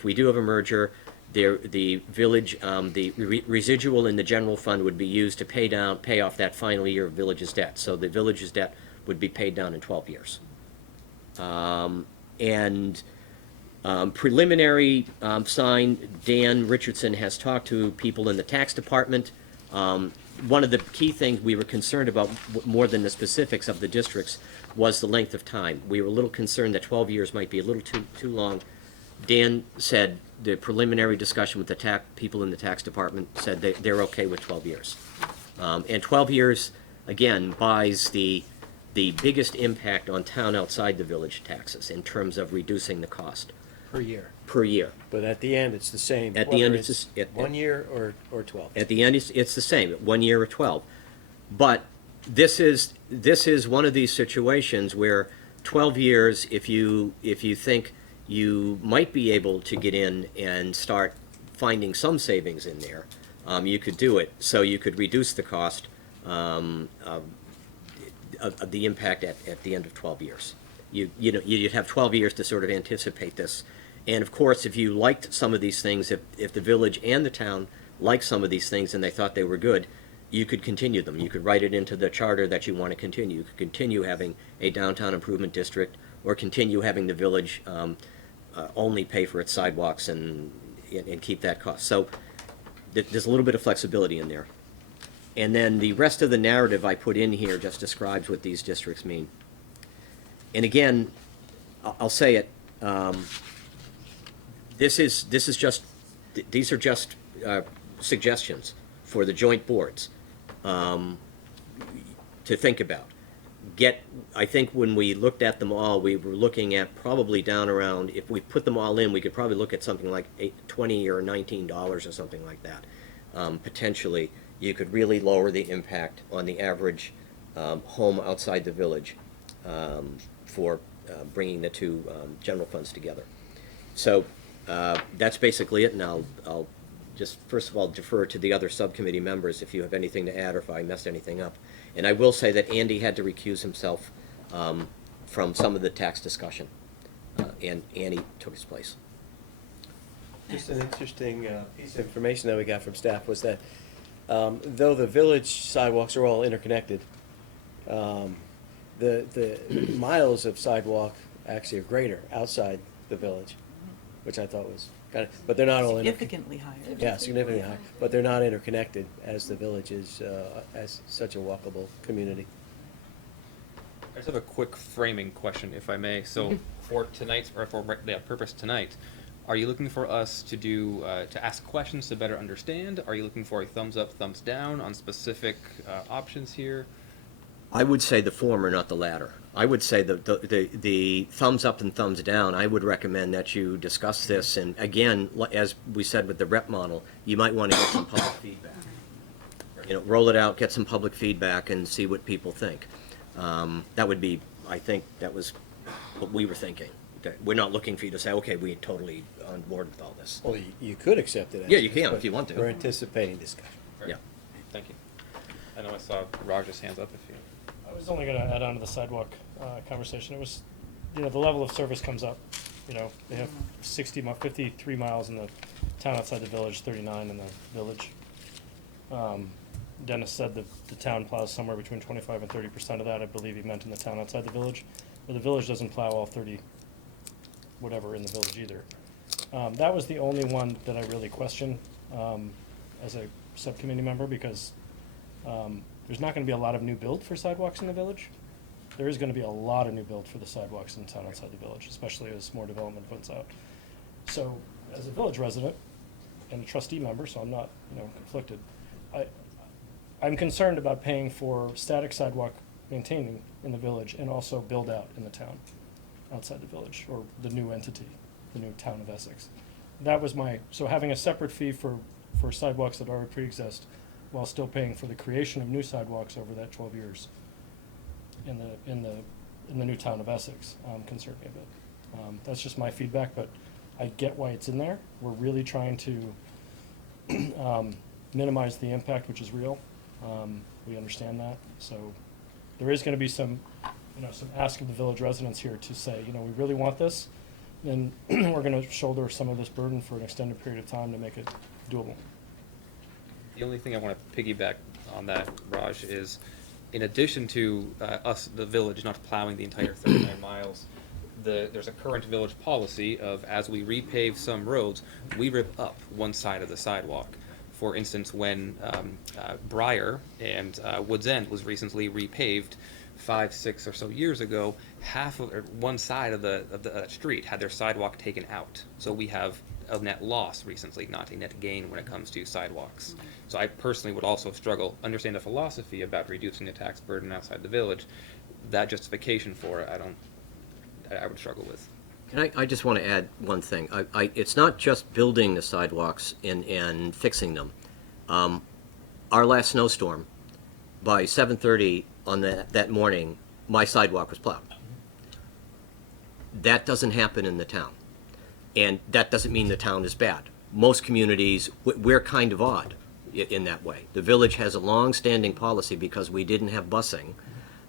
we do have a merger, the village, the residual in the general fund would be used to pay off that final year of village's debt. So the village's debt would be paid down in 12 years. Preliminary sign, Dan Richardson has talked to people in the tax department. One of the key things we were concerned about, more than the specifics of the districts, was the length of time. We were a little concerned that 12 years might be a little too long. Dan said the preliminary discussion with the people in the tax department said they're okay with 12 years. And 12 years, again, buys the biggest impact on town outside the village taxes in terms of reducing the cost. Per year. per year. But at the end, it's the same. At the end, whether it's the s- 1 year or 12. At the end, it's the same, 1 year or 12. But this is one of these situations where 12 years, if you think you might be able to get in and start finding some savings in there, you could do it. So you could reduce the cost of the impact at the end of 12 years. You'd have 12 years to sort of anticipate this. And of course, if you liked some of these things, if the village and the town liked some of these things and they thought they were good, you could continue them. You could write it into the charter that you want to continue. You could continue having a downtown improvement district, or continue having the village only pay for its sidewalks and keep that cost. So there's a little bit of flexibility in there. And then the rest of the narrative I put in here just describes what these districts mean. And again, I'll say it. These are just suggestions for the joint boards to think about. I think when we looked at them all, we were looking at probably down around, if we put them all in, we could probably look at something like $20 or $19 or something like that. Potentially, you could really lower the impact on the average home outside the village for bringing the two general funds together. So that's basically it, and I'll just first of all defer to the other subcommittee members if you have anything to add or if I messed anything up. And I will say that Andy had to recuse himself from some of the tax discussion, and Andy took his place. Just an interesting piece of information that we got from staff was that though the village sidewalks are all interconnected, the miles of sidewalk actually are greater outside the village, which I thought was kind of, but they're not all Significantly higher. Yeah, significantly higher, but they're not interconnected as the village is as such a walkable community. I just have a quick framing question, if I may. So, for tonight's, or for the purpose tonight, are you looking for us to do to ask questions to better understand? Are you looking for a thumbs up, thumbs down on specific options here? I would say the former, not the latter. I would say the thumbs up and thumbs down. I would recommend that you discuss this, and again, as we said with the rep model, you might want to get some public feedback. Roll it out, get some public feedback, and see what people think. That would be, I think, that was what we were thinking. We're not looking for you to say, okay, we're totally on board with all this. Well, you could accept it. Yeah, you can if you want to. We're anticipating discussion. Right. Yeah. Thank you. I know I saw Raj's hands up. If you. I was only going to add on to the sidewalk conversation. It was, the level of service comes up. They have 53 miles in the town outside the village, 39 in the village. Dennis said that the town plows somewhere between 25 and 30% of that. I believe he meant in the town outside the village. But the village doesn't plow all 30 whatever in the village either. That was the only one that I really questioned as a subcommittee member, because there's not going to be a lot of new build for sidewalks in the village. There is going to be a lot of new build for the sidewalks in town outside the village, especially as more development puts out. So, as a village resident and a trustee member, so I'm not, conflicted, I'm concerned about paying for static sidewalk maintaining in the village and also build out in the town outside the village, or the new entity, the new town of Essex. That was so having a separate fee for sidewalks that already pre-exist, while still paying for the creation of new sidewalks over that 12 years in the new town of Essex, concerned me a bit. That's just my feedback, but I get why it's in there. We're really trying to minimize the impact, which is real. We understand that. So there is going to be some ask of the village residents here to say, we really want this, then we're going to shoulder some of this burden for an extended period of time to make it doable. The only thing I want to piggyback on that, Raj, is in addition to us, the village, not plowing the entire 39 miles, there's a current village policy of, as we repave some roads, we rip up one side of the sidewalk. For instance, when Briar and Woods End was recently repaved 5, 6 or so years ago, one side of the street had their sidewalk taken out. So we have a net loss recently, not a net gain when it comes to sidewalks. Mm-hmm. So I personally would also understand the philosophy about reducing the tax burden outside the village. That justification for it, I would struggle with. I just want to add one thing. It's not just building the sidewalks and fixing them. Our last snowstorm, by 7:30 on that morning, my sidewalk was plowed. That doesn't happen in the town. And that doesn't mean the town is bad. Most communities, we're kind of odd in that way. The village has a long-standing policy because we didn't have busing,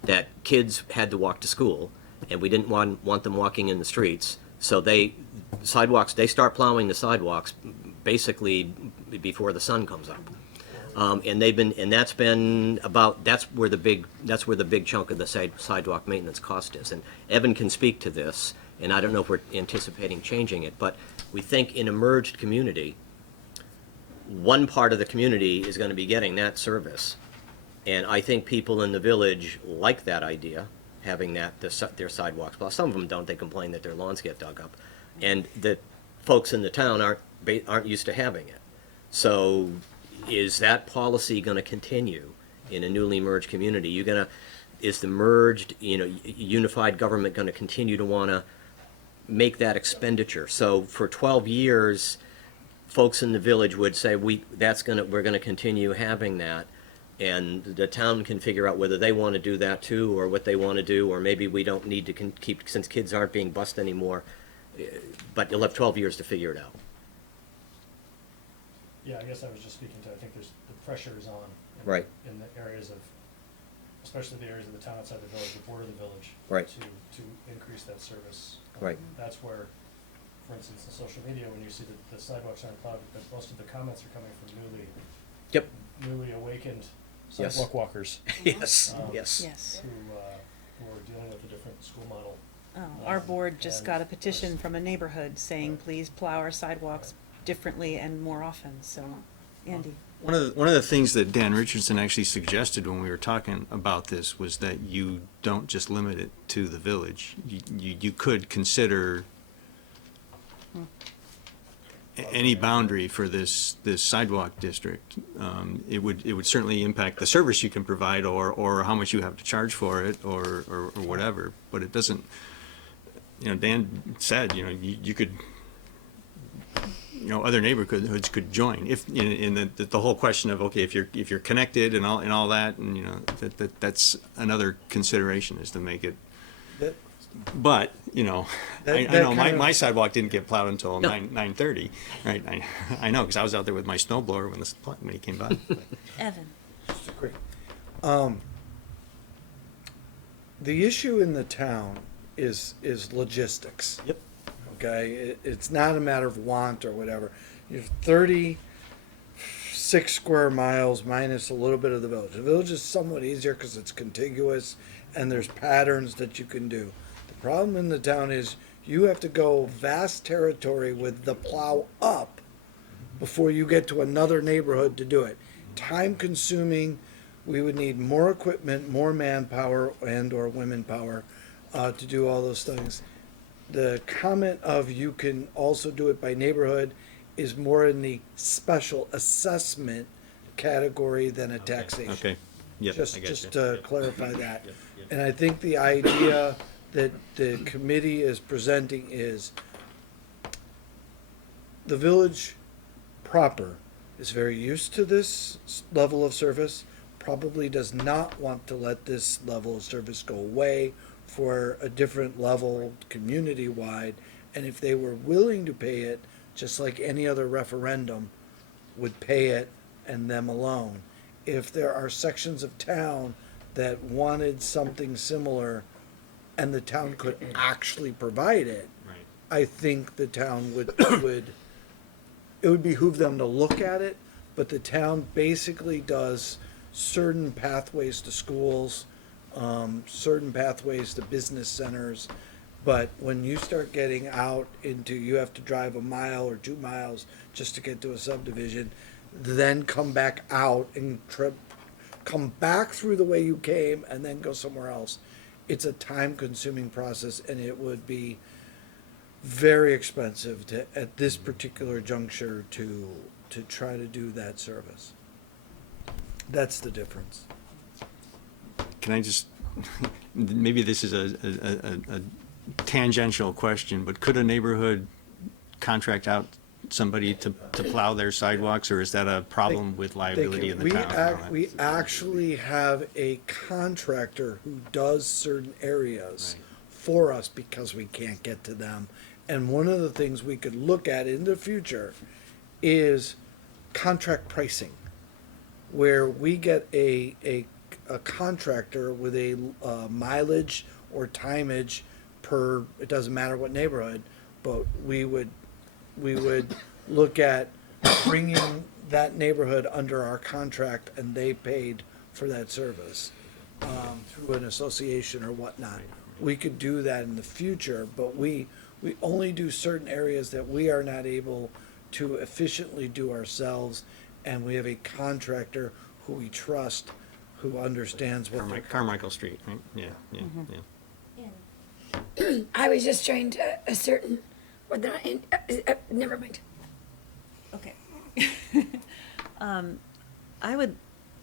that kids had to walk to school, and we didn't want them walking in the streets. So they start plowing the sidewalks basically before the sun comes up. That's where the big chunk of the sidewalk maintenance cost is. And Evan can speak to this, and I don't know if we're anticipating changing it, but we think in a merged community, one part of the community is going to be getting that service. And I think people in the village like that idea, having their sidewalks plowed. Some of them don't, they complain that their lawns get dug up. And the folks in the town aren't used to having it. So is that policy going to continue in a newly merged community? Is the merged, unified government going to continue to want to make that expenditure? So for 12 years, folks in the village would say, we're going to continue having that, and the town can figure out whether they want to do that too, or what they want to do, or maybe we don't need to keep, since kids aren't being bused anymore, but you'll have 12 years to figure it out. Yeah, I guess I was just speaking to, I think the pressure is on. Right. In the areas of, especially the areas of the town outside the village, the border of the village. Right. To increase that service. Right. That's where, for instance, in social media, when you see that the sidewalks aren't plowed, because most of the comments are coming from newly awakened Yes. sidewalk walkers. Yes. Yes. Who are dealing with a different school model. Our board just got a petition from a neighborhood saying, please plow our sidewalks differently and more often, so, Andy. One of the things that Dan Richardson actually suggested when we were talking about this was that you don't just limit it to the village. You could consider any boundary for this sidewalk district. It would certainly impact the service you can provide, or how much you have to charge for it, or whatever. But it doesn't. Dan said, you could. Other neighborhoods could join if in the whole question of, okay, if you're connected and all that, and that's another consideration, is to make it. But I know my sidewalk didn't get plowed until 9:30, right? I know, because I was out there with my snowblower when he came by. Evan. Just quick. The issue in the town is logistics. Yep. Okay, it's not a matter of want or whatever. You have 36 square miles minus a little bit of the village. The village is somewhat easier because it's contiguous and there's patterns that you can do. The problem in the town is you have to go vast territory with the plow up before you get to another neighborhood to do it. Time consuming. We would need more equipment, more manpower and/or women power to do all those things. The comment of you can also do it by neighborhood is more in the special assessment category than a taxation. Okay. Yep, Just to clarify that. And I think the idea that the committee is presenting is the village proper is very used to this level of service, probably does not want to let this level of service go away for a different level community-wide, and if they were willing to pay it, just like any other referendum, would pay it and them alone. If there are sections of town that wanted something similar and the town could actually provide it, right, I think the town would it would behoove them to look at it, but the town basically does certain pathways to schools, certain pathways to business centers, but when you start getting out into, you have to drive a mile or 2 miles just to get to a subdivision, then come back out and come back through the way you came and then go somewhere else. It's a time-consuming process, and it would be very expensive to, at this particular juncture, to try to do that service. That's the difference. Can I just, maybe this is a tangential question, but could a neighborhood contract out somebody to plow their sidewalks, or is that a problem with liability in the town? We actually have a contractor who does certain areas for us because we can't get to them. And one of the things we could look at in the future is contract pricing, where we get a contractor with a mileage or timeage per, it doesn't matter what neighborhood, but we would look at bringing that neighborhood under our contract, and they paid for that service through an association or whatnot. We could do that in the future, but we only do certain areas that we are not able to efficiently do ourselves, and we have a contractor who we trust, who understands what Carmichael Street, right? Yeah, yeah, yeah. I was just trying to ascertain whether never mind. Okay. I would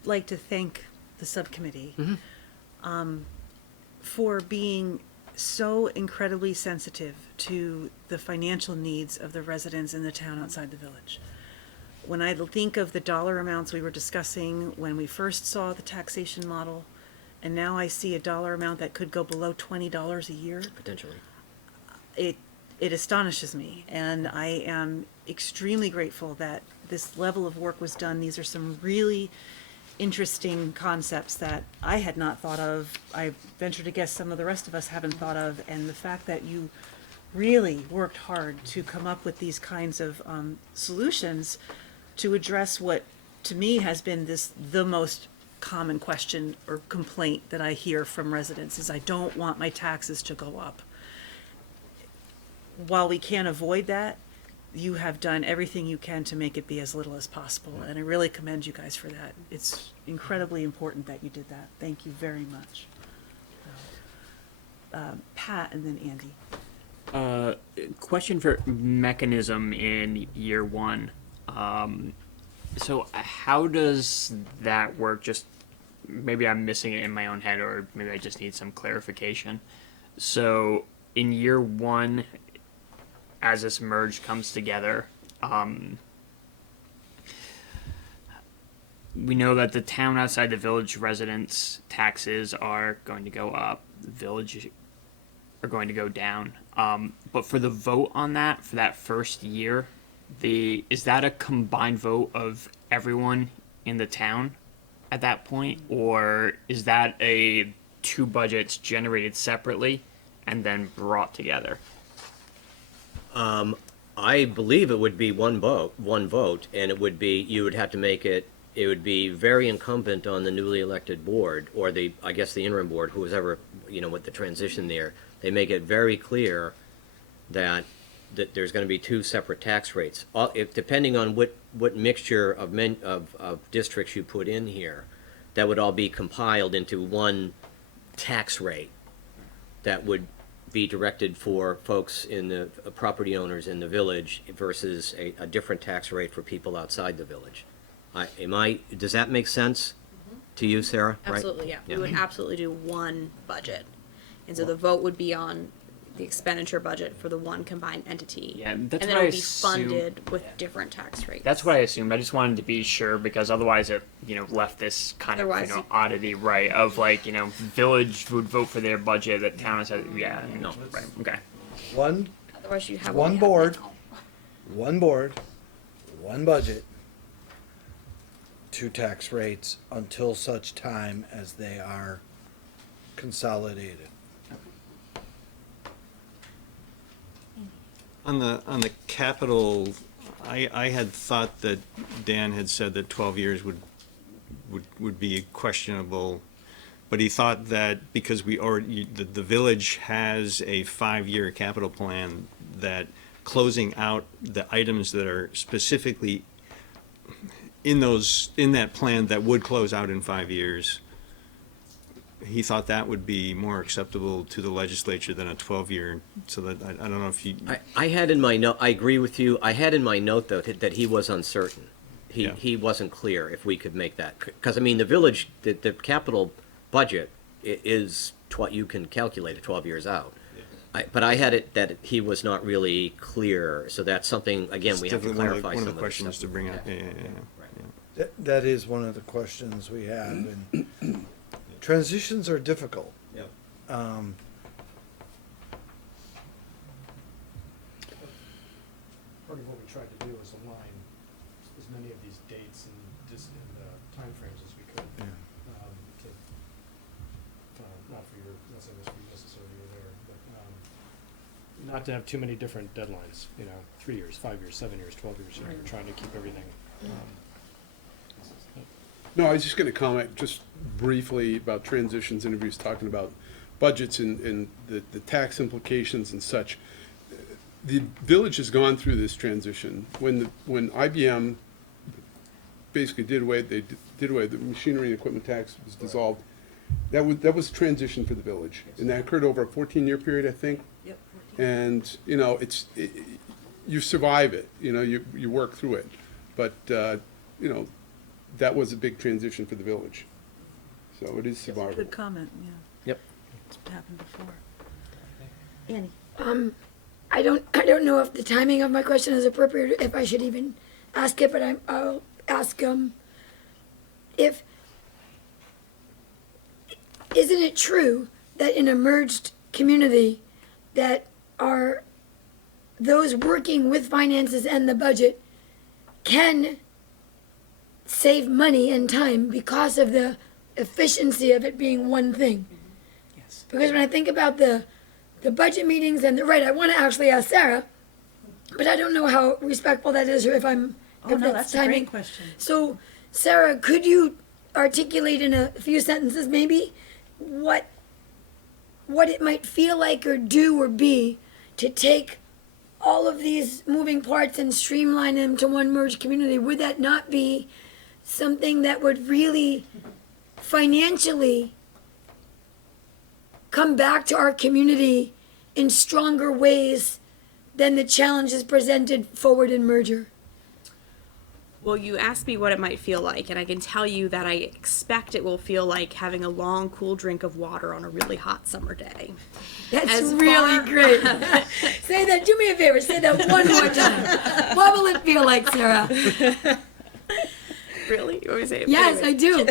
like to thank the subcommittee for being so incredibly sensitive to the financial needs of the residents in the town outside the village. When I think of the dollar amounts we were discussing when we first saw the taxation model, and now I see a dollar amount that could go below $20 a year. Potentially. It astonishes me, and I am extremely grateful that this level of work was done. These are some really interesting concepts that I had not thought of. I venture to guess some of the rest of us haven't thought of, and the fact that you really worked hard to come up with these kinds of solutions to address what to me has been the most common question or complaint that I hear from residents is I don't want my taxes to go up. While we can't avoid that, you have done everything you can to make it be as little as possible, and I really commend you guys for that. It's incredibly important that you did that. Thank you very much. Pat and then Andy. Question for mechanism in year one. So how does that work? Just maybe I'm missing it in my own head, or maybe I just need some clarification. So in year one, as this merge comes together, we know that the town outside the village residents' taxes are going to go up. The village are going to go down. But for the vote on that, for that first year, is that a combined vote of everyone in the town at that point? Or is that two budgets generated separately and then brought together? I believe it would be one vote, and you would have to make it would be very incumbent on the newly elected board, or I guess the interim board, whoever, with the transition there. They make it very clear that there's going to be two separate tax rates. Depending on what mixture of districts you put in here, that would all be compiled into one tax rate that would be directed for folks in the property owners in the village versus a different tax rate for people outside the village. Does that make sense to you, Sarah? Absolutely, yeah. We would absolutely do one budget. And so the vote would be on the expenditure budget for the one combined entity. Yeah, and that's then what it I would be funded with different tax rates. That's what I assumed. I just wanted to be sure, because otherwise it, left this kind Otherwise of, oddity, right? Of village would vote for their budget, that town said, yeah, no, right, okay. Otherwise you have one board, one budget, two tax rates until such time as they are consolidated. On the capital, I had thought that Dan had said that 12 years would be questionable, but he thought that because the village has a 5-year capital plan, that closing out the items that are specifically in that plan that would close out in 5 years, he thought that would be more acceptable to the legislature than a 12-year, so that, I don't know if you... I had in my note, I agree with you, I had in my note, though, that he was uncertain. He wasn't clear if we could make that, because, the village, the capital budget is, you can calculate it 12 years out. But I had it that he was not really clear, so that's something, again, we have to Definitely clarify one some of of the this questions stuff. to bring up. Yeah. Yeah. That is one of the questions we have, and transitions are difficult. Yep. Part of what we tried to do was align as many of these dates and timeframes as we could. Yeah. Not for your, not saying this for you necessarily or there, but not to have too many different deadlines, 3 years, 5 years, 7 years, 12 years, we're trying to keep everything. No, I was just gonna comment just briefly about transitions interviews, talking about budgets and the tax implications and such. The village has gone through this transition. When IBM basically did away, the machinery and equipment tax was dissolved, that was a transition for the village. And that occurred over a 14-year period, I think. Yep. And, you survive it, you work through it. But, that was a big transition for the village. So it is survivable. Good comment, yeah. Yep. It's happened before. Annie? I don't know if the timing of my question is appropriate, if I should even ask it, but I'll ask, if, isn't it true that in a merged community that are those working with finances and the budget can save money and time because of the efficiency of it being one thing? Yes. Because when I think about the budget meetings and I want to actually ask Sarah, but I don't know how respectful that is or if I'm. Oh, if no, that's a timing. great question. So, Sarah, could you articulate in a few sentences maybe what it might feel like or do or be to take all of these moving parts and streamline them to one merged community? Would that not be something that would really financially come back to our community in stronger ways than the challenges presented forward in merger? Well, you asked me what it might feel like, and I can tell you that I expect it will feel like having a long, cool drink of water on a really hot summer day. That's As really far- great. Say that, do me a favor, say that one more time. What will it feel like, Sarah? Really? You want me to say it? Yes, Anyway. I do.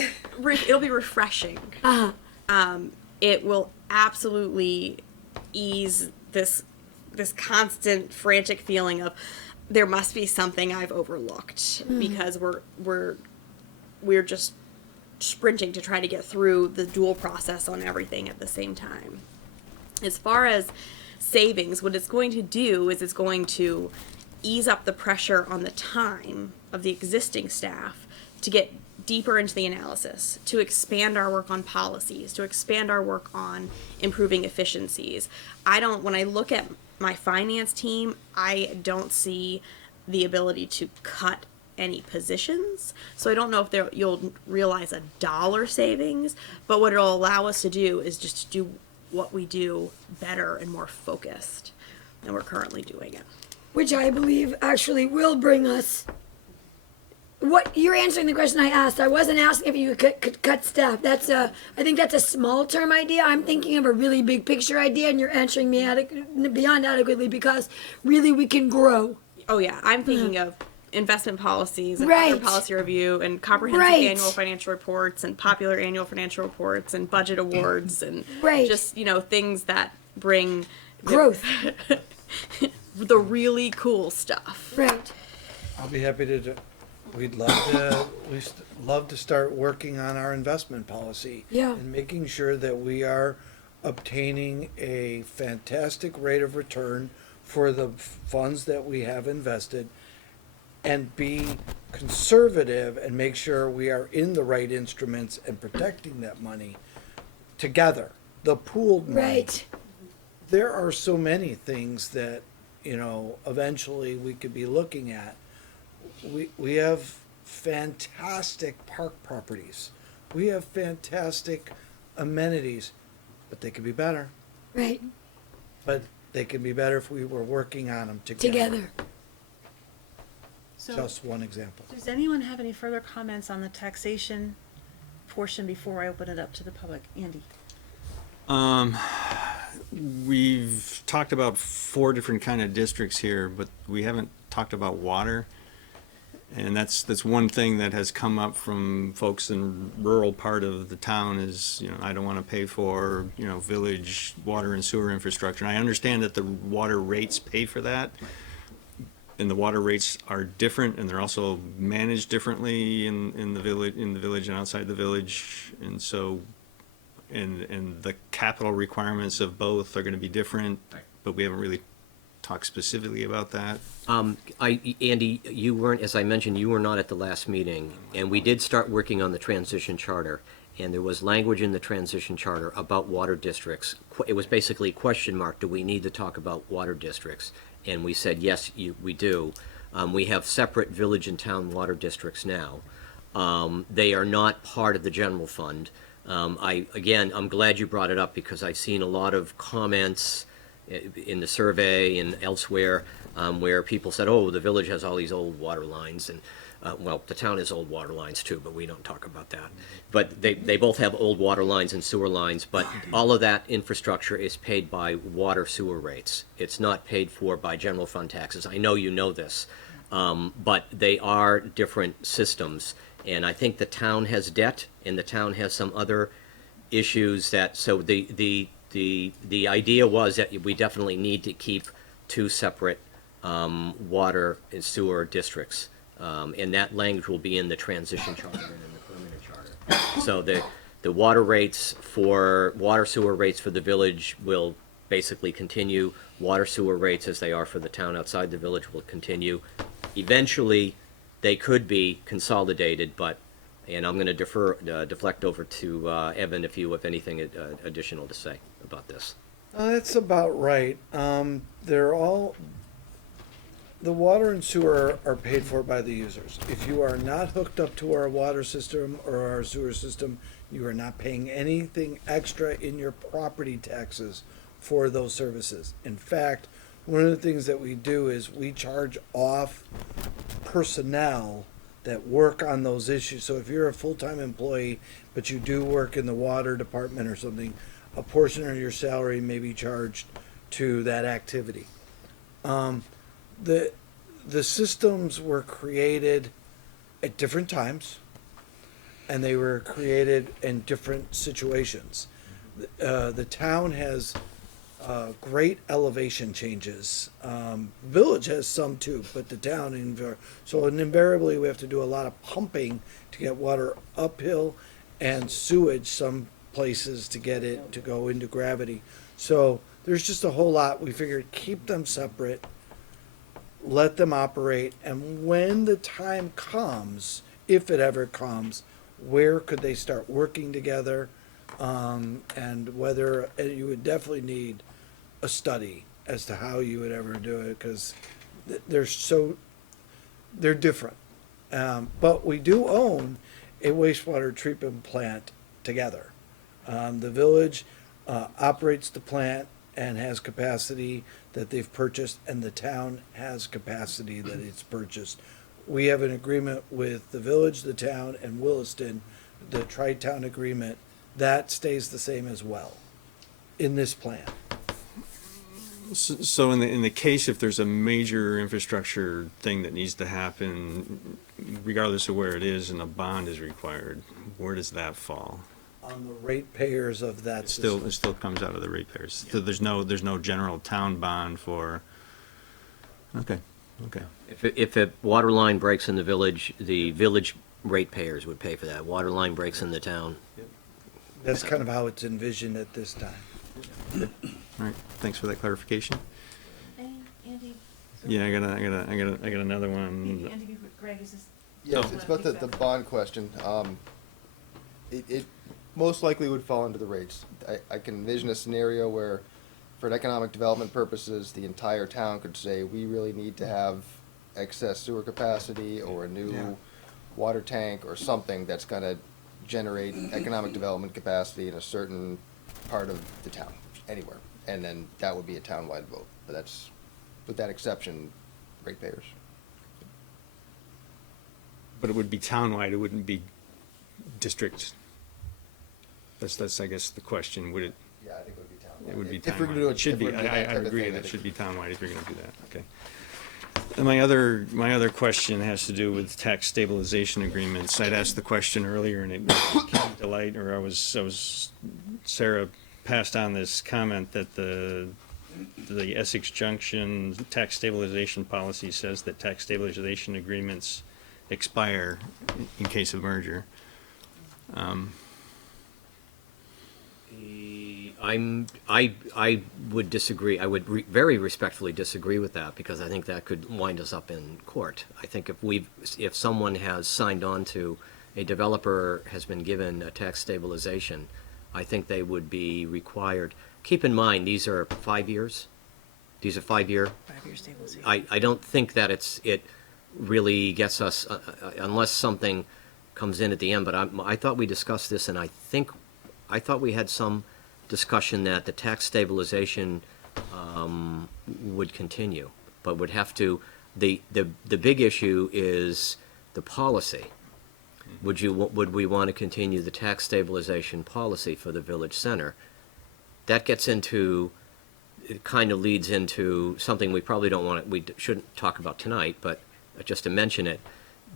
It'll be refreshing. It will absolutely ease this constant frantic feeling of there must be something I've overlooked because we're just sprinting to try to get through the dual process on everything at the same time. As far as savings, what it's going to do is it's going to ease up the pressure on the time of the existing staff to get deeper into the analysis, to expand our work on policies, to expand our work on improving efficiencies. When I look at my finance team, I don't see the ability to cut any positions. So I don't know if you'll realize a dollar savings, but what it'll allow us to do is just to do what we do better and more focused than we're currently doing it. Which I believe actually will bring us. What you're answering the question I asked. I wasn't asking if you could cut staff. I think that's a small term idea. I'm thinking of a really big picture idea, and you're answering me beyond adequately because really we can grow. Oh yeah, I'm thinking of investment policies and Right. other policy review and comprehensive Right. annual financial reports and popular annual financial reports and budget awards and Right. just things that bring Growth. the really cool stuff. Right. I'll be happy to do. We'd love to start working on our investment policy. Yeah. And making sure that we are obtaining a fantastic rate of return for the funds that we have invested, and be conservative and make sure we are in the right instruments and protecting that money together, the pooled money. Right. There are so many things that, eventually we could be looking at. We have fantastic park properties. We have fantastic amenities, but they could be better. Right. But they could be better if we were working on them together. So, Just one example. does anyone have any further comments on the taxation portion before I open it up to the public? Andy? We've talked about 4 different kind of districts here, but we haven't talked about water. And that's one thing that has come up from folks in rural part of the town is, I don't want to pay for, village water and sewer infrastructure. And I understand that the water rates pay for that. And the water rates are different, and they're also managed differently in the village and outside the village. And so, and the capital requirements of both are going to be different, but we haven't really talk specifically about that? Andy, you weren't, as I mentioned, you were not at the last meeting, and we did start working on the transition charter, and there was language in the transition charter about water districts. It was basically question mark, do we need to talk about water districts? And we said, yes, we do. We have separate village and town water districts now. They are not part of the general fund. I'm glad you brought it up because I've seen a lot of comments in the survey and elsewhere where people said, oh, the village has all these old water lines, and well, the town has old water lines too, but we don't talk about that. But they both have old water lines and sewer lines, but all of that infrastructure is paid by water sewer rates. It's not paid for by general fund taxes. I know you know this, but they are different systems, and I think the town has debt, and the town has some other issues that, so the idea was that we definitely need to keep 2 separate water and sewer districts. And that language will be in the transition charter and in the permanent charter. So the water rates for, water sewer rates for the village will basically continue. Water sewer rates as they are for the town outside the village will continue. Eventually, they could be consolidated, but, and I'm going to deflect over to Evan if you have anything additional to say about this. That's about right. They're all, the water and sewer are paid for by the users. If you are not hooked up to our water system or our sewer system, you are not paying anything extra in your property taxes for those services. In fact, one of the things that we do is we charge off personnel that work on those issues. So if you're a full-time employee, but you do work in the water department or something, a portion of your salary may be charged to that activity. The systems were created at different times, and they were created in different situations. The town has great elevation changes. Village has some too, but the town, so invariably we have to do a lot of pumping to get water uphill and sewage some places to get it to go into gravity. So there's just a whole lot. We figured keep them separate, let them operate, and when the time comes, if it ever comes, where could they start working together, and whether you would definitely need a study as to how you would ever do it, because they're different. But we do own a wastewater treatment plant together. The village operates the plant and has capacity that they've purchased, and the town has capacity that it's purchased. We have an agreement with the village, the town, and Williston, the tri-town agreement. That stays the same as well in this plan. So in the case if there's a major infrastructure thing that needs to happen, regardless of where it is, and a bond is required, where does that fall? On the ratepayers of that system. It still comes out of the ratepayers. So there's no general town bond for. Okay. If a water line breaks in the village ratepayers would pay for that. Water line breaks in the town. That's kind of how it's envisioned at this time. All right. Thanks for that clarification. Andy? Yeah, I got another one. Andy, Greg, is this? Yes, it's about the bond question. It most likely would fall into the rates. I can envision a scenario where, for economic development purposes, the entire town could say, we really need to have excess sewer capacity or a new water tank or something that's gonna generate economic development capacity in a certain part of the town, anywhere. And then that would be a town-wide vote. But that's, with that exception, ratepayers. But it would be townwide. It wouldn't be district. That's I guess the question. Would it? Yeah, I think it would be townwide. it would be If we're townwide. gonna do it- It should if be, we're gonna do that I type of agree, thing, I that think- should be townwide if you're gonna do that, okay. And my other question has to do with tax stabilization agreements. I'd asked the question earlier and it came to light, or Sarah passed on this comment that the Essex Junction tax stabilization policy says that tax stabilization agreements expire in case of merger. I would disagree. I would very respectfully disagree with that because I think that could wind us up in court. I think if someone has signed on to, a developer has been given a tax stabilization, I think they would be required. Keep in mind, these are 5 years. These are 5-year. 5-year stabilization. I don't think that it really gets us, unless something comes in at the end, but I thought we discussed this, and I thought we had some discussion that the tax stabilization would continue, but would have to, the big issue is the policy. Would we want to continue the tax stabilization policy for the village center? That gets into, it kind of leads into something we probably we shouldn't talk about tonight, but just to mention it,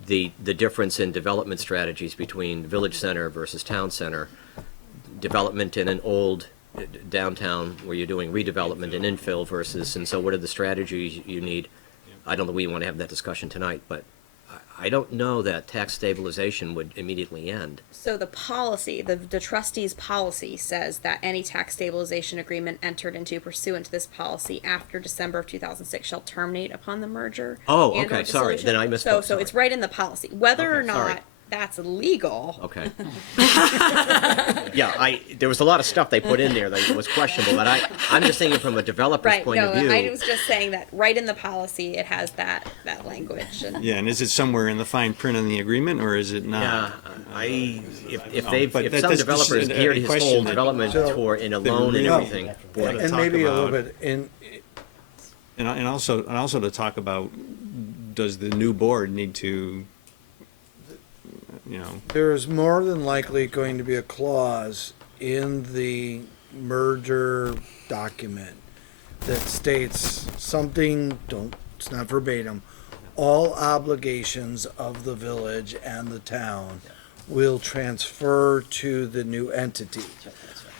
the difference in development strategies between village center versus town center, development in an old downtown where you're doing redevelopment and infill versus, and so what are the strategies you need? I don't think we want to have that discussion tonight, but I don't know that tax stabilization would immediately end. So the policy, the trustees' policy says that any tax stabilization agreement entered into pursuant to this policy after December of 2006 shall terminate upon the merger. Oh, and/or okay, sorry, dissolution. then I misspoke, So sorry. it's right in the policy. Whether or Okay, not sorry. that's legal. Okay. Yeah, there was a lot of stuff they put in there that was questionable, but I'm just thinking from a developer's Right, point no, of view. I was just saying that right in the policy, it has that language. And Yeah, and is it somewhere in the fine print in the agreement, or is it not? Yeah, if But some this developer is has a geared his question whole that- development for in a that loan and really everything. ought to And talk maybe a little about. bit in, And also to talk about, does the new board need to, there's more than likely going to be a clause in the merger document that states something, it's not verbatim, all obligations of the village and the town will transfer to the new entity.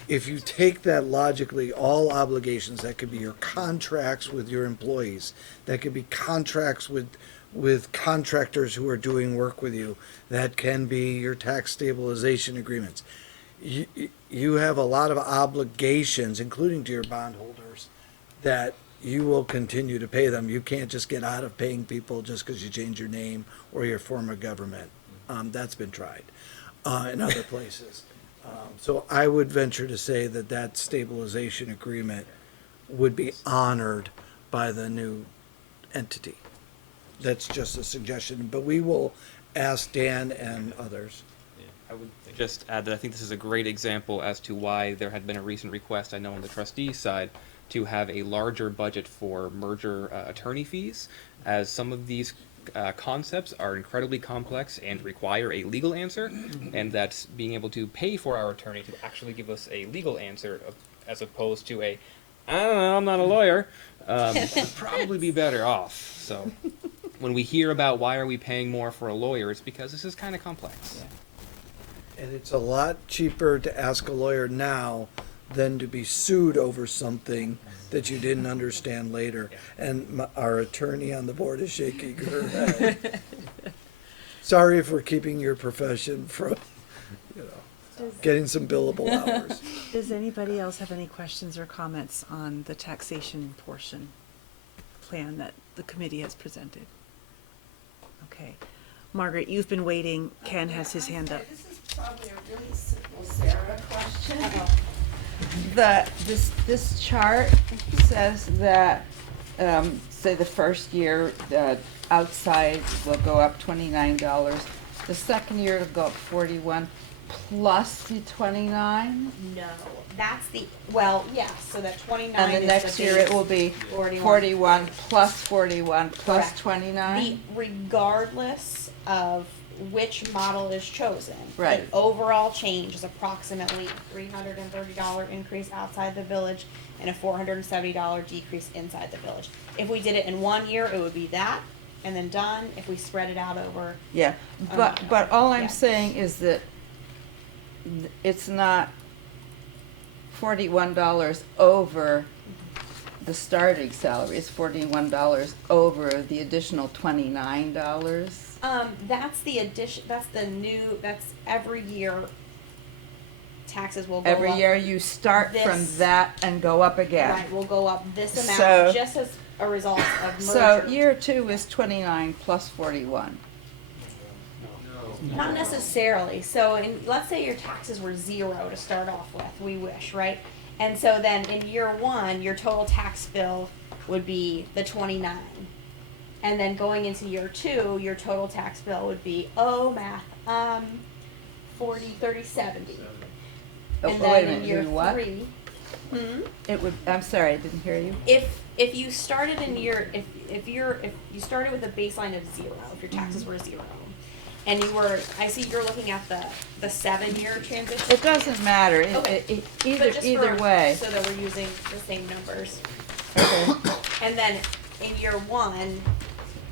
If you take that logically, all obligations, that could be your contracts with your employees, that could be contracts with contractors who are doing work with you, that can be your tax stabilization agreements. You have a lot of obligations, including to your bondholders, that you will continue to pay them. You can't just get out of paying people just because you change your name or your form of government. That's been tried in other places. So I would venture to say that stabilization agreement would be honored by the new entity. That's just a suggestion, but we will ask Dan and others. I would just add that I think this is a great example as to why there had been a recent request, I know on the trustees side, to have a larger budget for merger attorney fees, as some of these concepts are incredibly complex and require a legal answer, and that being able to pay for our attorney to actually give us a legal answer as opposed to I don't know, I'm not a lawyer, would probably be better off. So when we hear about why are we paying more for a lawyer, it's because this is kind of complex. And it's a lot cheaper to ask a lawyer now than to be sued over something that you didn't understand later. And our attorney on the board is shaking her head. Sorry if we're keeping your profession from, getting some billable hours. Does anybody else have any questions or comments on the taxation portion plan that the committee has presented? Okay. Margaret, you've been waiting. Ken has his hand up. This is probably a really simple Sarah question. This chart says that, say the first year, the outside will go up $29. The second year it'll go up 41 plus the 29. No, that's so that 29 And the is next year it will be 41 plus 41 plus Correct. 29. Regardless of which model is chosen. Right. The overall change is approximately $330 increase outside the village and a $470 decrease inside the village. If we did it in 1 year, it would be that, and then done. If we spread it out over. Yeah, but all I'm yeah. saying is that it's not $41 over the starting salary, it's $41 over the additional $29. That's the addition, that's the new, that's every year taxes will go up. Every year you start from this- that and go up again. Right, will go up this amount So- just as a result of merger. So year 2 is 29 plus 41. Not necessarily. So, let's say your taxes were 0 to start off with. We wish, right? And so then in year 1, your total tax bill would be the 29, and then going into year 2, your total tax bill would be 40, 30, 70. Oh, And wait a then minute, in year you what? 3, It would, I'm sorry, I didn't hear you. if you started in year if you started with a baseline of 0, if your taxes were 0. And you were, I see you're looking at the 7-year transition. It doesn't matter, Okay. either, But just either for- way. So that we're using the same numbers. Okay. And then in year 1,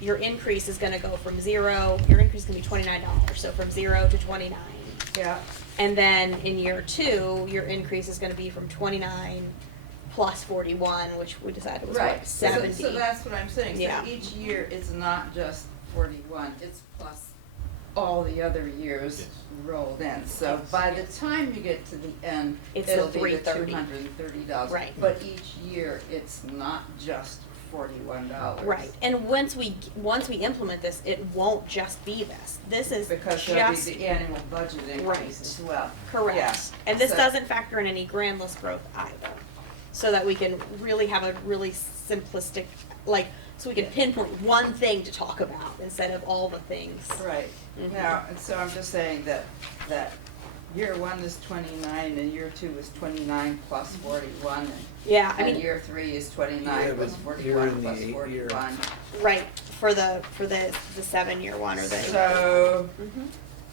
your increase is gonna go from 0, your increase is gonna be $29, so from 0 to 29. Yeah. And then in year 2, your increase is gonna be from 29 plus 41, which we decided was Right, what, 70. So that's what I'm saying, so Yeah. each year it's not just 41, it's plus all the other years rolled in. So by the time you get to the end, It's it'll the be the $330. $230. Right. But each year, it's not just $41. Right, and once we implement this, it won't just be this. This is Because just there'll be the annual budget increase Right. as well. correct. Yeah. And this So- doesn't factor in any grand list growth either, so that we can really have a really simplistic, like, so we can pinpoint one thing to talk about instead of all the things. Right. Mhm. Now, and so I'm just saying that year 1 is 29 and year 2 is 29 plus 41. Yeah, I And mean- year 3 is 29 Yeah, plus but you're 41 in the plus 8-year. 41. Right, for the 7-year one or the. So, Mhm.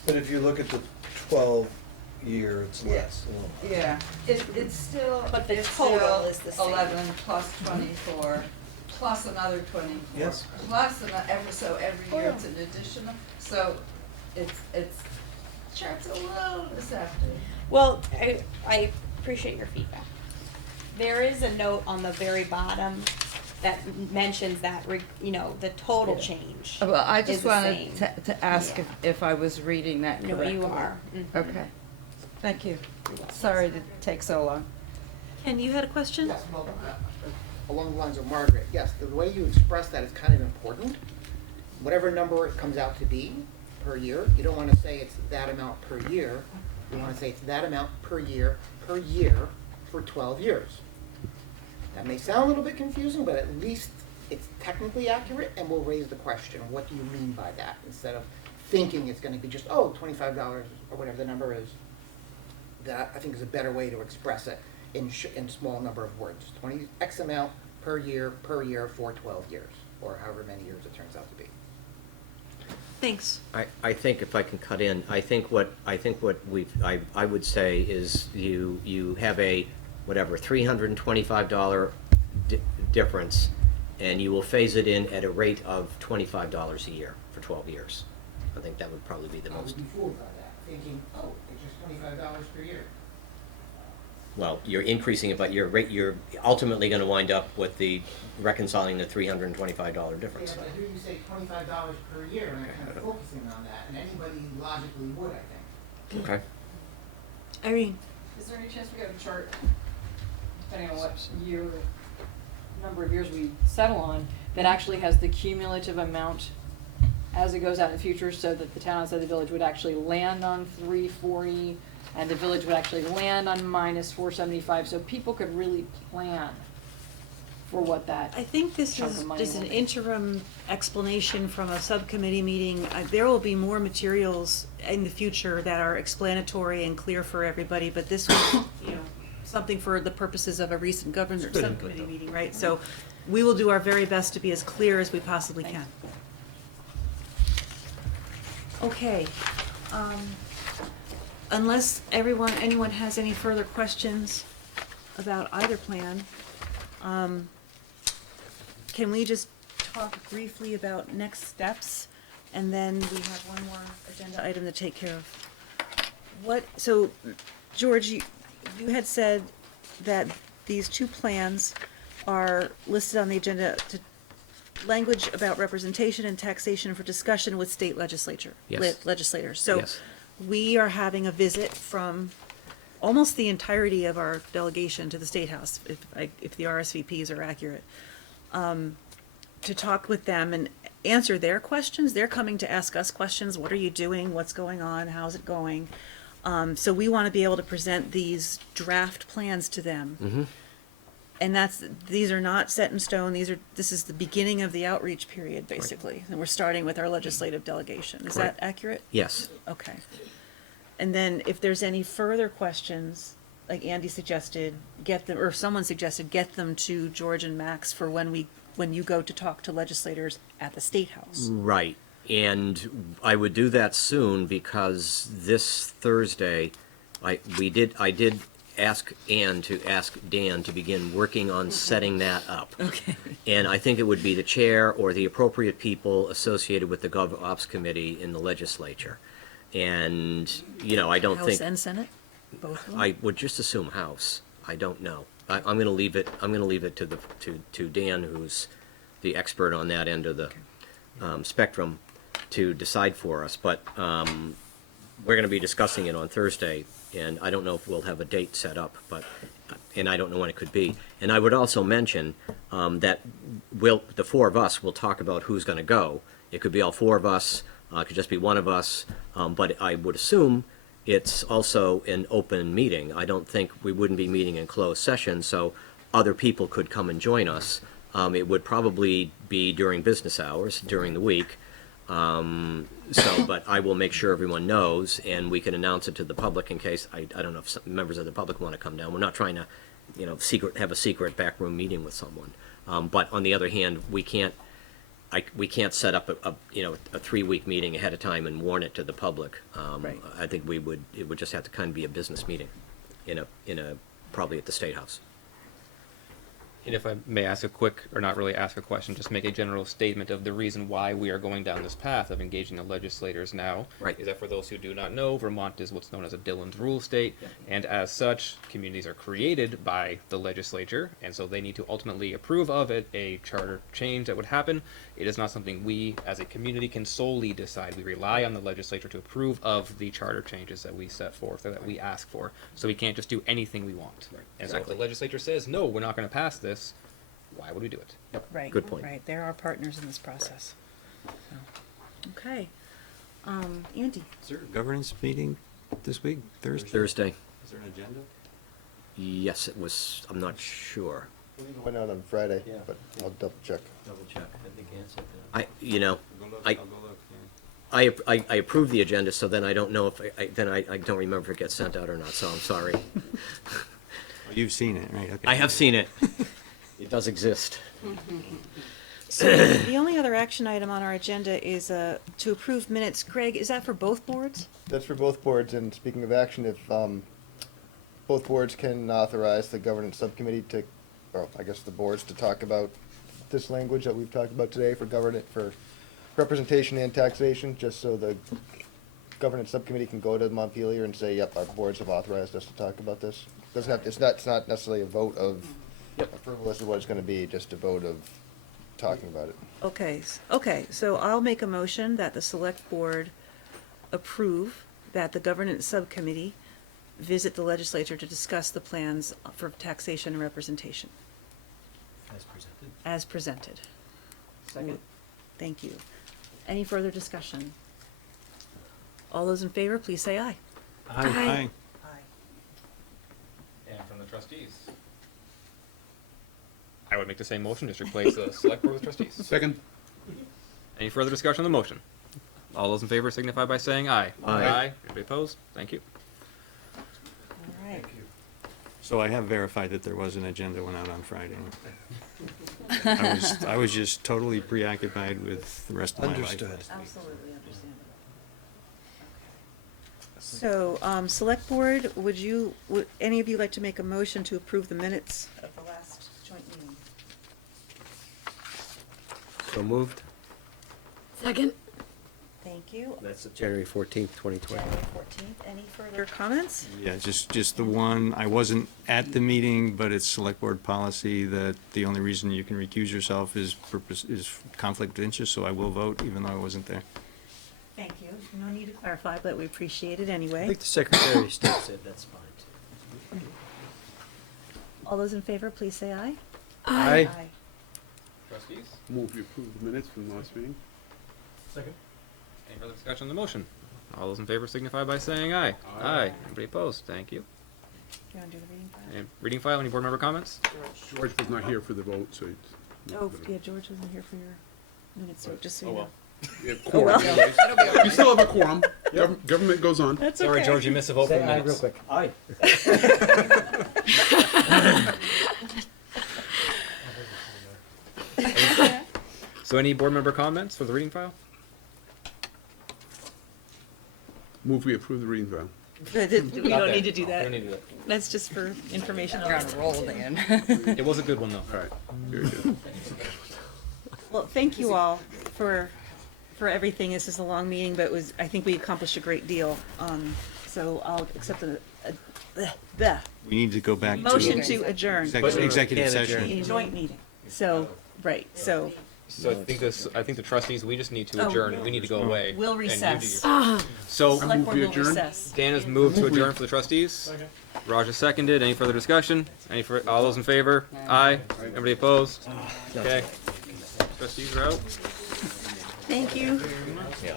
But if you look at the 12-year, it's less. yeah, it's still, But the it's total still is the same. 11 plus 24, plus another 24. Yes. Plus, every year it's an additional, so it's charts a little deceptive. Well, I appreciate your feedback. There is a note on the very bottom that mentions that, the total Yeah. change. Well, I is just the wanted same. to ask Yeah. if I was reading that No, correctly. you are. Mhm. Okay, thank you. Sorry to take so long. Ken, you had a question? Yes, well, along the lines of Margaret, yes, the way you express that is kind of important. Whatever number it comes out to be per year, you don't want to say it's that amount per year. You want to say it's that amount per year for 12 years. That may sound a little bit confusing, but at least it's technically accurate and will raise the question, what do you mean by that? Instead of thinking it's going to be just, $25 or whatever the number is. That, I think, is a better way to express it in small number of words. 20 X amount per year for 12 years, or however many years it turns out to be. Thanks. I think if I can cut in, I think what I would say is you have a, whatever, $325 difference, and you will phase it in at a rate of $25 a year for 12 years. I think that would probably be the I would most, be fooled by that, thinking, it's just $25 per year. well, you're increasing it, but you're ultimately gonna wind up with the reconciling the $325 difference. Yeah, but I hear you say $25 per year, and I'm kind of focusing on that, and anybody logically would, I think. Okay. Irene? Is there any chance we get a chart, depending on what number of years we settle on, that actually has the cumulative amount as it goes out in the future, so that the town outside the village would actually land on 340, and the village would actually land on minus 475, so people could really plan for what that I think this chunk is of money just an will be. interim explanation from a subcommittee meeting. There will be more materials in the future that are explanatory and clear for everybody, but this was, something for the purposes of a recent governance Good input, subcommittee though. meeting, right? So we will do our very best to be as clear as we possibly can. Okay, unless anyone has any further questions about either plan, can we just talk briefly about next steps? And then we have one more agenda item to take care of. So, George, you had said that these two plans are listed on the agenda to language about representation and taxation for discussion with state legislators. So Yes. we are having a visit from almost the entirety of our delegation to the State House, if the RSVPs are accurate, to talk with them and answer their questions. They're coming to ask us questions. What are you doing? What's going on? How's it going? So we want to be able to present these draft plans to them. Mm-hmm. And these are not set in stone. This is the beginning of the outreach period, basically. And we're starting with our legislative delegation. Is that accurate? Yes. Okay. And then if there's any further questions, like Andy suggested, or someone suggested, get them to George and Max for when you go to talk to legislators at the State House. Right. And I would do that soon because this Thursday, I did ask Ann to ask Dan to begin working on setting that up. Okay. And I think it would be the chair or the appropriate people associated with the Gov Ops Committee in the legislature. And, I don't think. House and Senate? Both of them? I would just assume House. I don't know. I'm going to leave it. I'm going to leave it to Dan, who's the expert on that end of the spectrum, to decide for us. But we're going to be discussing it on Thursday, and I don't know if we'll have a date set up. And I don't know when it could be. And I would also mention that the four of us will talk about who's going to go. It could be all four of us. It could just be one of us. But I would assume it's also an open meeting. I don't think we wouldn't be meeting in closed session, so other people could come and join us. It would probably be during business hours, during the week. But I will make sure everyone knows, and we can announce it to the public in case, I don't know if some members of the public want to come down. We're not trying to, have a secret backroom meeting with someone. But on the other hand, we can't set up a 3-week meeting ahead of time and warn it to the public. Right. I think it would just have to kind of be a business meeting probably at the State House. And if I may ask not really ask a question, just make a general statement of the reason why we are going down this path of engaging the legislators now. Right. Is that for those who do not know, Vermont is what's known as a Dillon's Rule state, and as such, communities are created by the legislature, and so they need to ultimately approve of it, a charter change that would happen. It is not something we, as a community, can solely decide. We rely on the legislature to approve of the charter changes that we set forth, or that we ask for. So we can't just do anything we want. Right. And so if the legislature says, no, we're not going to pass this, why would we do it? Yep. Right. Good point. Right, they're our partners in this process. So, okay. Andy? Is there a governance meeting this week, Thursday? Thursday. Is there an agenda? Yes, it was. I'm not sure. I believe it went out on Friday, but I'll double check. Double check. I think Ann said that. I'll go look, yeah. I approved the agenda, so then I don't know if I don't remember if it gets sent out or not. So I'm sorry. Oh, you've seen it, right? Okay. I have seen it. It does exist. So the only other action item on our agenda is to approve minutes. Greg, is that for both boards? That's for both boards, and speaking of action, if both boards can authorize the governance subcommittee the boards to talk about this language that we've talked about today for representation and taxation, just so the governance subcommittee can go to Montpelier and say, yep, our boards have authorized us to talk about this. It's not necessarily a vote of approval. This is what it's going to be, just a vote of talking about it. Okay, so I'll make a motion that the select board approve that the governance subcommittee visit the legislature to discuss the plans for taxation and representation. As presented. As presented. Second. Thank you. Any further discussion? All those in favor, please say aye. Aye. And from the trustees? I would make the same motion, just replace the select board with trustees. Second. Any further discussion on the motion? All those in favor signify by saying aye. Aye. Anybody opposed? Thank you. All right. So I have verified that there was an agenda went out on Friday. I was just totally preoccupied with the rest of my life. Understood. last week. Absolutely understandable. So, Select Board, would any of you like to make a motion to approve the minutes of the last joint meeting? So moved. Second. Thank you. That's January 14th, 2020. January 14th. Any further comments? Yeah, just the one, I wasn't at the meeting, but it's select board policy that the only reason you can recuse yourself is conflict of interest, so I will vote even though I wasn't there. Thank you. No need to clarify, but we appreciate it I anyway. think the Secretary of State said that's fine. All those in favor, please say aye. Aye. Trustees? Move we approve the minutes from last meeting. Second. Any further discussion on the motion? All those in favor signify by saying aye. Aye. Anybody opposed? Thank you. You want to do the reading file? And reading file, any board member comments? George was not here for the vote, so. Oh, yeah, George wasn't here for your minutes, so just so you Oh, know. well. We have Oh, quorum. well. anyways. You still have a quorum. Government goes on. That's Sorry, okay. George, you missed a vote for Say the aye minutes. real quick. Aye. So any board member comments for the reading file? Move we approve the reading file. We don't need to do We that. don't need to do that. That's just for information. You're on a roll, Dan. It was a good one, though. All right, very good. Well, thank you all for everything. This is a long meeting, but I think we accomplished a great deal. So I'll accept the We need to go back to. motion to adjourn. Executive Can't session. adjourn. A joint meeting. So, right, so So I think the trustees, we just need to Oh, adjourn, and we need to go away. we'll and you do recess. your- So, Select board we will adjourn? recess. Dan has moved to adjourn for the trustees. Raj has seconded. Any further discussion? All those in favor? Aye. Everybody opposed? Okay. Trustees are out. Thank you.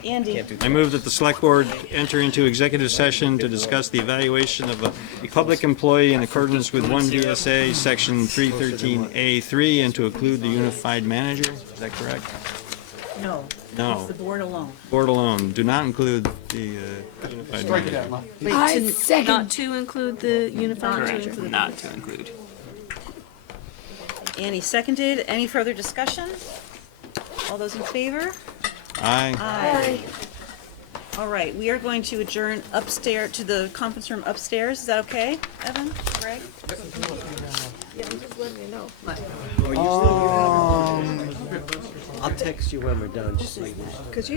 Andy. I move that the select board enter into executive session to discuss the evaluation of a public employee in accordance with 1 VSA, section 313A3, and to include the unified manager. Is that correct? No. No. It's the board alone. Board alone. Do not include the unified manager. Wait, I second. Not to include the unified. Correct, not to include. Annie seconded. Any further discussion? All those in favor? Aye. Aye. All right, we are going to adjourn upstairs to the conference room upstairs. Is that okay, Evan, Greg? Yeah, I'm just letting you know. I'll text you when we're done, just so you know. Because